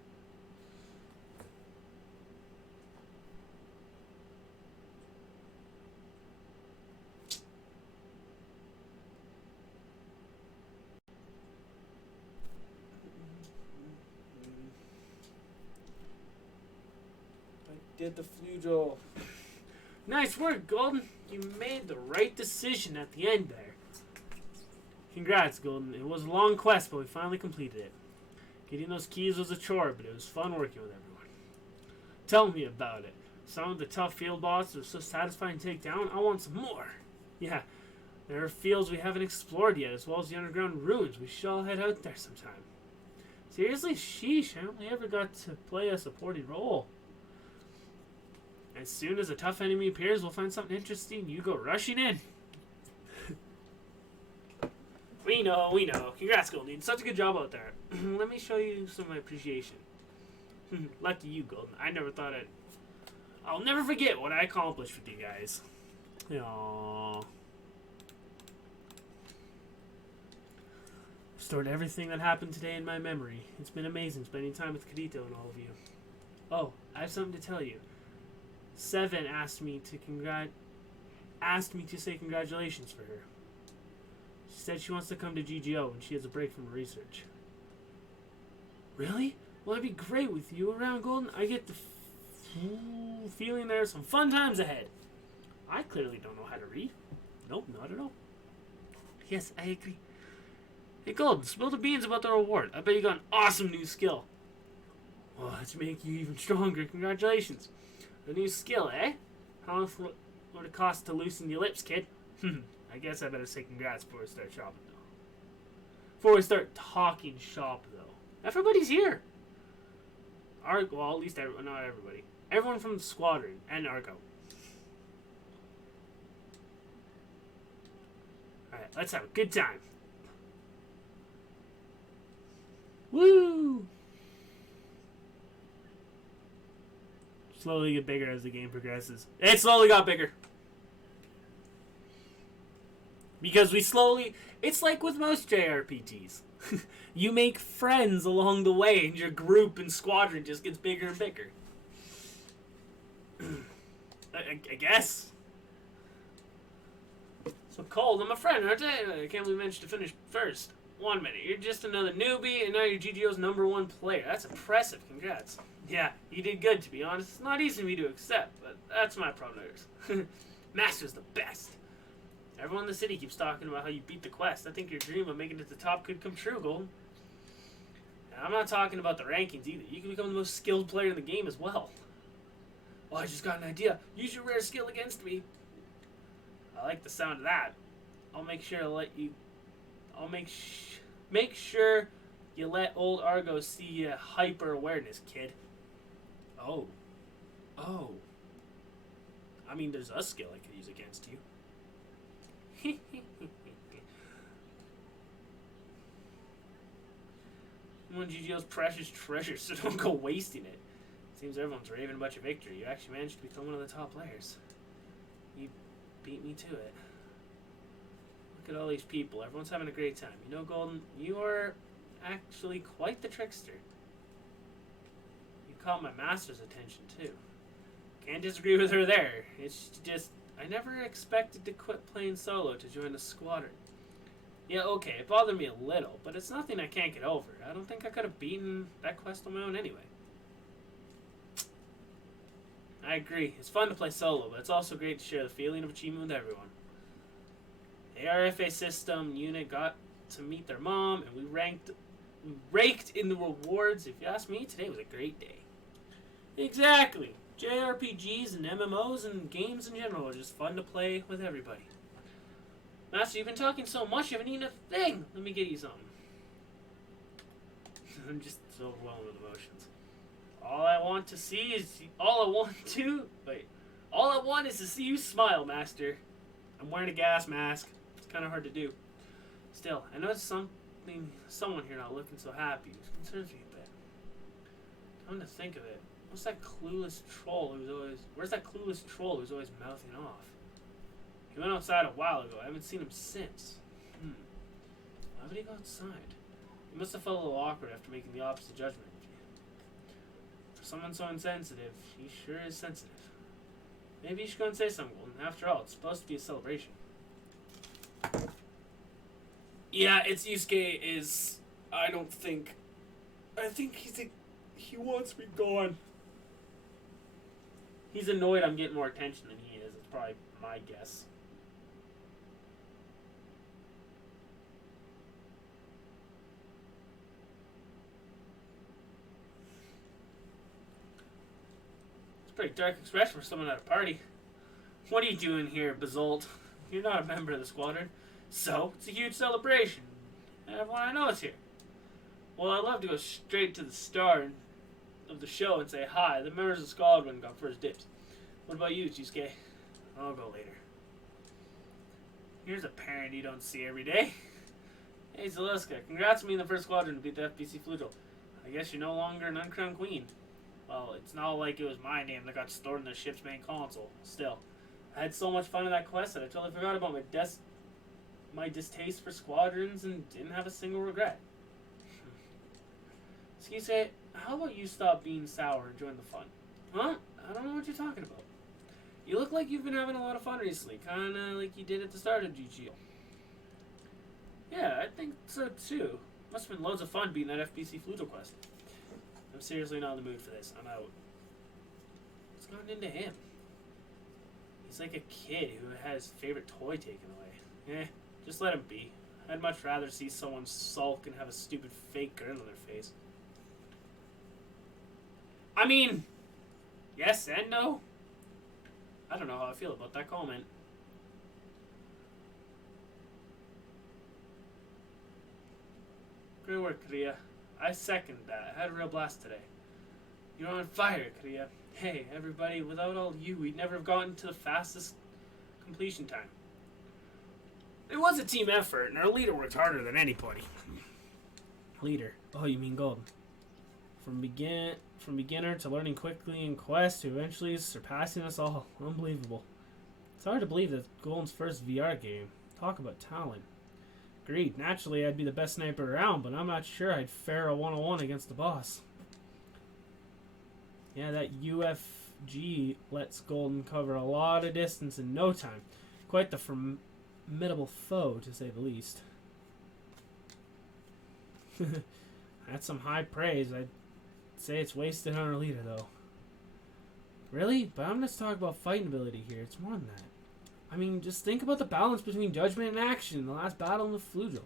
Did the flugel. Nice work, Golden. You made the right decision at the end there. Congrats, Golden. It was a long quest, but we finally completed it. Getting those keys was a chore, but it was fun working with everyone. Tell me about it. Some of the tough field bosses were so satisfying to take down, I want some more. Yeah, there are fields we haven't explored yet, as well as the underground ruins. We should all head out there sometime. Seriously, sheesh, I only ever got to play a supporting role. As soon as a tough enemy appears, we'll find something interesting. You go rushing in. We know, we know. Congrats, Golden. You did such a good job out there. Let me show you some of my appreciation. Lucky you, Golden. I never thought I'll never forget what I accomplished with you guys. Aww. Stored everything that happened today in my memory. It's been amazing spending time with Kirito and all of you. Oh, I have something to tell you. Seven asked me to say congratulations for her. She said she wants to come to GGO when she has a break from research. Really? Well, that'd be great with you around, Golden. I get the feeling there are some fun times ahead. I clearly don't know how to read. Nope, not at all. Yes, I agree. Hey, Golden, spill the beans about the reward. I bet you got an awesome new skill. Well, let's make you even stronger. Congratulations. A new skill, eh? How much would it cost to loosen your lips, kid? I guess I better say congrats before we start shopping, though. Before we start talking shop, though. Everybody's here. Well, at least not everybody. Everyone from the squadron and Argo. Alright, let's have a good time. Woo! Slowly get bigger as the game progresses. It slowly got bigger. Because it's like with most JRPGs. You make friends along the way and your group and squadron just gets bigger and bigger. I guess. So Cold, I'm a friend, aren't I? I can't believe we managed to finish first. 1 minute, you're just another newbie and now you're GGO's #1 player. That's impressive, congrats. Yeah, you did good, to be honest. It's not easy for me to accept, but that's my parameters. Master's the best. Everyone in the city keeps talking about how you beat the quest. I think your dream of making it to the top could come true, Golden. And I'm not talking about the rankings either. You can become the most skilled player in the game as well. Oh, I just got an idea. Use your rare skill against me. I like the sound of that. I'll make sure to let you... make sure you let old Argo see your hyper awareness, kid. Oh. I mean, there's a skill I could use against you. One GGO's precious treasure, so don't go wasting it. Seems everyone's raving about your victory. You actually managed to become one of the top players. You beat me to it. Look at all these people. Everyone's having a great time. You know, Golden, you are actually quite the trickster. You caught my master's attention, too. Can't disagree with her there. It's just, I never expected to quit playing solo to join a squadron. Yeah, okay, it bothered me a little, but it's nothing I can't get over. I don't think I could have beaten that quest on my own anyway. I agree. It's fun to play solo, but it's also great to share the feeling of achievement with everyone. The RFA system unit got to meet their mom, and we raked in the rewards. If you ask me, today was a great day. Exactly. JRPGs and MMOs and games in general are just fun to play with everybody. Master, you've been talking so much, you haven't eaten a thing. Let me get you something. I'm just so overwhelmed with emotions. All I want is to see you smile, Master. I'm wearing a gas mask. It's kind of hard to do. Still, I noticed someone here not looking so happy. It concerns me a bit. Come to think of it, where's that clueless troll who's always mouthing off? He went outside a while ago. I haven't seen him since. Why would he go outside? He must have felt a little awkward after making the opposite judgment. For someone so insensitive, he sure is sensitive. Maybe you should go and say something. After all, it's supposed to be a celebration. Yeah, it's Yusuke is... I think he wants me gone. He's annoyed I'm getting more attention than he is. It's probably my guess. Pretty dark expression for someone at a party. What are you doing here, Bazolt? You're not a member of the squadron. So, it's a huge celebration. Everyone I know is here. Well, I'd love to go straight to the star of the show and say hi. The members of the squadron got first dibs. What about you, Chisuke? I'll go later. Here's a parent you don't see every day. Hey, Zaliska, congrats on being the first squadron to beat the FBC Flugel. I guess you're no longer an uncrowned queen. Well, it's not like it was my name that got stored in the ship's main console. Still, I had so much fun in that quest that I totally forgot about my distaste for squadrons and didn't have a single regret. Excuse me, how about you stop being sour and join the fun? Huh? I don't know what you're talking about. You look like you've been having a lot of fun recently, kinda like you did at the start of GGO. Yeah, I think so too. Must have been loads of fun beating that FBC Flugel quest. I'm seriously not in the mood for this. I'm out. What's gotten into him? He's like a kid who had his favorite toy taken away. Just let him be. I'd much rather see someone sulk and have a stupid fake grin on their face. I mean, yes and no. I don't know how I feel about that comment. Great work, Kriya. I second that. I had a real blast today. You're on fire, Kriya. Hey, everybody, without all you, we'd never have gotten to the fastest completion time. It was a team effort, and our leader worked harder than anybody. Leader? Oh, you mean Golden. From beginner to learning quickly in Quest to eventually surpassing us all. Unbelievable. It's hard to believe that Golden's first VR game. Talk about talent. Agreed. Naturally, I'd be the best sniper around, but I'm not sure I'd fare a one-on-one against the boss. Yeah, that UFG lets Golden cover a lot of distance in no time. Quite the formidable foe, to say the least. That's some high praise. I'd say it's wasted on our leader, though. Really? But I'm just talking about fighting ability here. It's more than that. I mean, just think about the balance between judgment and action in the last battle in the Flugel.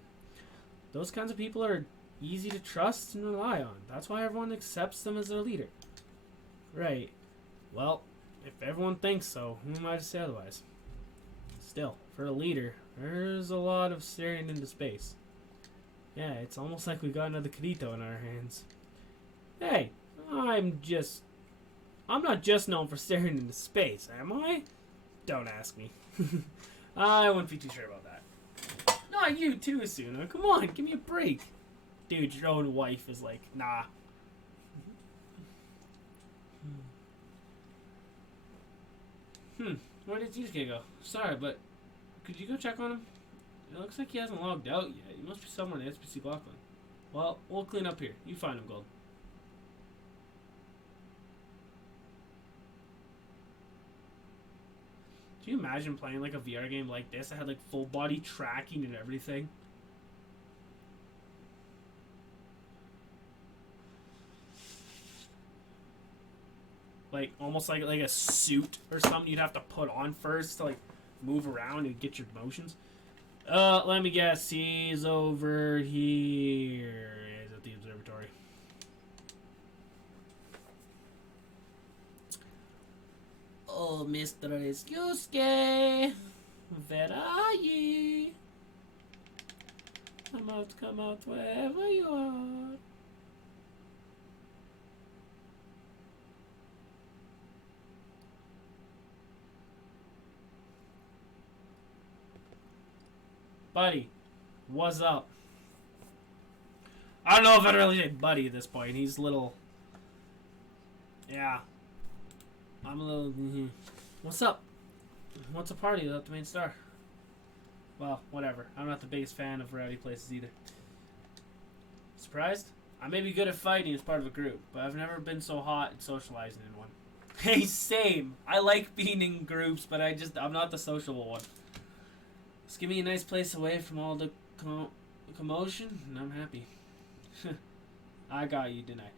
Those kinds of people are easy to trust and rely on. That's why everyone accepts them as their leader. Right. Well, if everyone thinks so, who am I to say otherwise? Still, for a leader, there's a lot of staring into space. Yeah, it's almost like we got another Kirito in our hands. Hey, I'm not just known for staring into space, am I? Don't ask me. I wouldn't be too sure about that. Not you too, Asuna. Come on, give me a break. Dude, your own wife is like, nah. Where did Yusuke go? Sorry, but could you go check on him? It looks like he hasn't logged out yet. He must be somewhere in the SPC Blockland. Well, we'll clean up here. You find him, Gold. Can you imagine playing like a VR game like this that had like full body tracking and everything? Like almost like a suit or something you'd have to put on first to like move around and get your motions. Let me guess, he's over here. He's at the observatory. Oh, Mr. Yusuke, where are ye? Come out wherever you are. Buddy, what's up? I don't know if I'd really say buddy at this point. He's little. Yeah. I'm a little. What's up? What's a party without the main star? Well, whatever. I'm not the biggest fan of rowdy places either. Surprised? I may be good at fighting as part of a group, but I've never been so hot at socializing in one. Hey, same. I like being in groups, but I'm not the sociable one. Just give me a nice place away from all the commotion, and I'm happy. I got you, didn't I?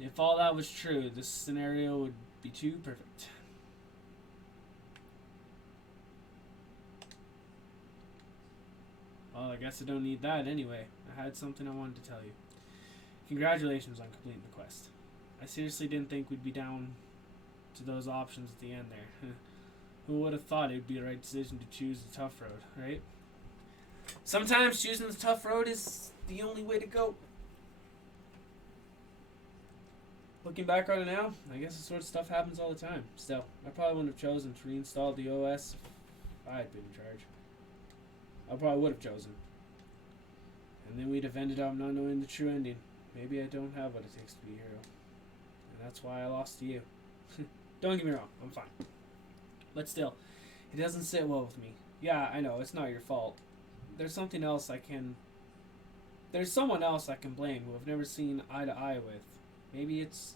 If all that was true, this scenario would be too perfect. Well, I guess I don't need that anyway. I had something I wanted to tell you. Congratulations on completing the quest. I seriously didn't think we'd be down to those options at the end there. Who would have thought it would be the right decision to choose the tough road, right? Sometimes choosing the tough road is the only way to go. Looking back on it now, I guess this sort of stuff happens all the time. Still, I probably wouldn't have chosen to reinstall the OS if I had been in charge. I probably would have chosen. And then we'd have ended up not knowing the true ending. Maybe I don't have what it takes to be a hero. And that's why I lost to you. Don't get me wrong, I'm fine. But still, it doesn't sit well with me. Yeah, I know, it's not your fault. There's someone else I can blame who I've never seen eye to eye with. Maybe it's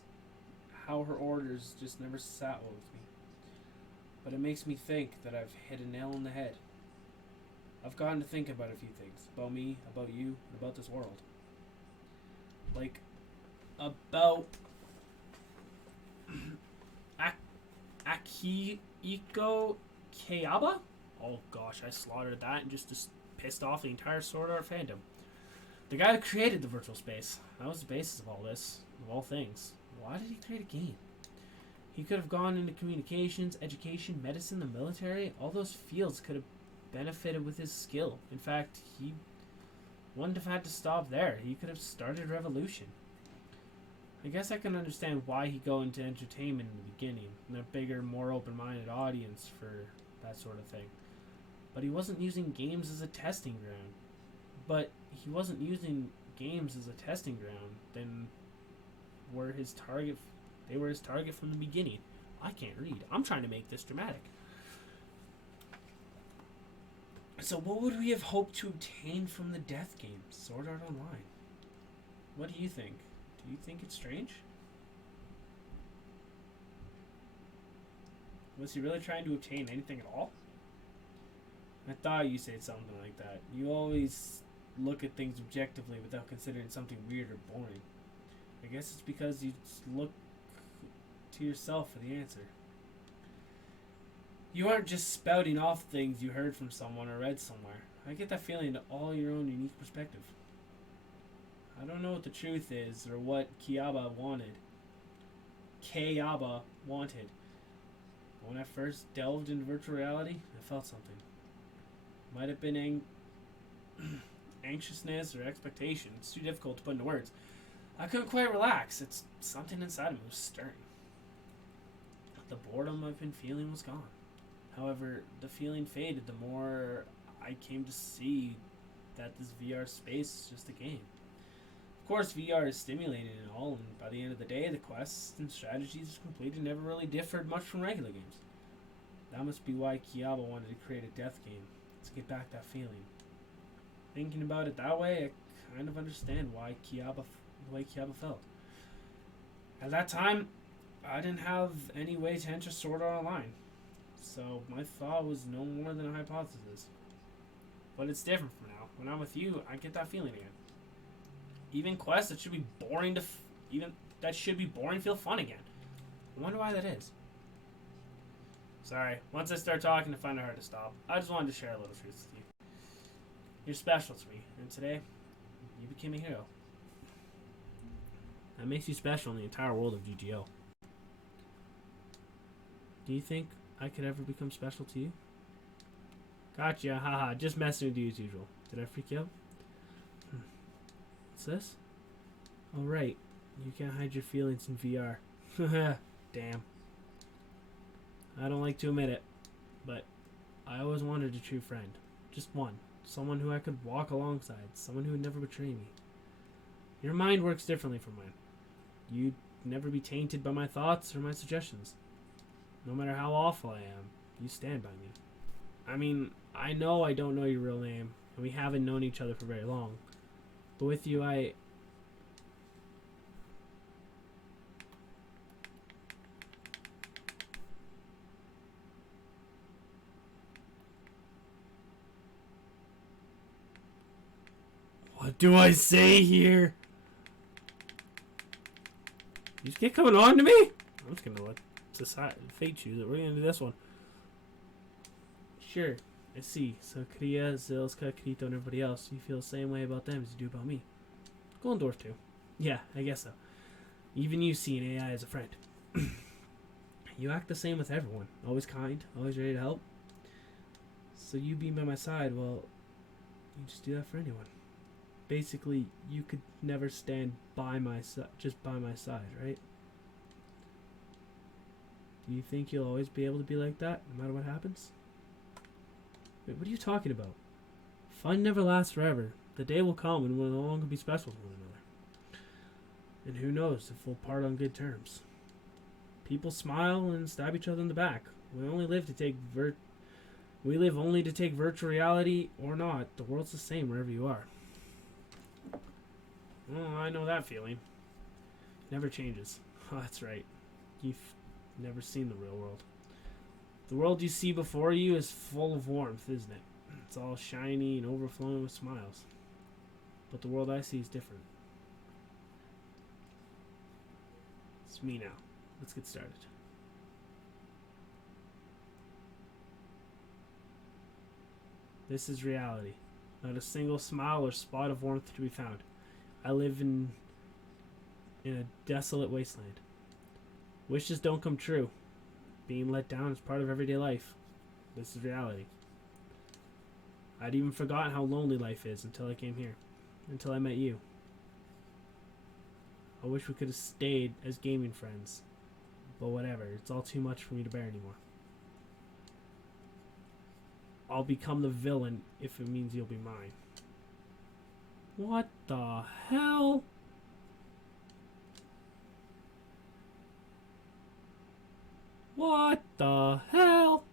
how her orders just never sat well with me. But it makes me think that I've hit a nail on the head. I've gotten to think about a few things. About me, about you, and about this world. Like, about Akihiko Kayaba? Oh gosh, I slaughtered that and just pissed off the entire Sword Art fandom. The guy who created the virtual space. That was the basis of all this, of all things. Why did he create a game? He could have gone into communications, education, medicine, the military. All those fields could have benefited with his skill. In fact, he wouldn't have had to stop there. He could have started a revolution. I guess I can understand why he'd go into entertainment in the beginning, and a bigger, more open-minded audience for that sort of thing. But he wasn't using games as a testing ground. Then they were his target from the beginning. I can't read. I'm trying to make this dramatic. So what would we have hoped to obtain from the death game, Sword Art Online? What do you think? Do you think it's strange? Was he really trying to obtain anything at all? I thought you said something like that. You always look at things objectively without considering something weird or boring. I guess it's because you look to yourself for the answer. You aren't just spouting off things you heard from someone or read somewhere. I get that feeling to all your own unique perspective. I don't know what the truth is or what Kayaba wanted. But when I first delved into virtual reality, I felt something. Might have been anxiousness or expectation. It's too difficult to put into words. I couldn't quite relax. It's something inside of me was stirring. The boredom I've been feeling was gone. However, the feeling faded the more I came to see that this VR space is just a game. Of course, VR is stimulating and all, and by the end of the day, the quests and strategies completed never really differed much from regular games. That must be why Kayaba wanted to create a death game, to get back that feeling. Thinking about it that way, I kind of understand why Kayaba felt. At that time, I didn't have any way to enter Sword Art Online, so my thought was no more than a hypothesis. But it's different from now. When I'm with you, I get that feeling again. Even quests that should be boring feel fun again. I wonder why that is. Sorry, once I start talking, I find it hard to stop. I just wanted to share a little truth with you. You're special to me, and today, you became a hero. That makes you special in the entire world of GGO. Do you think I could ever become special to you? Gotcha, haha, just messing with you as usual. Did I freak you out? What's this? Oh right, you can't hide your feelings in VR. Damn. I don't like to admit it, but I always wanted a true friend. Just one. Someone who I could walk alongside. Someone who would never betray me. Your mind works differently from mine. You'd never be tainted by my thoughts or my suggestions. No matter how awful I am, You stand by me. I mean, I know I don't know your real name, and we haven't known each other for very long. But with you, What do I say here? You just get coming on to me? I'm just gonna let society, fate choose it. We're gonna do this one. Sure, I see. So Kriya, Zilska, Krito, and everybody else, you feel the same way about them as you do about me. Goldendorf too. Yeah, I guess so. Even you see an AI as a friend. You act the same with everyone. Always kind, always ready to help. So you being by my side, well, you just do that for anyone. Basically, you could never stand by my side, just by my side, right? Do you think you'll always be able to be like that, no matter what happens? Wait, what are you talking about? Fun never lasts forever. The day will come when we'll no longer be special to one another. And who knows if we'll part on good terms. People smile and stab each other in the back. We only live to take We live only to take virtual reality or not. The world's the same wherever you are. Oh, I know that feeling. It never changes. Oh, that's right. You've never seen the real world. The world you see before you is full of warmth, isn't it? It's all shiny and overflowing with smiles. But the world I see is different. It's me now. Let's get started. This is reality. Not a single smile or spot of warmth to be found. I live in a desolate wasteland. Wishes don't come true. Being let down is part of everyday life. This is reality. I'd even forgotten how lonely life is until I came here. Until I met you. I wish we could have stayed as gaming friends. But whatever, it's all too much for me to bear anymore. I'll become the villain if it means you'll be mine. What the hell? What the hell?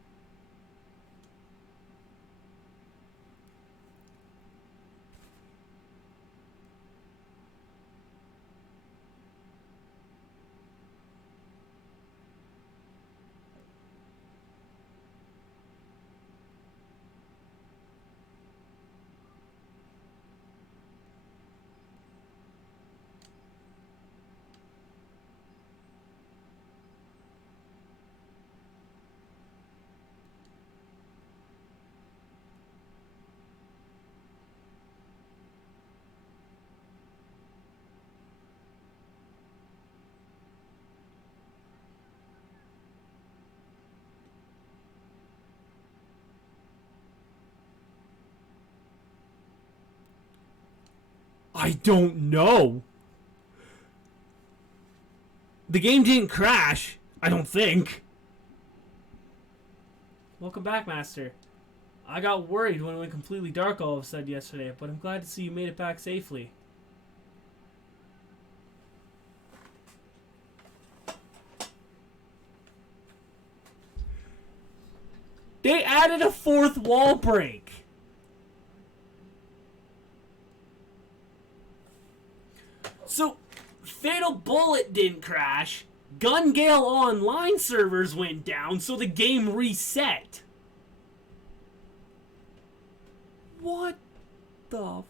I don't know. The game didn't crash, I don't think. Welcome back, Master. I got worried when it went completely dark all of a sudden yesterday, but I'm glad to see you made it back safely. They added a fourth wall break. So, Fatal Bullet didn't crash. Gun Gale Online servers went down, so the game reset. What the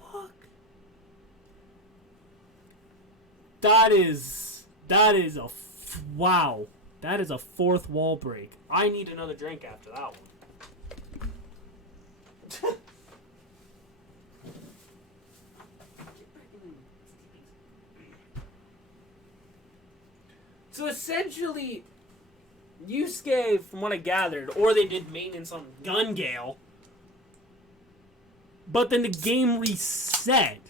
fuck? That is wow. That is a fourth wall break. I need another drink after that one. So essentially, Yusuke, from what I gathered, or they did maintenance on Gun Gale, but then the game reset.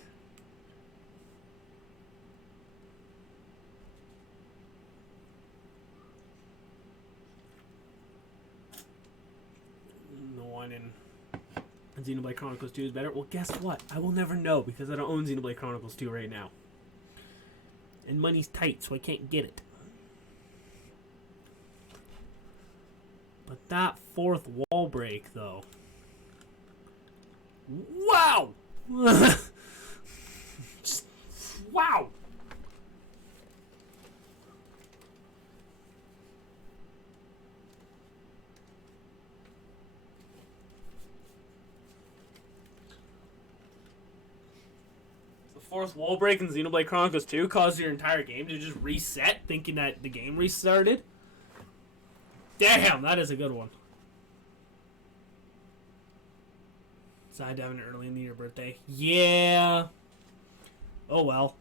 The one in Xenoblade Chronicles 2 is better. Well, guess what? I will never know because I don't own Xenoblade Chronicles 2 right now. And money's tight, so I can't get it. But that fourth wall break, though. Wow! Just, wow! The fourth wall break in Xenoblade Chronicles 2 caused your entire game to just reset, thinking that the game restarted. Damn, that is a good one. Decided to have an early in the year birthday. Yeah. Oh well.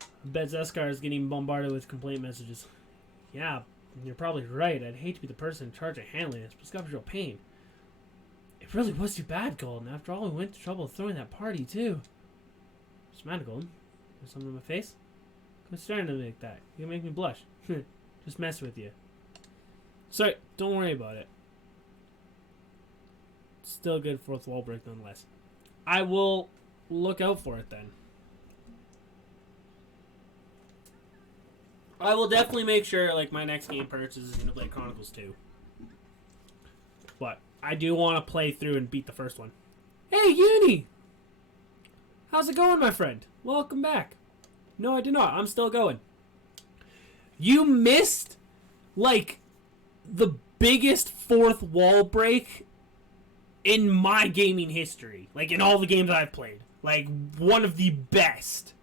I bet Zeskar is getting bombarded with complaint messages. Yeah, you're probably right. I'd hate to be the person in charge of handling this, but it's got real pain. It really was too bad, Golden. After all, we went to trouble throwing that party, too. What's the matter, Golden? There's something in my face? Quit staring at me like that. You're gonna make me blush. Just mess with you. Sorry, don't worry about it. Still good fourth wall break nonetheless. I will look out for it then. I will definitely make sure like my next game purchase is Xenoblade Chronicles 2. But I do want to play through and beat the first one. Hey, Uni! How's it going, my friend? Welcome back. No, I did not. I'm still going. You missed, like, the biggest fourth wall break in my gaming history. Like, in all the games I've played. Like, one of the best.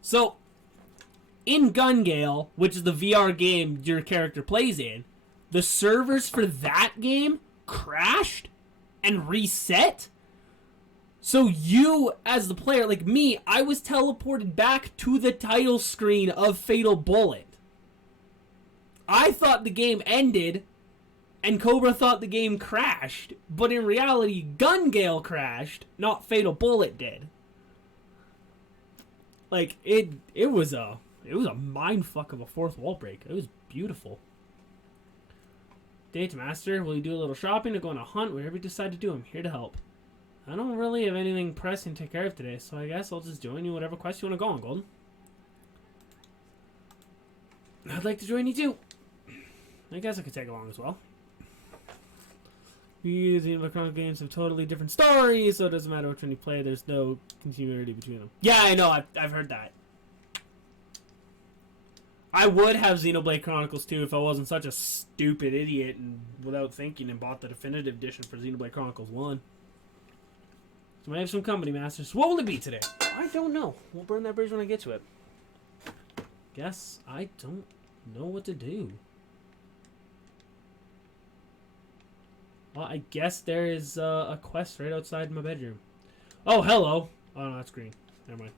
So, in Gun Gale, which is the VR game your character plays in, the servers for that game crashed and reset. So you, as the player, like me, I was teleported back to the title screen of Fatal Bullet. I thought the game ended, and Cobra thought the game crashed, but in reality, Gun Gale crashed, not Fatal Bullet did. Like, it was a mindfuck of a fourth wall break. It was beautiful. Date Master, will you do a little shopping or go on a hunt? Whatever you decide to do, I'm here to help. I don't really have anything pressing to take care of today, so I guess I'll just join you whatever quest you want to go on, Golden. I'd like to join you too. I guess I could tag along as well. These electronic games have totally different stories, so it doesn't matter which one you play, there's no continuity between them. Yeah, I know, I've heard that. I would have Xenoblade Chronicles 2 if I wasn't such a stupid idiot and without thinking and bought the definitive edition for Xenoblade Chronicles 1. So I have some company, Masters. What will it be today? I don't know. We'll burn that bridge when I get to it. Guess I don't know what to do. Well, I guess there is a quest right outside my bedroom. Oh, hello. Oh, no, that's green. Never mind.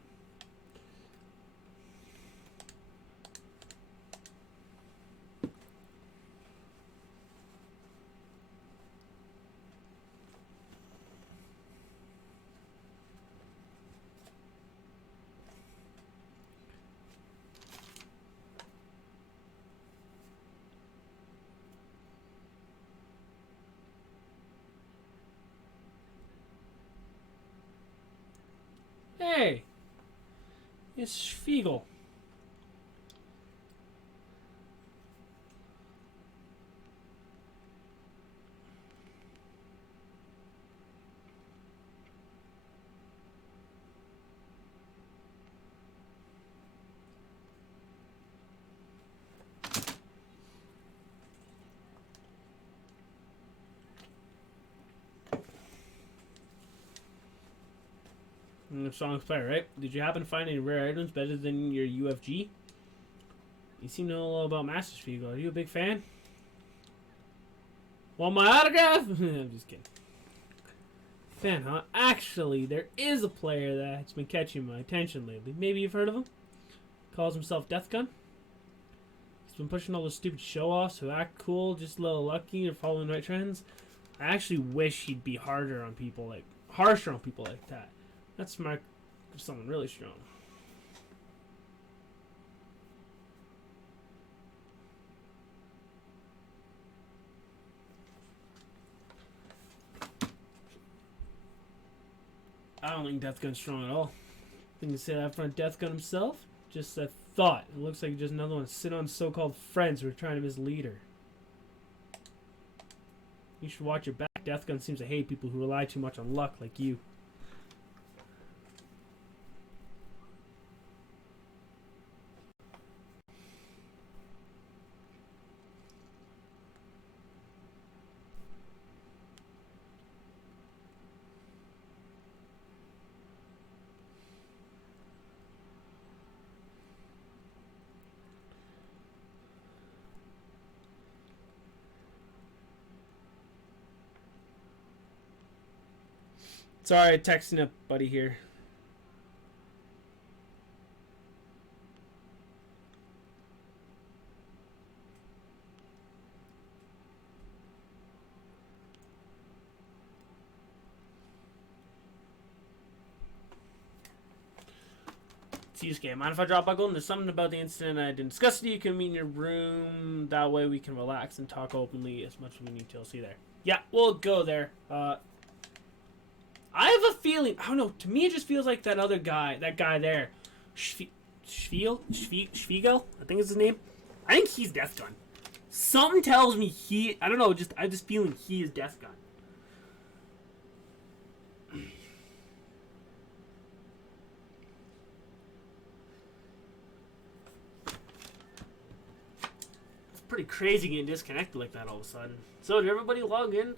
Hey! It's Spiegel. The song's play, right? Did you happen to find any rare items better than your UFG? You seem to know a lot about Master Spiegel. Are you a big fan? Want my autograph? I'm just kidding. Fan, huh? Actually, there is a player that's been catching my attention lately. Maybe you've heard of him? Calls himself Death Gun. He's been pushing all those stupid show-offs who act cool, just a little lucky, or following the right trends. I actually wish he'd be harsher on people like that. That's smart for someone really strong. I don't think Death Gun's strong at all. Think you say that front Death Gun himself? Just a thought. It looks like just another one sit on so-called friends who are trying to mislead her. You should watch your back. Deathgun seems to hate people who rely too much on luck like you. Sorry, texting a buddy here. Yusuke, mind if I drop by Golden? There's something about the incident I didn't discuss with you. You can meet in your room. That way we can relax and talk openly as much as we need to. I'll see you there. Yeah, we'll go there. I have a feeling, I don't know, to me it just feels like that other guy, that guy there, Spiegel, I think is his name. I think he's Deathgun. Something tells me I don't know, I have this feeling he is Deathgun. It's pretty crazy getting disconnected like that all of a sudden. So did everybody log in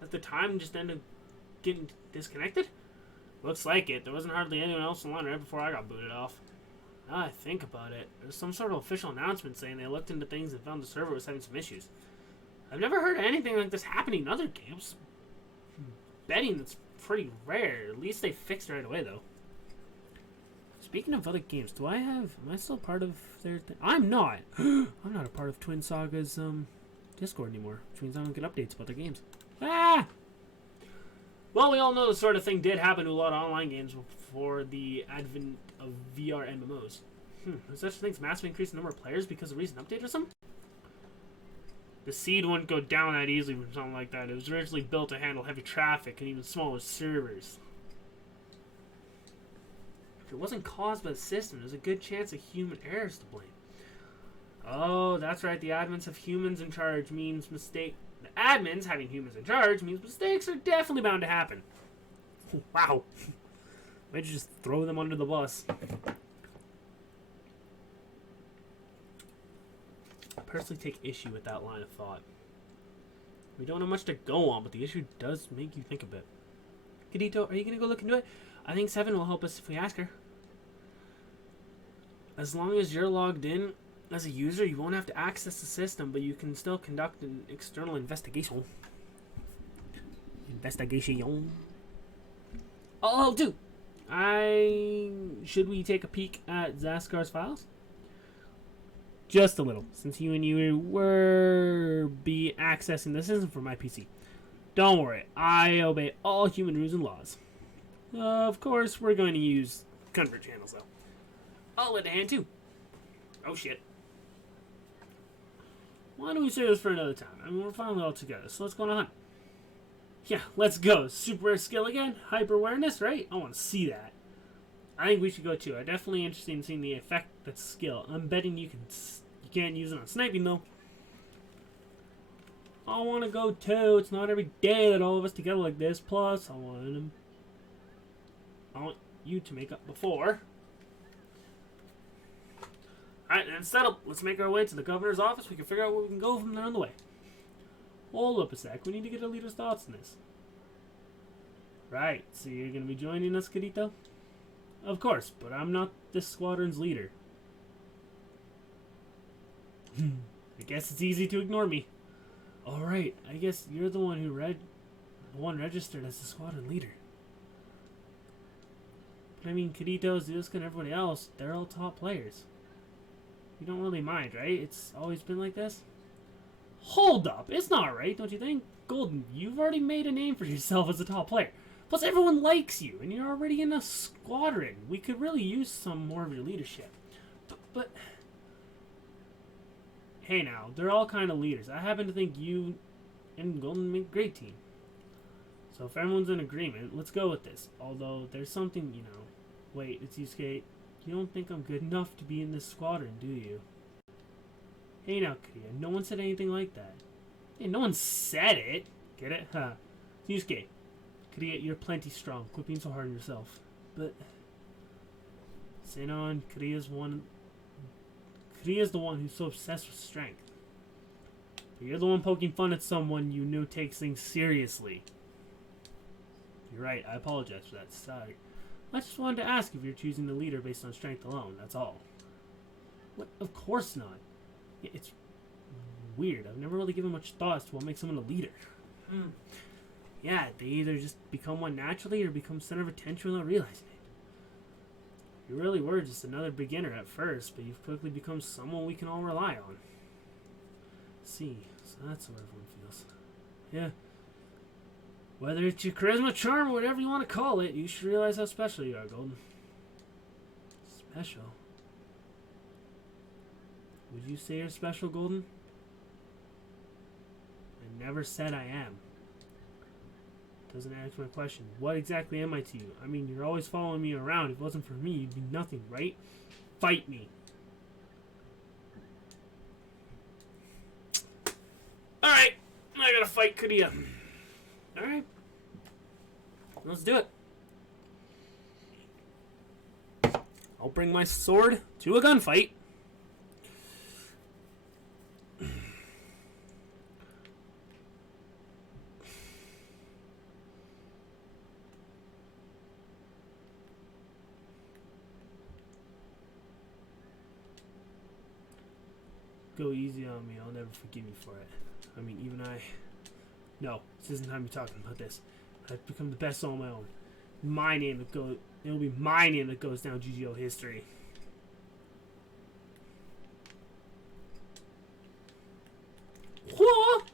at the time and just end up getting disconnected? Looks like it. There wasn't hardly anyone else in line right before I got booted off. Now I think about it, there's some sort of official announcement saying they looked into things and found the server was having some issues. I've never heard of anything like this happening in other games. Betting that's pretty rare. At least they fixed it right away, though. Speaking of other games, am I still part of their thing? I'm not! I'm not a part of Twin Saga's Discord anymore, which means I don't get updates about their games. Ah! Well, we all know the sort of thing did happen to a lot of online games before the advent of VR MMOs. Is such things massively increase the number of players because of a recent update or something? The seed wouldn't go down that easily from something like that. It was originally built to handle heavy traffic and even smaller servers. If it wasn't caused by the system, there's a good chance of human errors to blame. Oh, that's right. The admins have humans in charge means mistake. The admins having humans in charge means mistakes are definitely bound to happen. Wow. Might just throw them under the bus. I personally take issue with that line of thought. We don't have much to go on, but the issue does make you think a bit. Kirito, are you going to go look into it? I think Seven will help us if we ask her. As long as you're logged in as a user, you won't have to access the system, but you can still conduct an external investigation. Oh, dude! Should we take a peek at Zaskar's files? Just a little, since you were accessing the system from my PC. Don't worry, I obey all human rules and laws. Of course, we're going to use convert channels, though. I'll lend a hand, too. Oh, shit. Why don't we save this for another time? I mean, we're finally all together, so let's go on a hunt. Yeah, let's go. Super rare skill again? Hyper awareness, right? I want to see that. I think we should go, too. I'm definitely interested in seeing the effect that's skill. I'm betting you can't use it on sniping, though. I want to go, too. It's not every day that all of us together like this. Plus, I want you to make up before. Alright, then settled. Let's make our way to the governor's office. We can figure out where we can go from there on the way. Hold up a sec. We need to get a leader's thoughts on this. Right, so you're going to be joining us, Kirito? Of course, but I'm not this squadron's leader. I guess it's easy to ignore me. Alright, I guess you're the one who registered as the squadron leader. But I mean, Kirito, Zuska, and everybody else, they're all top players. You don't really mind, right? It's always been like this? Hold up, it's not right, don't you think? Golden, you've already made a name for yourself as a top player. Plus, everyone likes you, and you're already in a squadron. We could really use some more of your leadership. But hey now, they're all kind of leaders. I happen to think you and Golden make a great team. So if everyone's in agreement, let's go with this. Although, there's something, Wait, it's Yusuke. You don't think I'm good enough to be in this squadron, do you? Hey now, Kriya, no one said anything like that. Hey, no one said it. Get it? Huh. Yusuke, Kriya, you're plenty strong. Quit being so hard on yourself. But Sinon, Kriya's the one who's so obsessed with strength. But you're the one poking fun at someone you know takes things seriously. You're right, I apologize for that. Sorry. I just wanted to ask if you're choosing the leader based on strength alone, that's all. What? Of course not. It's weird. I've never really given much thought as to what makes someone a leader. Yeah, they either just become one naturally or become center of attention without realizing it. You really were just another beginner at first, but you've quickly become someone we can all rely on. See, so that's what everyone feels. Yeah. Whether it's your charisma, charm, or whatever you want to call it, you should realize how special you are, Golden. Special? Would you say you're special, Golden? I never said I am. Doesn't answer my question. What exactly am I to you? I mean, you're always following me around. If it wasn't for me, you'd be nothing, right? Fight me. Alright, I gotta fight Kriya. Alright. Let's do it. I'll bring my sword to a gunfight. Go easy on me. I'll never forgive you for it. I mean, even I... No, this isn't time to be talking about this. I've become the best on my own. My name that goes... It'll be my name that goes down GGO history. What?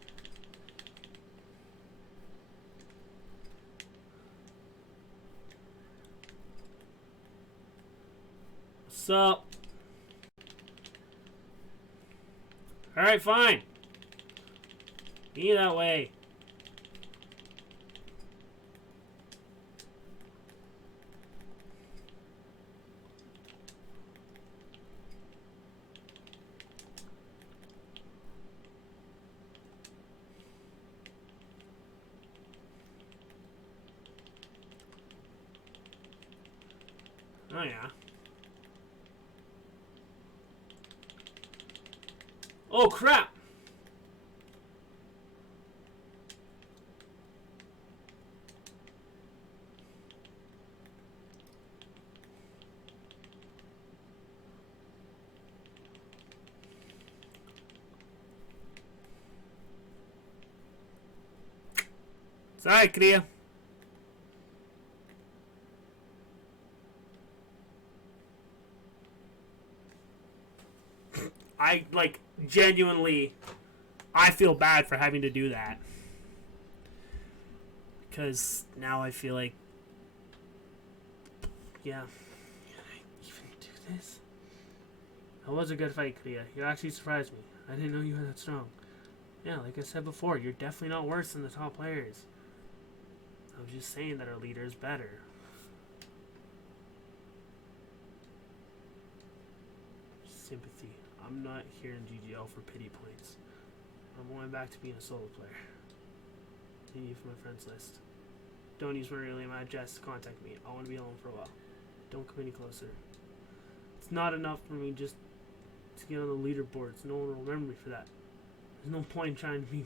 What's up? Alright, fine. Be that way. Oh yeah. Oh crap! Sorry, Kriya. I, like, genuinely, I feel bad for having to do that. Because now I feel like, yeah, can I even do this? That was a good fight, Kriya. You actually surprised me. I didn't know you were that strong. Yeah, like I said before, you're definitely not worse than the top players. I was just saying that our leader is better. Sympathy. I'm not here in GGL for pity points. I'm going back to being a solo player. Take you from my friends list. Don't use my real name address to contact me. I want to be alone for a while. Don't come any closer. It's not enough for me just to get on the leaderboards. No one will remember me for that. There's no point in trying to be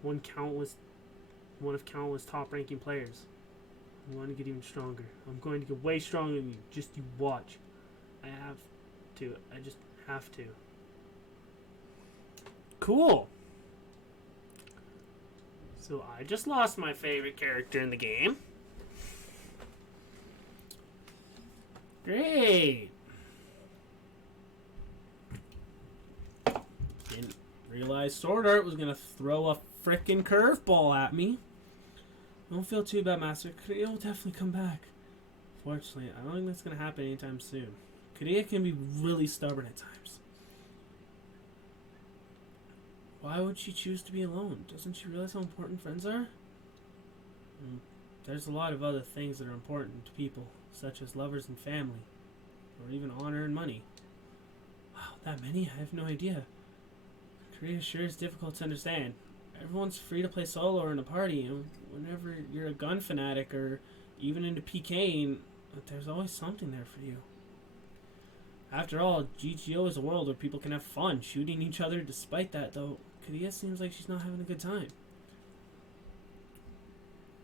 one of countless top-ranking players. I'm going to get even stronger. I'm going to get way stronger than you. Just you watch. I have to. I just have to. Cool. So I just lost my favorite character in the game. Great. Didn't realize Sword Art was gonna throw a frickin' curveball at me. Don't feel too bad, Master. Kriya will definitely come back. Fortunately, I don't think that's gonna happen anytime soon. Kriya can be really stubborn at times. Why would she choose to be alone? Doesn't she realize how important friends are? There's a lot of other things that are important to people, such as lovers and family. or even honor and money. Wow, that many? I have no idea. Korea sure is difficult to understand. Everyone's free to play solo or in a party, and whenever you're a gun fanatic or even into PKing, there's always something there for you. After all, GGO is a world where people can have fun shooting each other. Despite that, though, Korea seems like she's not having a good time.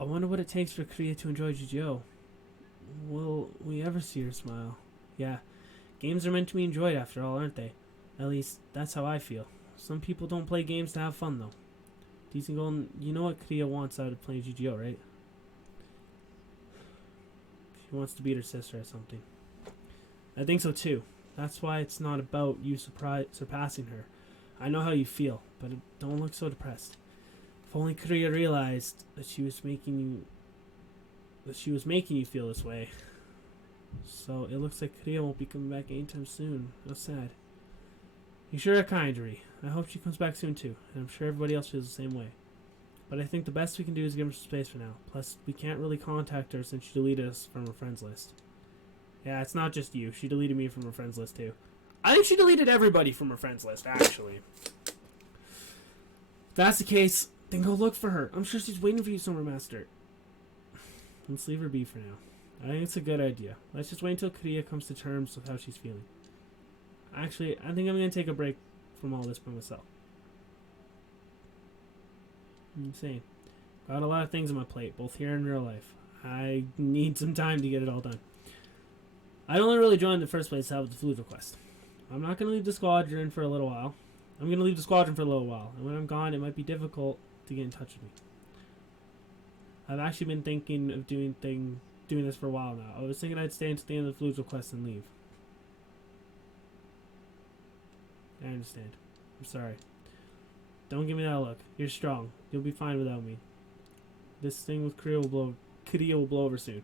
I wonder what it takes for Korea to enjoy GGO. Will we ever see her smile? Yeah, games are meant to be enjoyed after all, aren't they? At least, that's how I feel. Some people don't play games to have fun, though. Decent goal, you know what Korea wants out of playing GGO, right? She wants to beat her sister at something. I think so too. That's why it's not about you surpassing her. I know how you feel, but don't look so depressed. If only Korea realized that she was making you feel this way. So it looks like Korea won't be coming back anytime soon. How sad. You sure are kind, Ri. I hope she comes back soon too, and I'm sure everybody else feels the same way. But I think the best we can do is give her some space for now. Plus, we can't really contact her since she deleted us from her friends list. Yeah, it's not just you. She deleted me from her friends list too. I think she deleted everybody from her friends list, actually. If that's the case, then go look for her. I'm sure she's waiting for you somewhere, Master. Let's leave her be for now. I think it's a good idea. Let's just wait until Korea comes to terms with how she's feeling. Actually, I think I'm going to take a break from all this by myself. I'm insane. Got a lot of things on my plate, both here and in real life. I need some time to get it all done. I only really joined in the first place to help with the food request. I'm not going to leave the squadron for a little while. I'm going to leave the squadron for a little while, and when I'm gone, it might be difficult to get in touch with me. I've actually been thinking of doing this for a while now. I was thinking I'd stay until the end of the food request and leave. I understand. I'm sorry. Don't give me that look. You're strong. You'll be fine without me. This thing with Korea will blow over soon.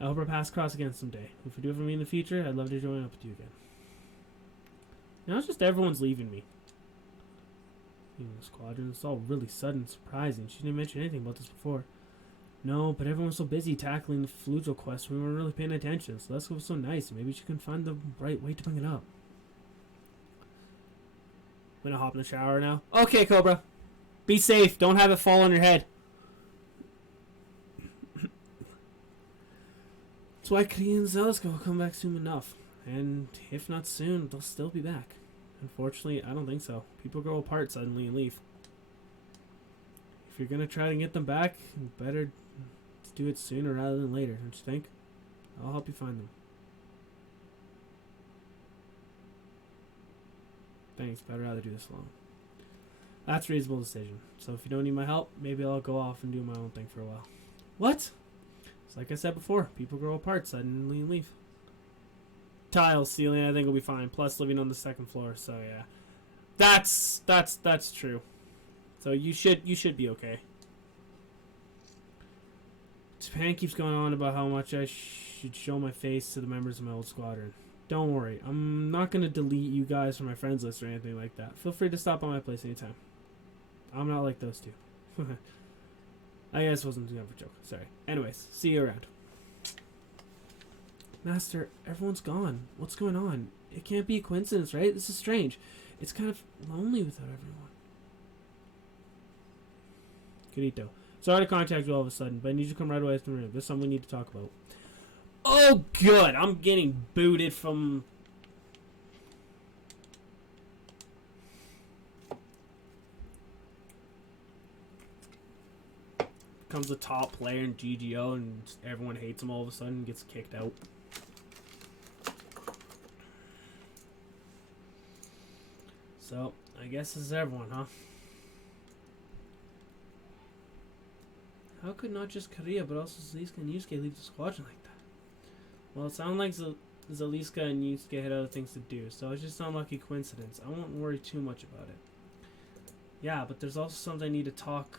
I hope our paths cross again someday. If you do it for me in the future, I'd love to join up with you again. Now it's just everyone's leaving me. Leaving the squadron. It's all really sudden and surprising. She didn't mention anything about this before. No, but everyone's so busy tackling the Flujo quest we weren't really paying attention. So that's what was so nice. Maybe she can find the right way to bring it up. I'm gonna hop in the shower now. Okay, Cobra. Be safe. Don't have it fall on your head. That's why Korea and Zealous will come back soon enough. And if not soon, they'll still be back. Unfortunately, I don't think so. People grow apart suddenly and leave. If you're gonna try to get them back, better do it sooner rather than later, don't you think? I'll help you find them. Thanks, but I'd rather do this alone. That's a reasonable decision. So if you don't need my help, maybe I'll go off and do my own thing for a while. What? It's like I said before, people grow apart suddenly and leave. Tile ceiling, I think will be fine. Plus living on the second floor, so yeah. That's true. So you should be okay. Japan keeps going on about how much I should show my face to the members of my old squadron. Don't worry, I'm not going to delete you guys from my friends list or anything like that. Feel free to stop by my place anytime. I'm not like those two. I guess it wasn't enough of a joke. Sorry. Anyways, see you around. Master, everyone's gone. What's going on? It can't be a coincidence, right? This is strange. It's kind of lonely without everyone. Kirito. Sorry to contact you all of a sudden, but I need you to come right away to the room. There's something we need to talk about. Oh, good. I'm getting booted from... Becomes a top player in GGO and everyone hates him all of a sudden and gets kicked out. So, I guess this is everyone, huh? How could not just Korea, but also Zaliska and Yusuke leave the squadron like that? Well, it sounds like Zaliska and Yusuke had other things to do, so it's just an unlucky coincidence. I won't worry too much about it. Yeah, but there's also something I need to talk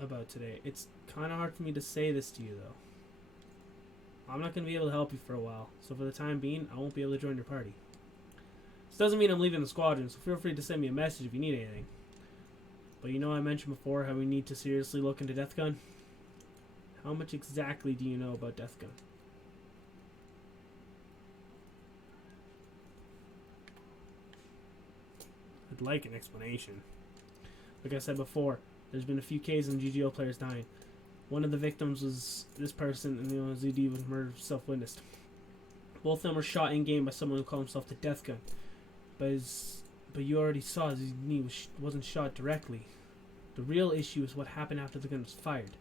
about today. It's kind of hard for me to say this to you, though. I'm not going to be able to help you for a while, so for the time being, I won't be able to join your party. This doesn't mean I'm leaving the squadron, so feel free to send me a message if you need anything. But you know I mentioned before how we need to seriously look into Death Gun? How much exactly do you know about Death Gun? I'd like an explanation. Like I said before, there's been a few cases of GGO players dying. One of the victims was this person, and the other ZD was murdered self-witnessed. Both of them were shot in-game by someone who called himself the Death Gun. But you already saw ZD wasn't shot directly. The real issue is what happened after the gun was fired.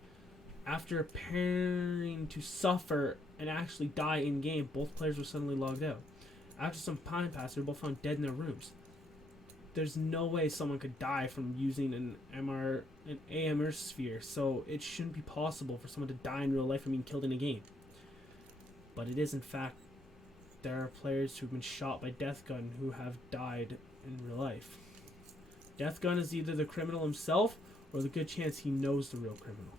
After appearing to suffer and actually die in-game, both players were suddenly logged out. After some time passed, they were both found dead in their rooms. There's no way someone could die from using an AMR sphere, so it shouldn't be possible for someone to die in real life from being killed in a game. But it is, in fact. There are players who've been shot by Death Gun who have died in real life. Death Gun is either the criminal himself or the good chance he knows the real criminal.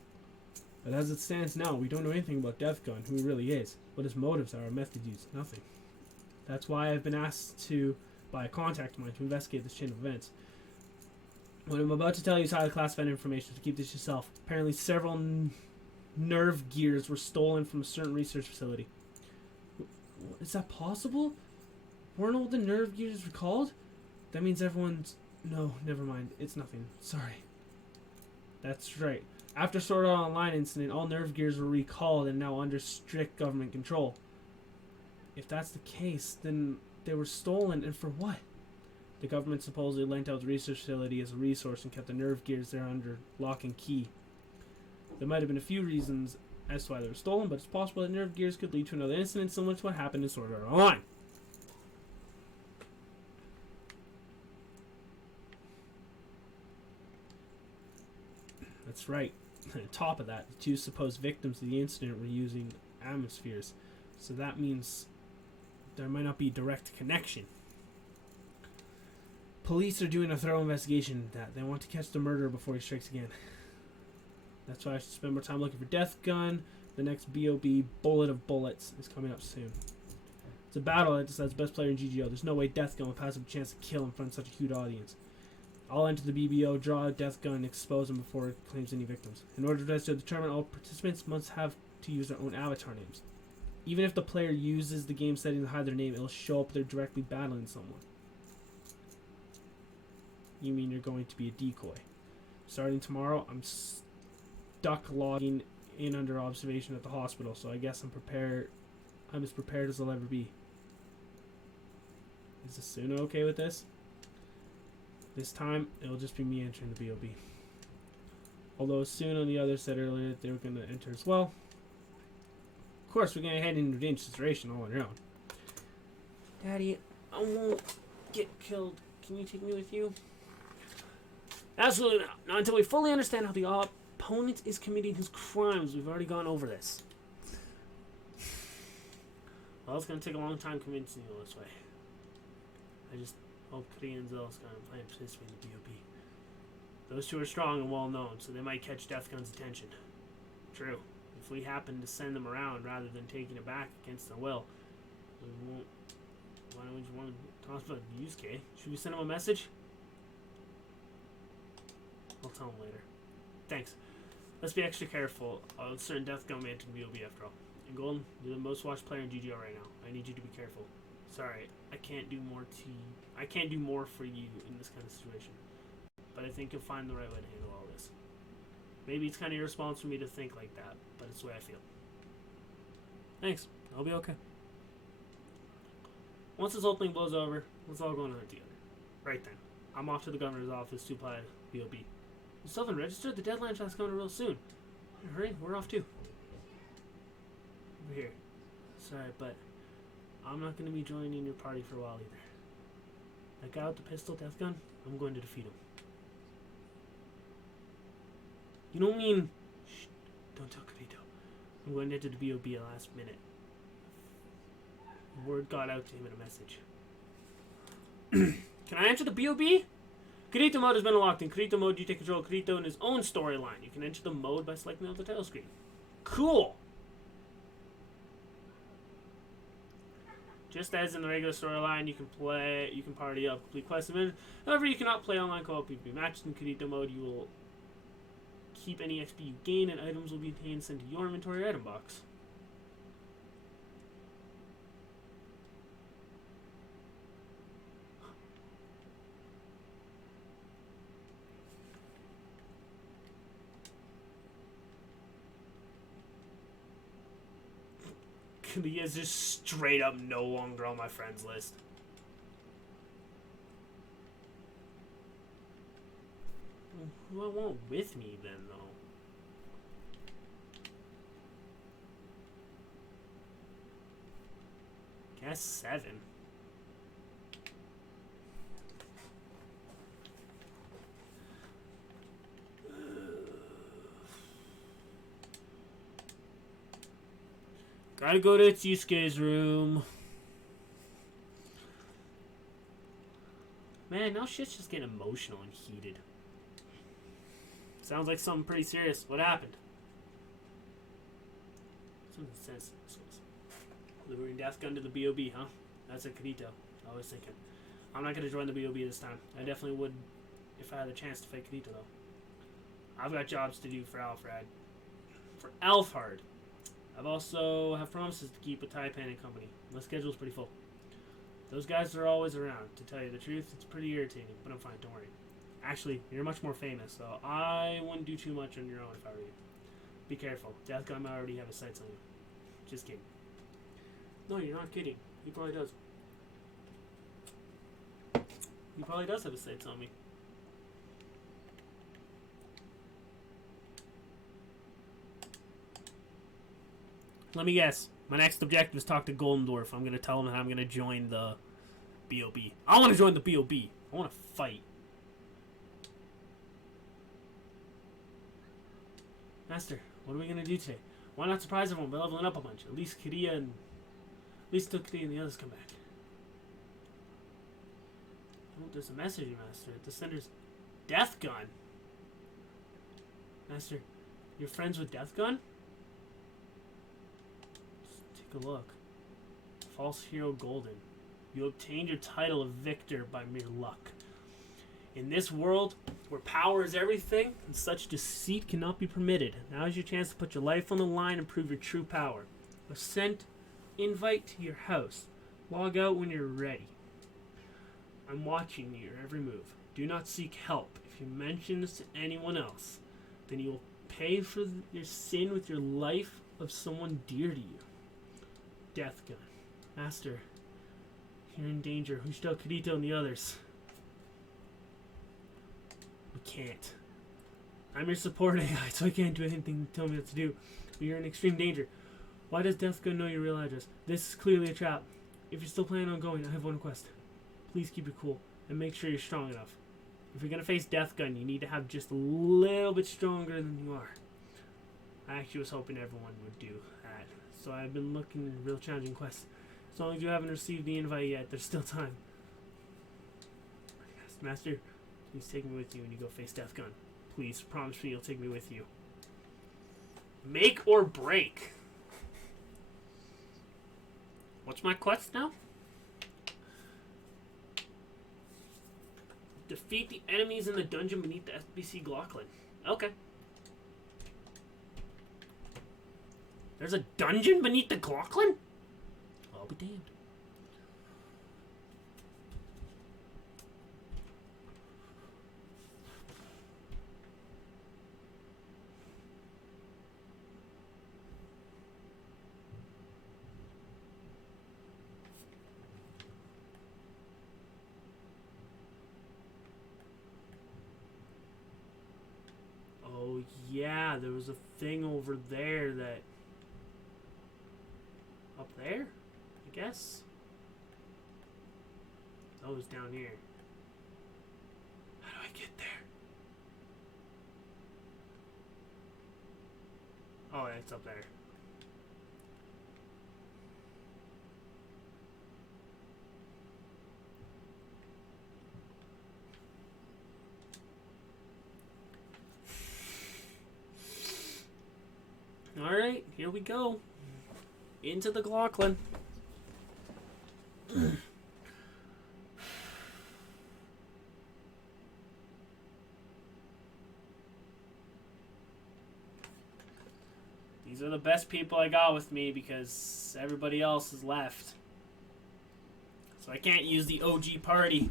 But as it stands now, we don't know anything about Death Gun, who he really is, what his motives are, or methods used, nothing. That's why I've been asked by a contact of mine to investigate this chain of events. What I'm about to tell you is highly classified information, so keep this yourself. Apparently several nerve gears were stolen from a certain research facility. Is that possible? Weren't all the nerve gears recalled? That means everyone's... No, never mind. It's nothing. Sorry. That's right. After Sword Art Online incident, all nerve gears were recalled and now under strict government control. If that's the case, then they were stolen, and for what? The government supposedly lent out the research facility as a resource and kept the nerve gears there under lock and key. There might have been a few reasons as to why they were stolen, but it's possible that nerve gears could lead to another incident similar to what happened in Sword Art Online. That's right. On top of that, the two supposed victims of the incident were using atmospheres, so that means there might not be a direct connection. Police are doing a thorough investigation into that. They want to catch the murderer before he strikes again. That's why I should spend more time looking for Death Gun. The next BOB, Bullet of Bullets, is coming up soon. It's a battle that decides best player in GGO. There's no way Death Gun will pass up a chance to kill in front of such a huge audience. I'll enter the BBO, draw a Death Gun, and expose him before it claims any victims. In order for us to determine, all participants must have to use their own avatar names. Even if the player uses the game setting to hide their name, it'll show up they're directly battling someone. You mean you're going to be a decoy? Starting tomorrow, I'm stuck logging in under observation at the hospital, so I guess I'm prepared. I'm as prepared as I'll ever be. Is Asuna okay with this? This time, it'll just be me entering the BOB. Although Asuna and the others said earlier that they were going to enter as well. Of course, we're going to head into a dangerous situation all on our own. Daddy, I won't get killed. Can you take me with you? Absolutely not. Not until we fully understand how the opponent is committing his crimes. We've already gone over this. Well, it's going to take a long time convincing you this way. I just hope Kree and Zell's going to plan to participate in the BOB. Those two are strong and well known, so they might catch Death Gun's attention. True. If we happen to send them around rather than taking it back against their will, we won't. Why don't you want to talk about Yusuke? Should we send him a message? I'll tell him later. Thanks. Let's be extra careful. Certain Death Gun may enter the BOB after all. And Golden, you're the most watched player in GGO right now. I need you to be careful. Sorry, I can't do more I can't do more for you in this kind of situation. But I think you'll find the right way to handle all this. Maybe it's kind of irresponsible for me to think like that, but it's the way I feel. Thanks. I'll be okay. Once this whole thing blows over, let's all go on it together. Right then. I'm off to the governor's office to apply BOB. You still haven't registered? The deadline shot's coming real soon. Hurry, we're off too. Over here. Sorry, but I'm not going to be joining your party for a while either. That guy with the pistol, Death Gun, I'm going to defeat him. You don't mean... Shh, don't tell Kirito. I'm going to enter the BOB at the last minute. Word got out to him in a message. Can I enter the BOB? Kirito mode has been unlocked. In Kirito mode, you take control of Kirito in his own storyline. You can enter the mode by selecting on the title screen. Cool! Just as in the regular storyline, you can party up, complete quests, and however, you cannot play online co-op PvP matches. In Kirito mode, you will keep any XP you gain, and items will be obtained sent to your inventory or item box. He is just straight up no longer on my friends list. Who I want with me then, though? Guess 7. Gotta go to Yusuke's room. Man, now shit's just getting emotional and heated. Sounds like something pretty serious. What happened? Something says luring death gun to the BOB, huh? That's a Kirito. I was thinking. I'm not gonna join the BOB this time. I definitely would if I had a chance to fight Kirito though. I've got jobs to do for Alfred. For Alfhard. I've also have promises to keep with Taipan and company. My schedule's pretty full. Those guys are always around. To tell you the truth, it's pretty irritating, but I'm fine, don't worry. Actually, you're much more famous, so I wouldn't do too much on your own if I were you. Be careful. Death Gun might already have his sights on you. Just kidding. No, you're not kidding. He probably does. He probably does have his sights on me. Let me guess. My next objective is talk to Goldendorf. I'm going to tell him that I'm going to join the BOB. I want to join the BOB. I want to fight. Master, what are we going to do today? Why not surprise everyone by leveling up a bunch? At least Kiria and... At least till Kiria and the others come back. Oh, there's a message, Master. The sender's Death Gun. Master, you're friends with Death Gun? Take a look. False Hero Golden. You obtained your title of victor by mere luck. In this world, where power is everything, and such deceit cannot be permitted, now is your chance to put your life on the line and prove your true power. A sent invite to your house. Log out when you're ready. I'm watching your every move. Do not seek help. If you mention this to anyone else, then you will pay for your sin with your life of someone dear to you. Death Gun. Master, you're in danger. Who should tell Kirito and the others? We can't. I'm your support AI, so I can't do anything to tell me what to do. But you're in extreme danger. Why does Death Gun know your real address? This is clearly a trap. If you're still planning on going, I have one request. Please keep it cool, and make sure you're strong enough. If you're going to face Death Gun, you need to have just a little bit stronger than you are. I actually was hoping everyone would do that. So I've been looking at real challenging quests. As long as you haven't received the invite yet, there's still time. Master, please take me with you when you go face Death Gun. Please, promise me you'll take me with you. Make or break. What's my quest now? Defeat the enemies in the dungeon beneath the SBC Glocklin. Okay. There's a dungeon beneath the Glocklin? I'll be damned. Oh yeah, there was a thing over there that... Up there? I guess? Oh, it's down here. How do I get there? Oh, yeah, it's up there. Alright, here we go. Into the Glocklin. These are the best people I got with me because everybody else is left. So I can't use the OG party.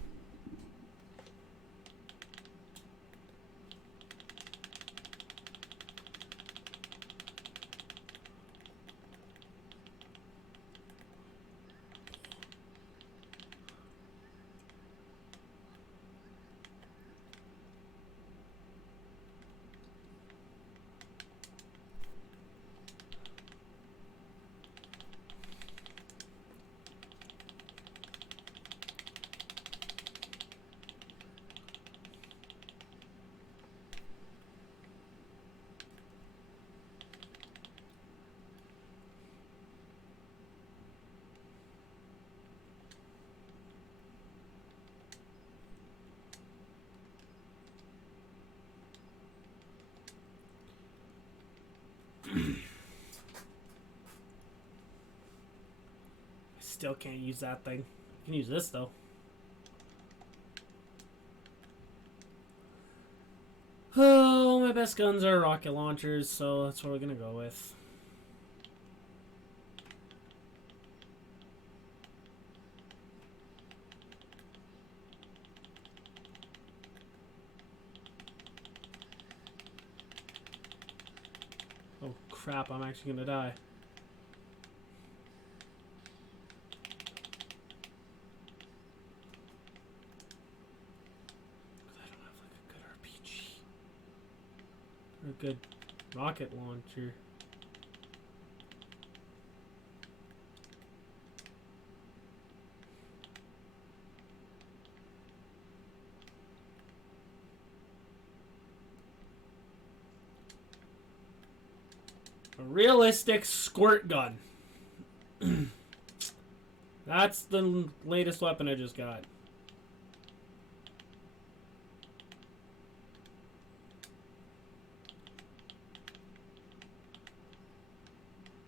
Still can't use that thing. I can use this though. Oh, my best guns are rocket launchers, so that's what we're gonna go with. Oh crap, I'm actually gonna die. A good rocket launcher. A realistic squirt gun. That's the latest weapon I just got.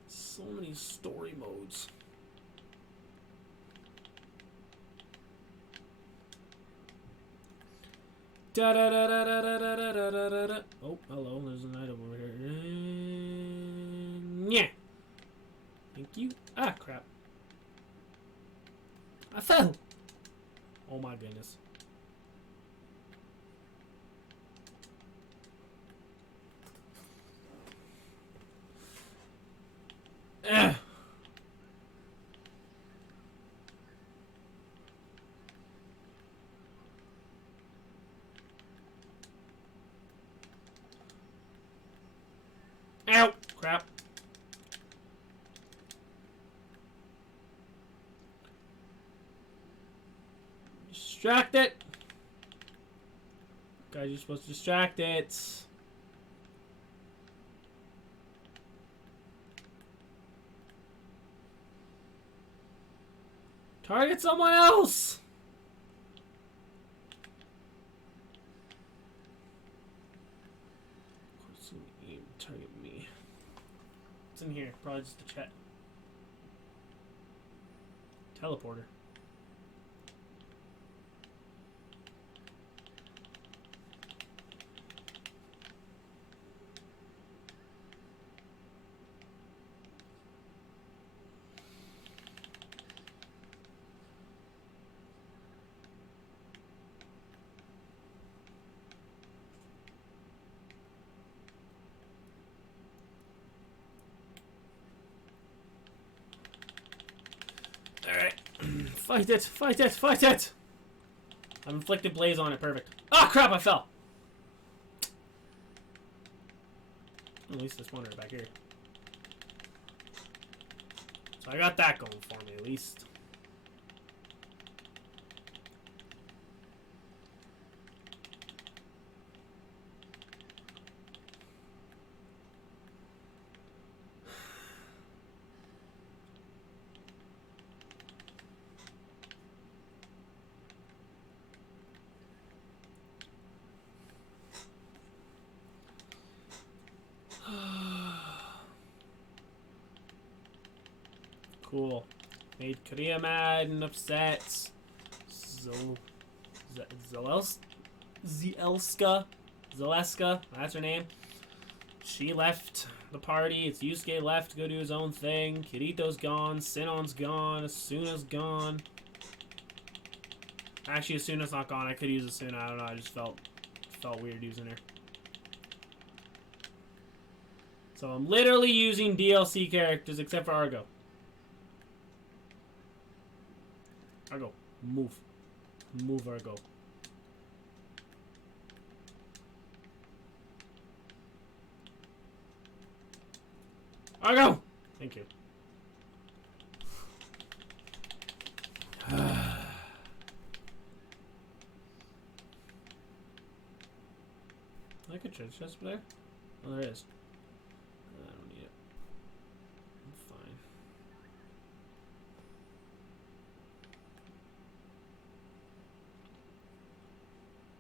So many story modes. Da da da da da da da da da da da. Oh, hello. There's an item over here. Yeah. Thank you. Ah, crap. I fell. Oh my goodness. Ugh. Ow! Crap. Distract it! Guys, you're supposed to distract it. Target someone else! Of course, you target me. What's in here? Probably just a chat. Teleporter. Alright. Fight it! Fight it! Fight it! I've inflicted blaze on it. Perfect. Ah, crap! I fell! At least there's one right back here. So I got that going for me, at least. Cool. Made Korea mad and upset. Zaleska, that's her name. She left the party. It's Yusuke left to go do his own thing. Kirito's gone. Sinon's gone. Asuna's gone. Actually, Asuna's not gone. I could use Asuna. I don't know. I just felt weird using her. So I'm literally using DLC characters except for Argo. Argo, move. Move, Argo. Argo! Thank you. Like a church chest there? Oh, there is. I don't need it. I'm fine.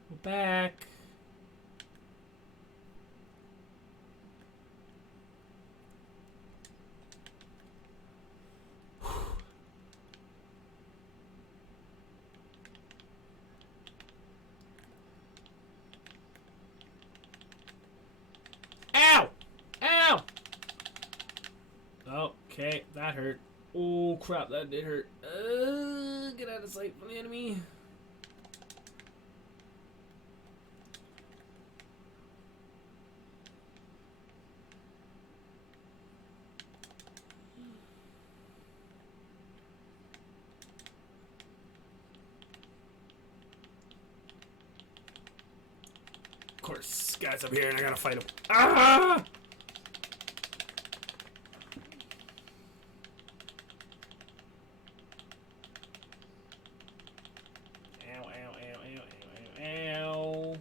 We're back. Okay, that hurt. Oh crap, that did hurt. Get out of sight from the enemy. Of course, this guy's up here and I gotta fight him. Ah! Ow, ow, ow, ow, ow, ow, ow.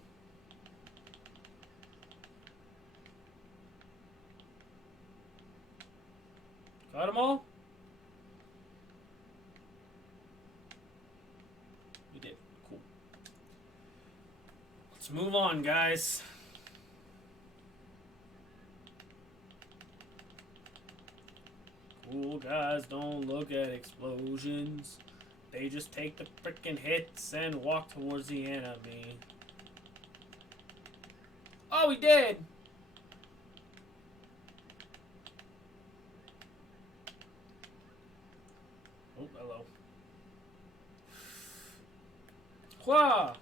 Got them all? We did. Cool. Let's move on, guys. Cool guys don't look at explosions. They just take the frickin' hits and walk towards the enemy. Oh, he did! Oh, hello. Wah!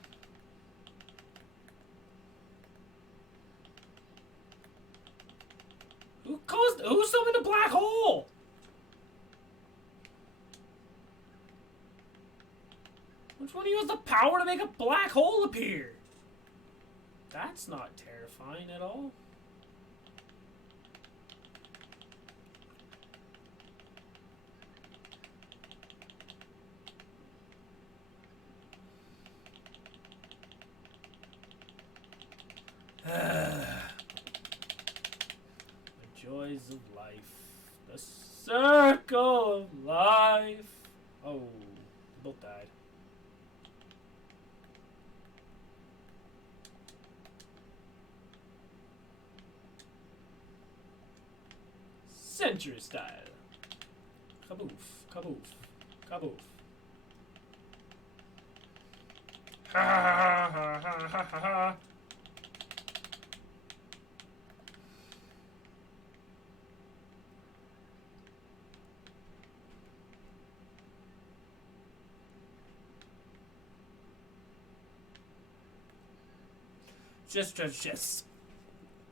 Who summoned a black hole? Which one of you has the power to make a black hole appear? That's not terrifying at all. The joys of life. The circle of life. Oh, they both died. Century style. Kaboof, kaboof, kaboof. Ha ha ha ha ha ha ha. Just a treasure chest.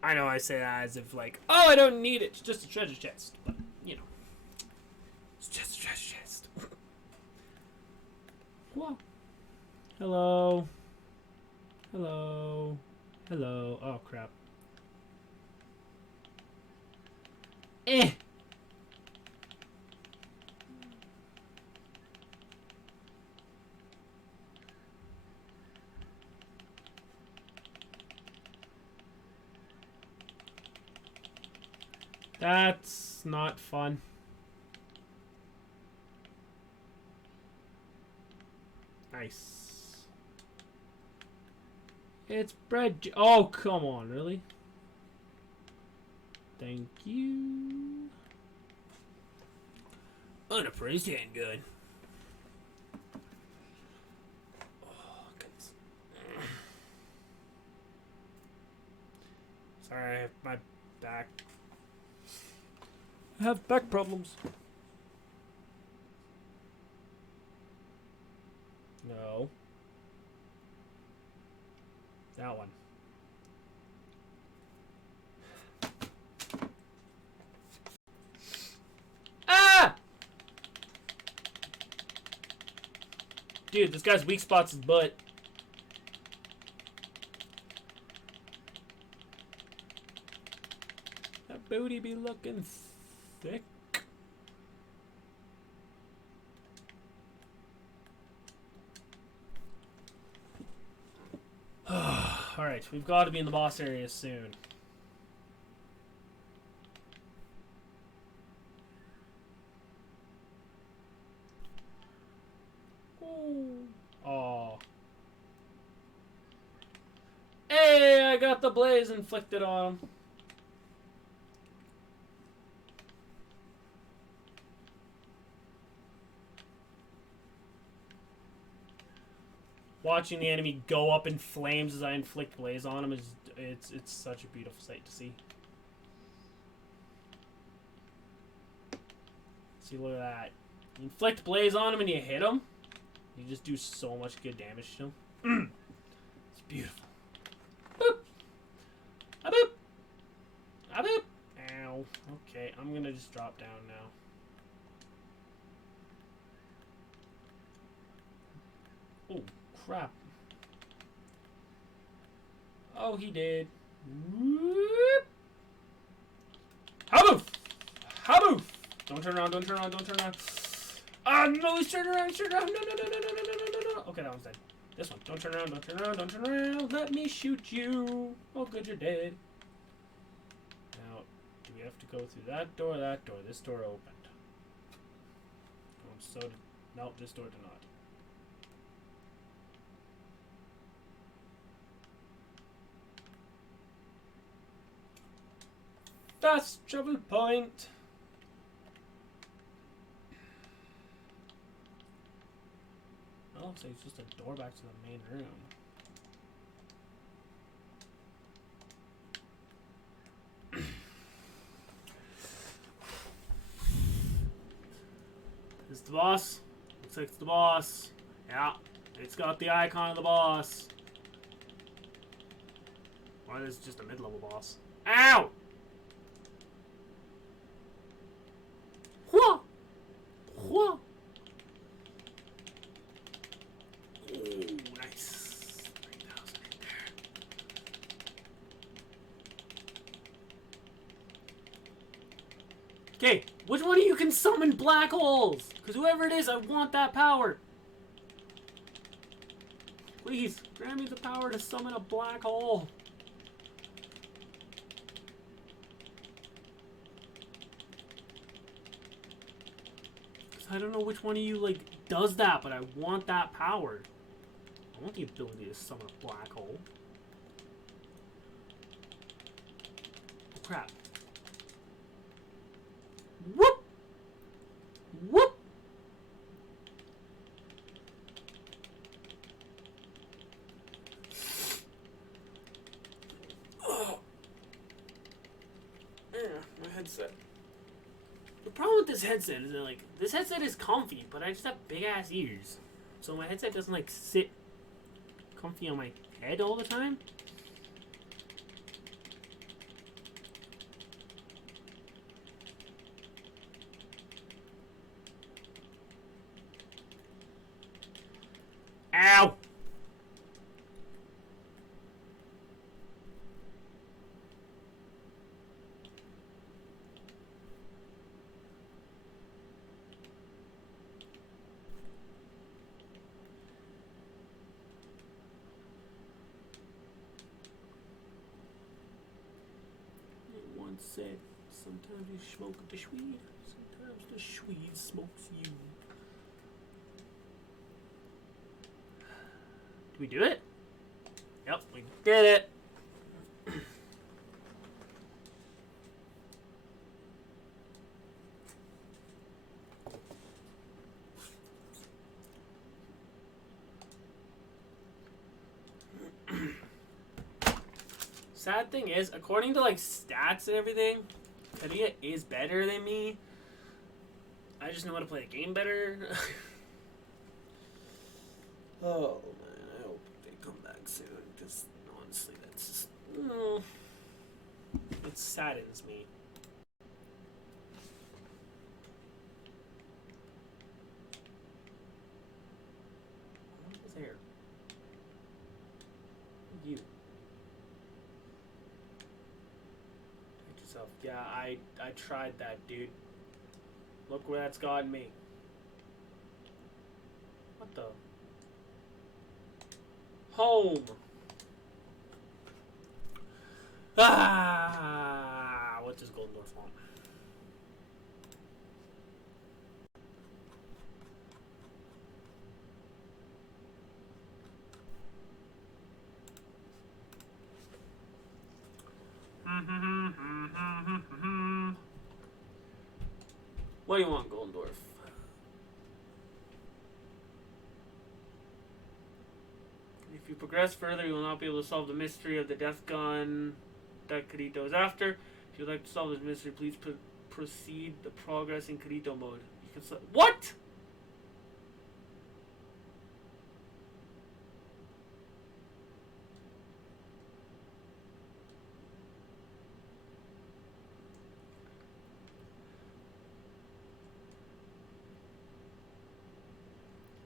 I know I say that as if like, oh, I don't need it. It's just a treasure chest. But, you know. It's just a treasure chest. Whoa. Hello. Hello. Hello. Oh, crap. Eh. That's not fun. Nice. It's bread. Oh, come on, really? Thank you. Unappraised handgun. Oh, goodness. Sorry, I have my back. I have back problems. No. That one. Ah! Dude, this guy's weak spot's his butt. That booty be looking thick. Alright, we've got to be in the boss area soon. Oh. Hey, I got the blaze inflicted on him. Watching the enemy go up in flames as I inflict blaze on him is it's such a beautiful sight to see. See, look at that. You inflict blaze on him and you hit him. You just do so much good damage to him. It's beautiful. Boop. A boop. A boop. Ow. Okay, I'm gonna just drop down now. Oh, crap. Oh, he did. Whoop. Haboof! Haboof! Don't turn around, don't turn around, don't turn around. Ah, no, he's turning around, he's turning around. No, no, no, no, no, no, no, no, no. Okay, that one's dead. This one. Don't turn around, don't turn around, don't turn around. Let me shoot you. Oh, good, you're dead. Now, do we have to go through that door, that door? This door opened. Oh, so did... No, this door did not. That's travel point. Oh, so it's just a door back to the main room. This is the boss. Looks like it's the boss. Yeah, it's got the icon of the boss. Or this is just a mid-level boss. Ow! Whoa! Whoa! Ooh, nice. 3,000 in there. Okay, which one of you can summon black holes? Because whoever it is, I want that power. Please, grant me the power to summon a black hole. I don't know which one of you, like, does that, but I want that power. I want the ability to summon a black hole. Oh, crap. Whoop! Whoop! Oh. Yeah, my headset. The problem with this headset is that, like, this headset is comfy, but I just have big ass ears. So my headset doesn't, like, sit comfy on my head all the time. Ow! Said sometimes you smoke the Swede, sometimes the Swede smokes you. Did we do it? Yep, we did it. Sad thing is, according to like stats and everything, Kadia is better than me. I just know how to play the game better. Oh man, I hope they come back soon, because honestly, that's just, it saddens me. What is there? You. Yeah, I tried that, dude. Look where that's gotten me. What the? Home. Ah, what's this golden dwarf want? What do you want, Golden Dwarf? If you progress further, you will not be able to solve the mystery of the death gun that Kirito is after. If you'd like to solve this mystery, please proceed the progress in Kirito mode. What?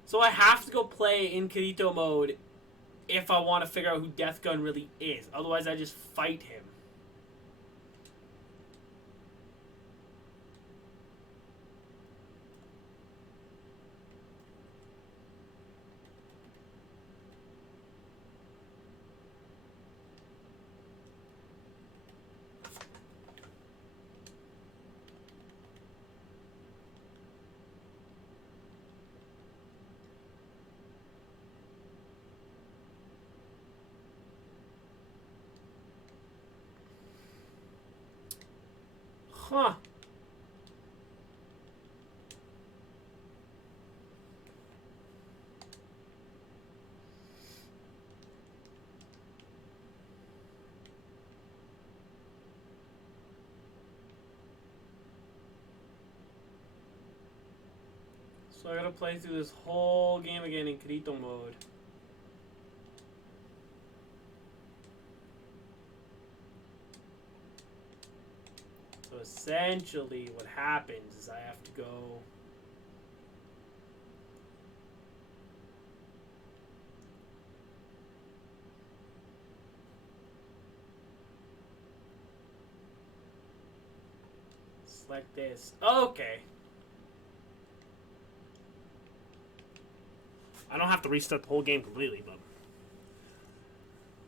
So I have to go play in Kirito mode if I want to figure out who Death Gun really is. Otherwise, I just fight him. Huh. So I gotta play through this whole game again in Kirito mode. So essentially what happens is I have to go select this. Okay. I don't have to restart the whole game completely, but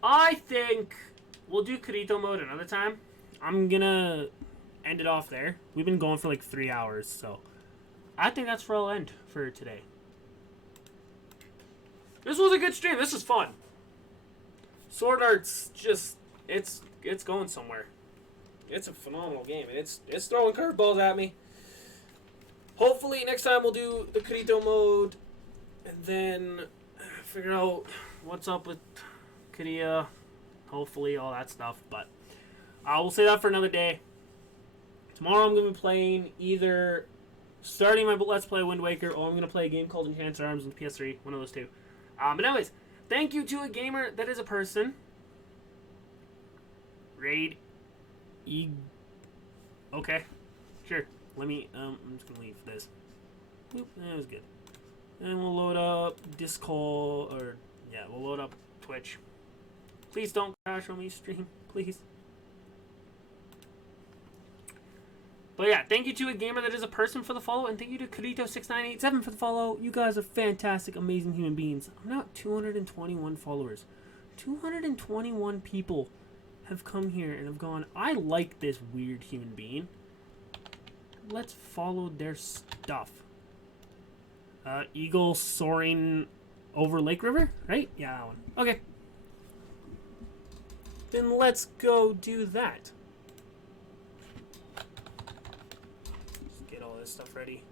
I think we'll do Kirito mode another time. I'm gonna end it off there. We've been going for like 3 hours, so I think that's where I'll end for today. This was a good stream. This is fun. Sword Art's just it's going somewhere. It's a phenomenal game, and it's throwing curveballs at me. Hopefully next time we'll do the Kirito mode, and then figure out what's up with Korea. Hopefully all that stuff, but we'll say that for another day. Tomorrow I'm going to be playing either starting my Let's Play Wind Waker, or I'm going to play a game called Enchanted Arms on the PS3. One of those two. But anyways, thank you to a gamer that is a person. Raid Okay, sure. Let me, I'm just going to leave this. Boop, that was good. And we'll load up Discord, or, yeah, we'll load up Twitch. Please don't crash on me stream, please. But yeah, thank you to a gamer that is a person for the follow, and thank you to Karito6987 for the follow. You guys are fantastic, amazing human beings. I'm now at 221 followers. 221 people have come here and have gone, I like this weird human being. Let's follow their stuff. Eagle soaring over Lake River, right? Yeah, that one. Okay. Then let's go do that. Stuff ready.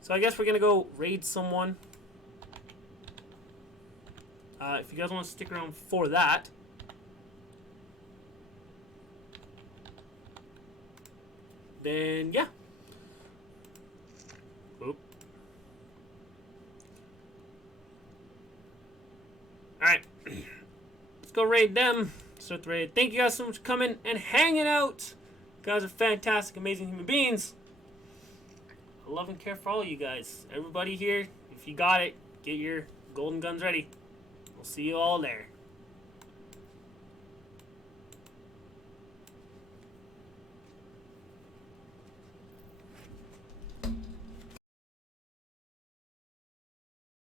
So I guess we're gonna go raid someone. If you guys want to stick around for that. Then yeah. Oop. Alright. Let's go raid them. Start the raid. Thank you guys so much for coming and hanging out. You guys are fantastic, amazing human beings. I love and care for all you guys. Everybody here, if you got it, get your golden guns ready. We'll see you all there.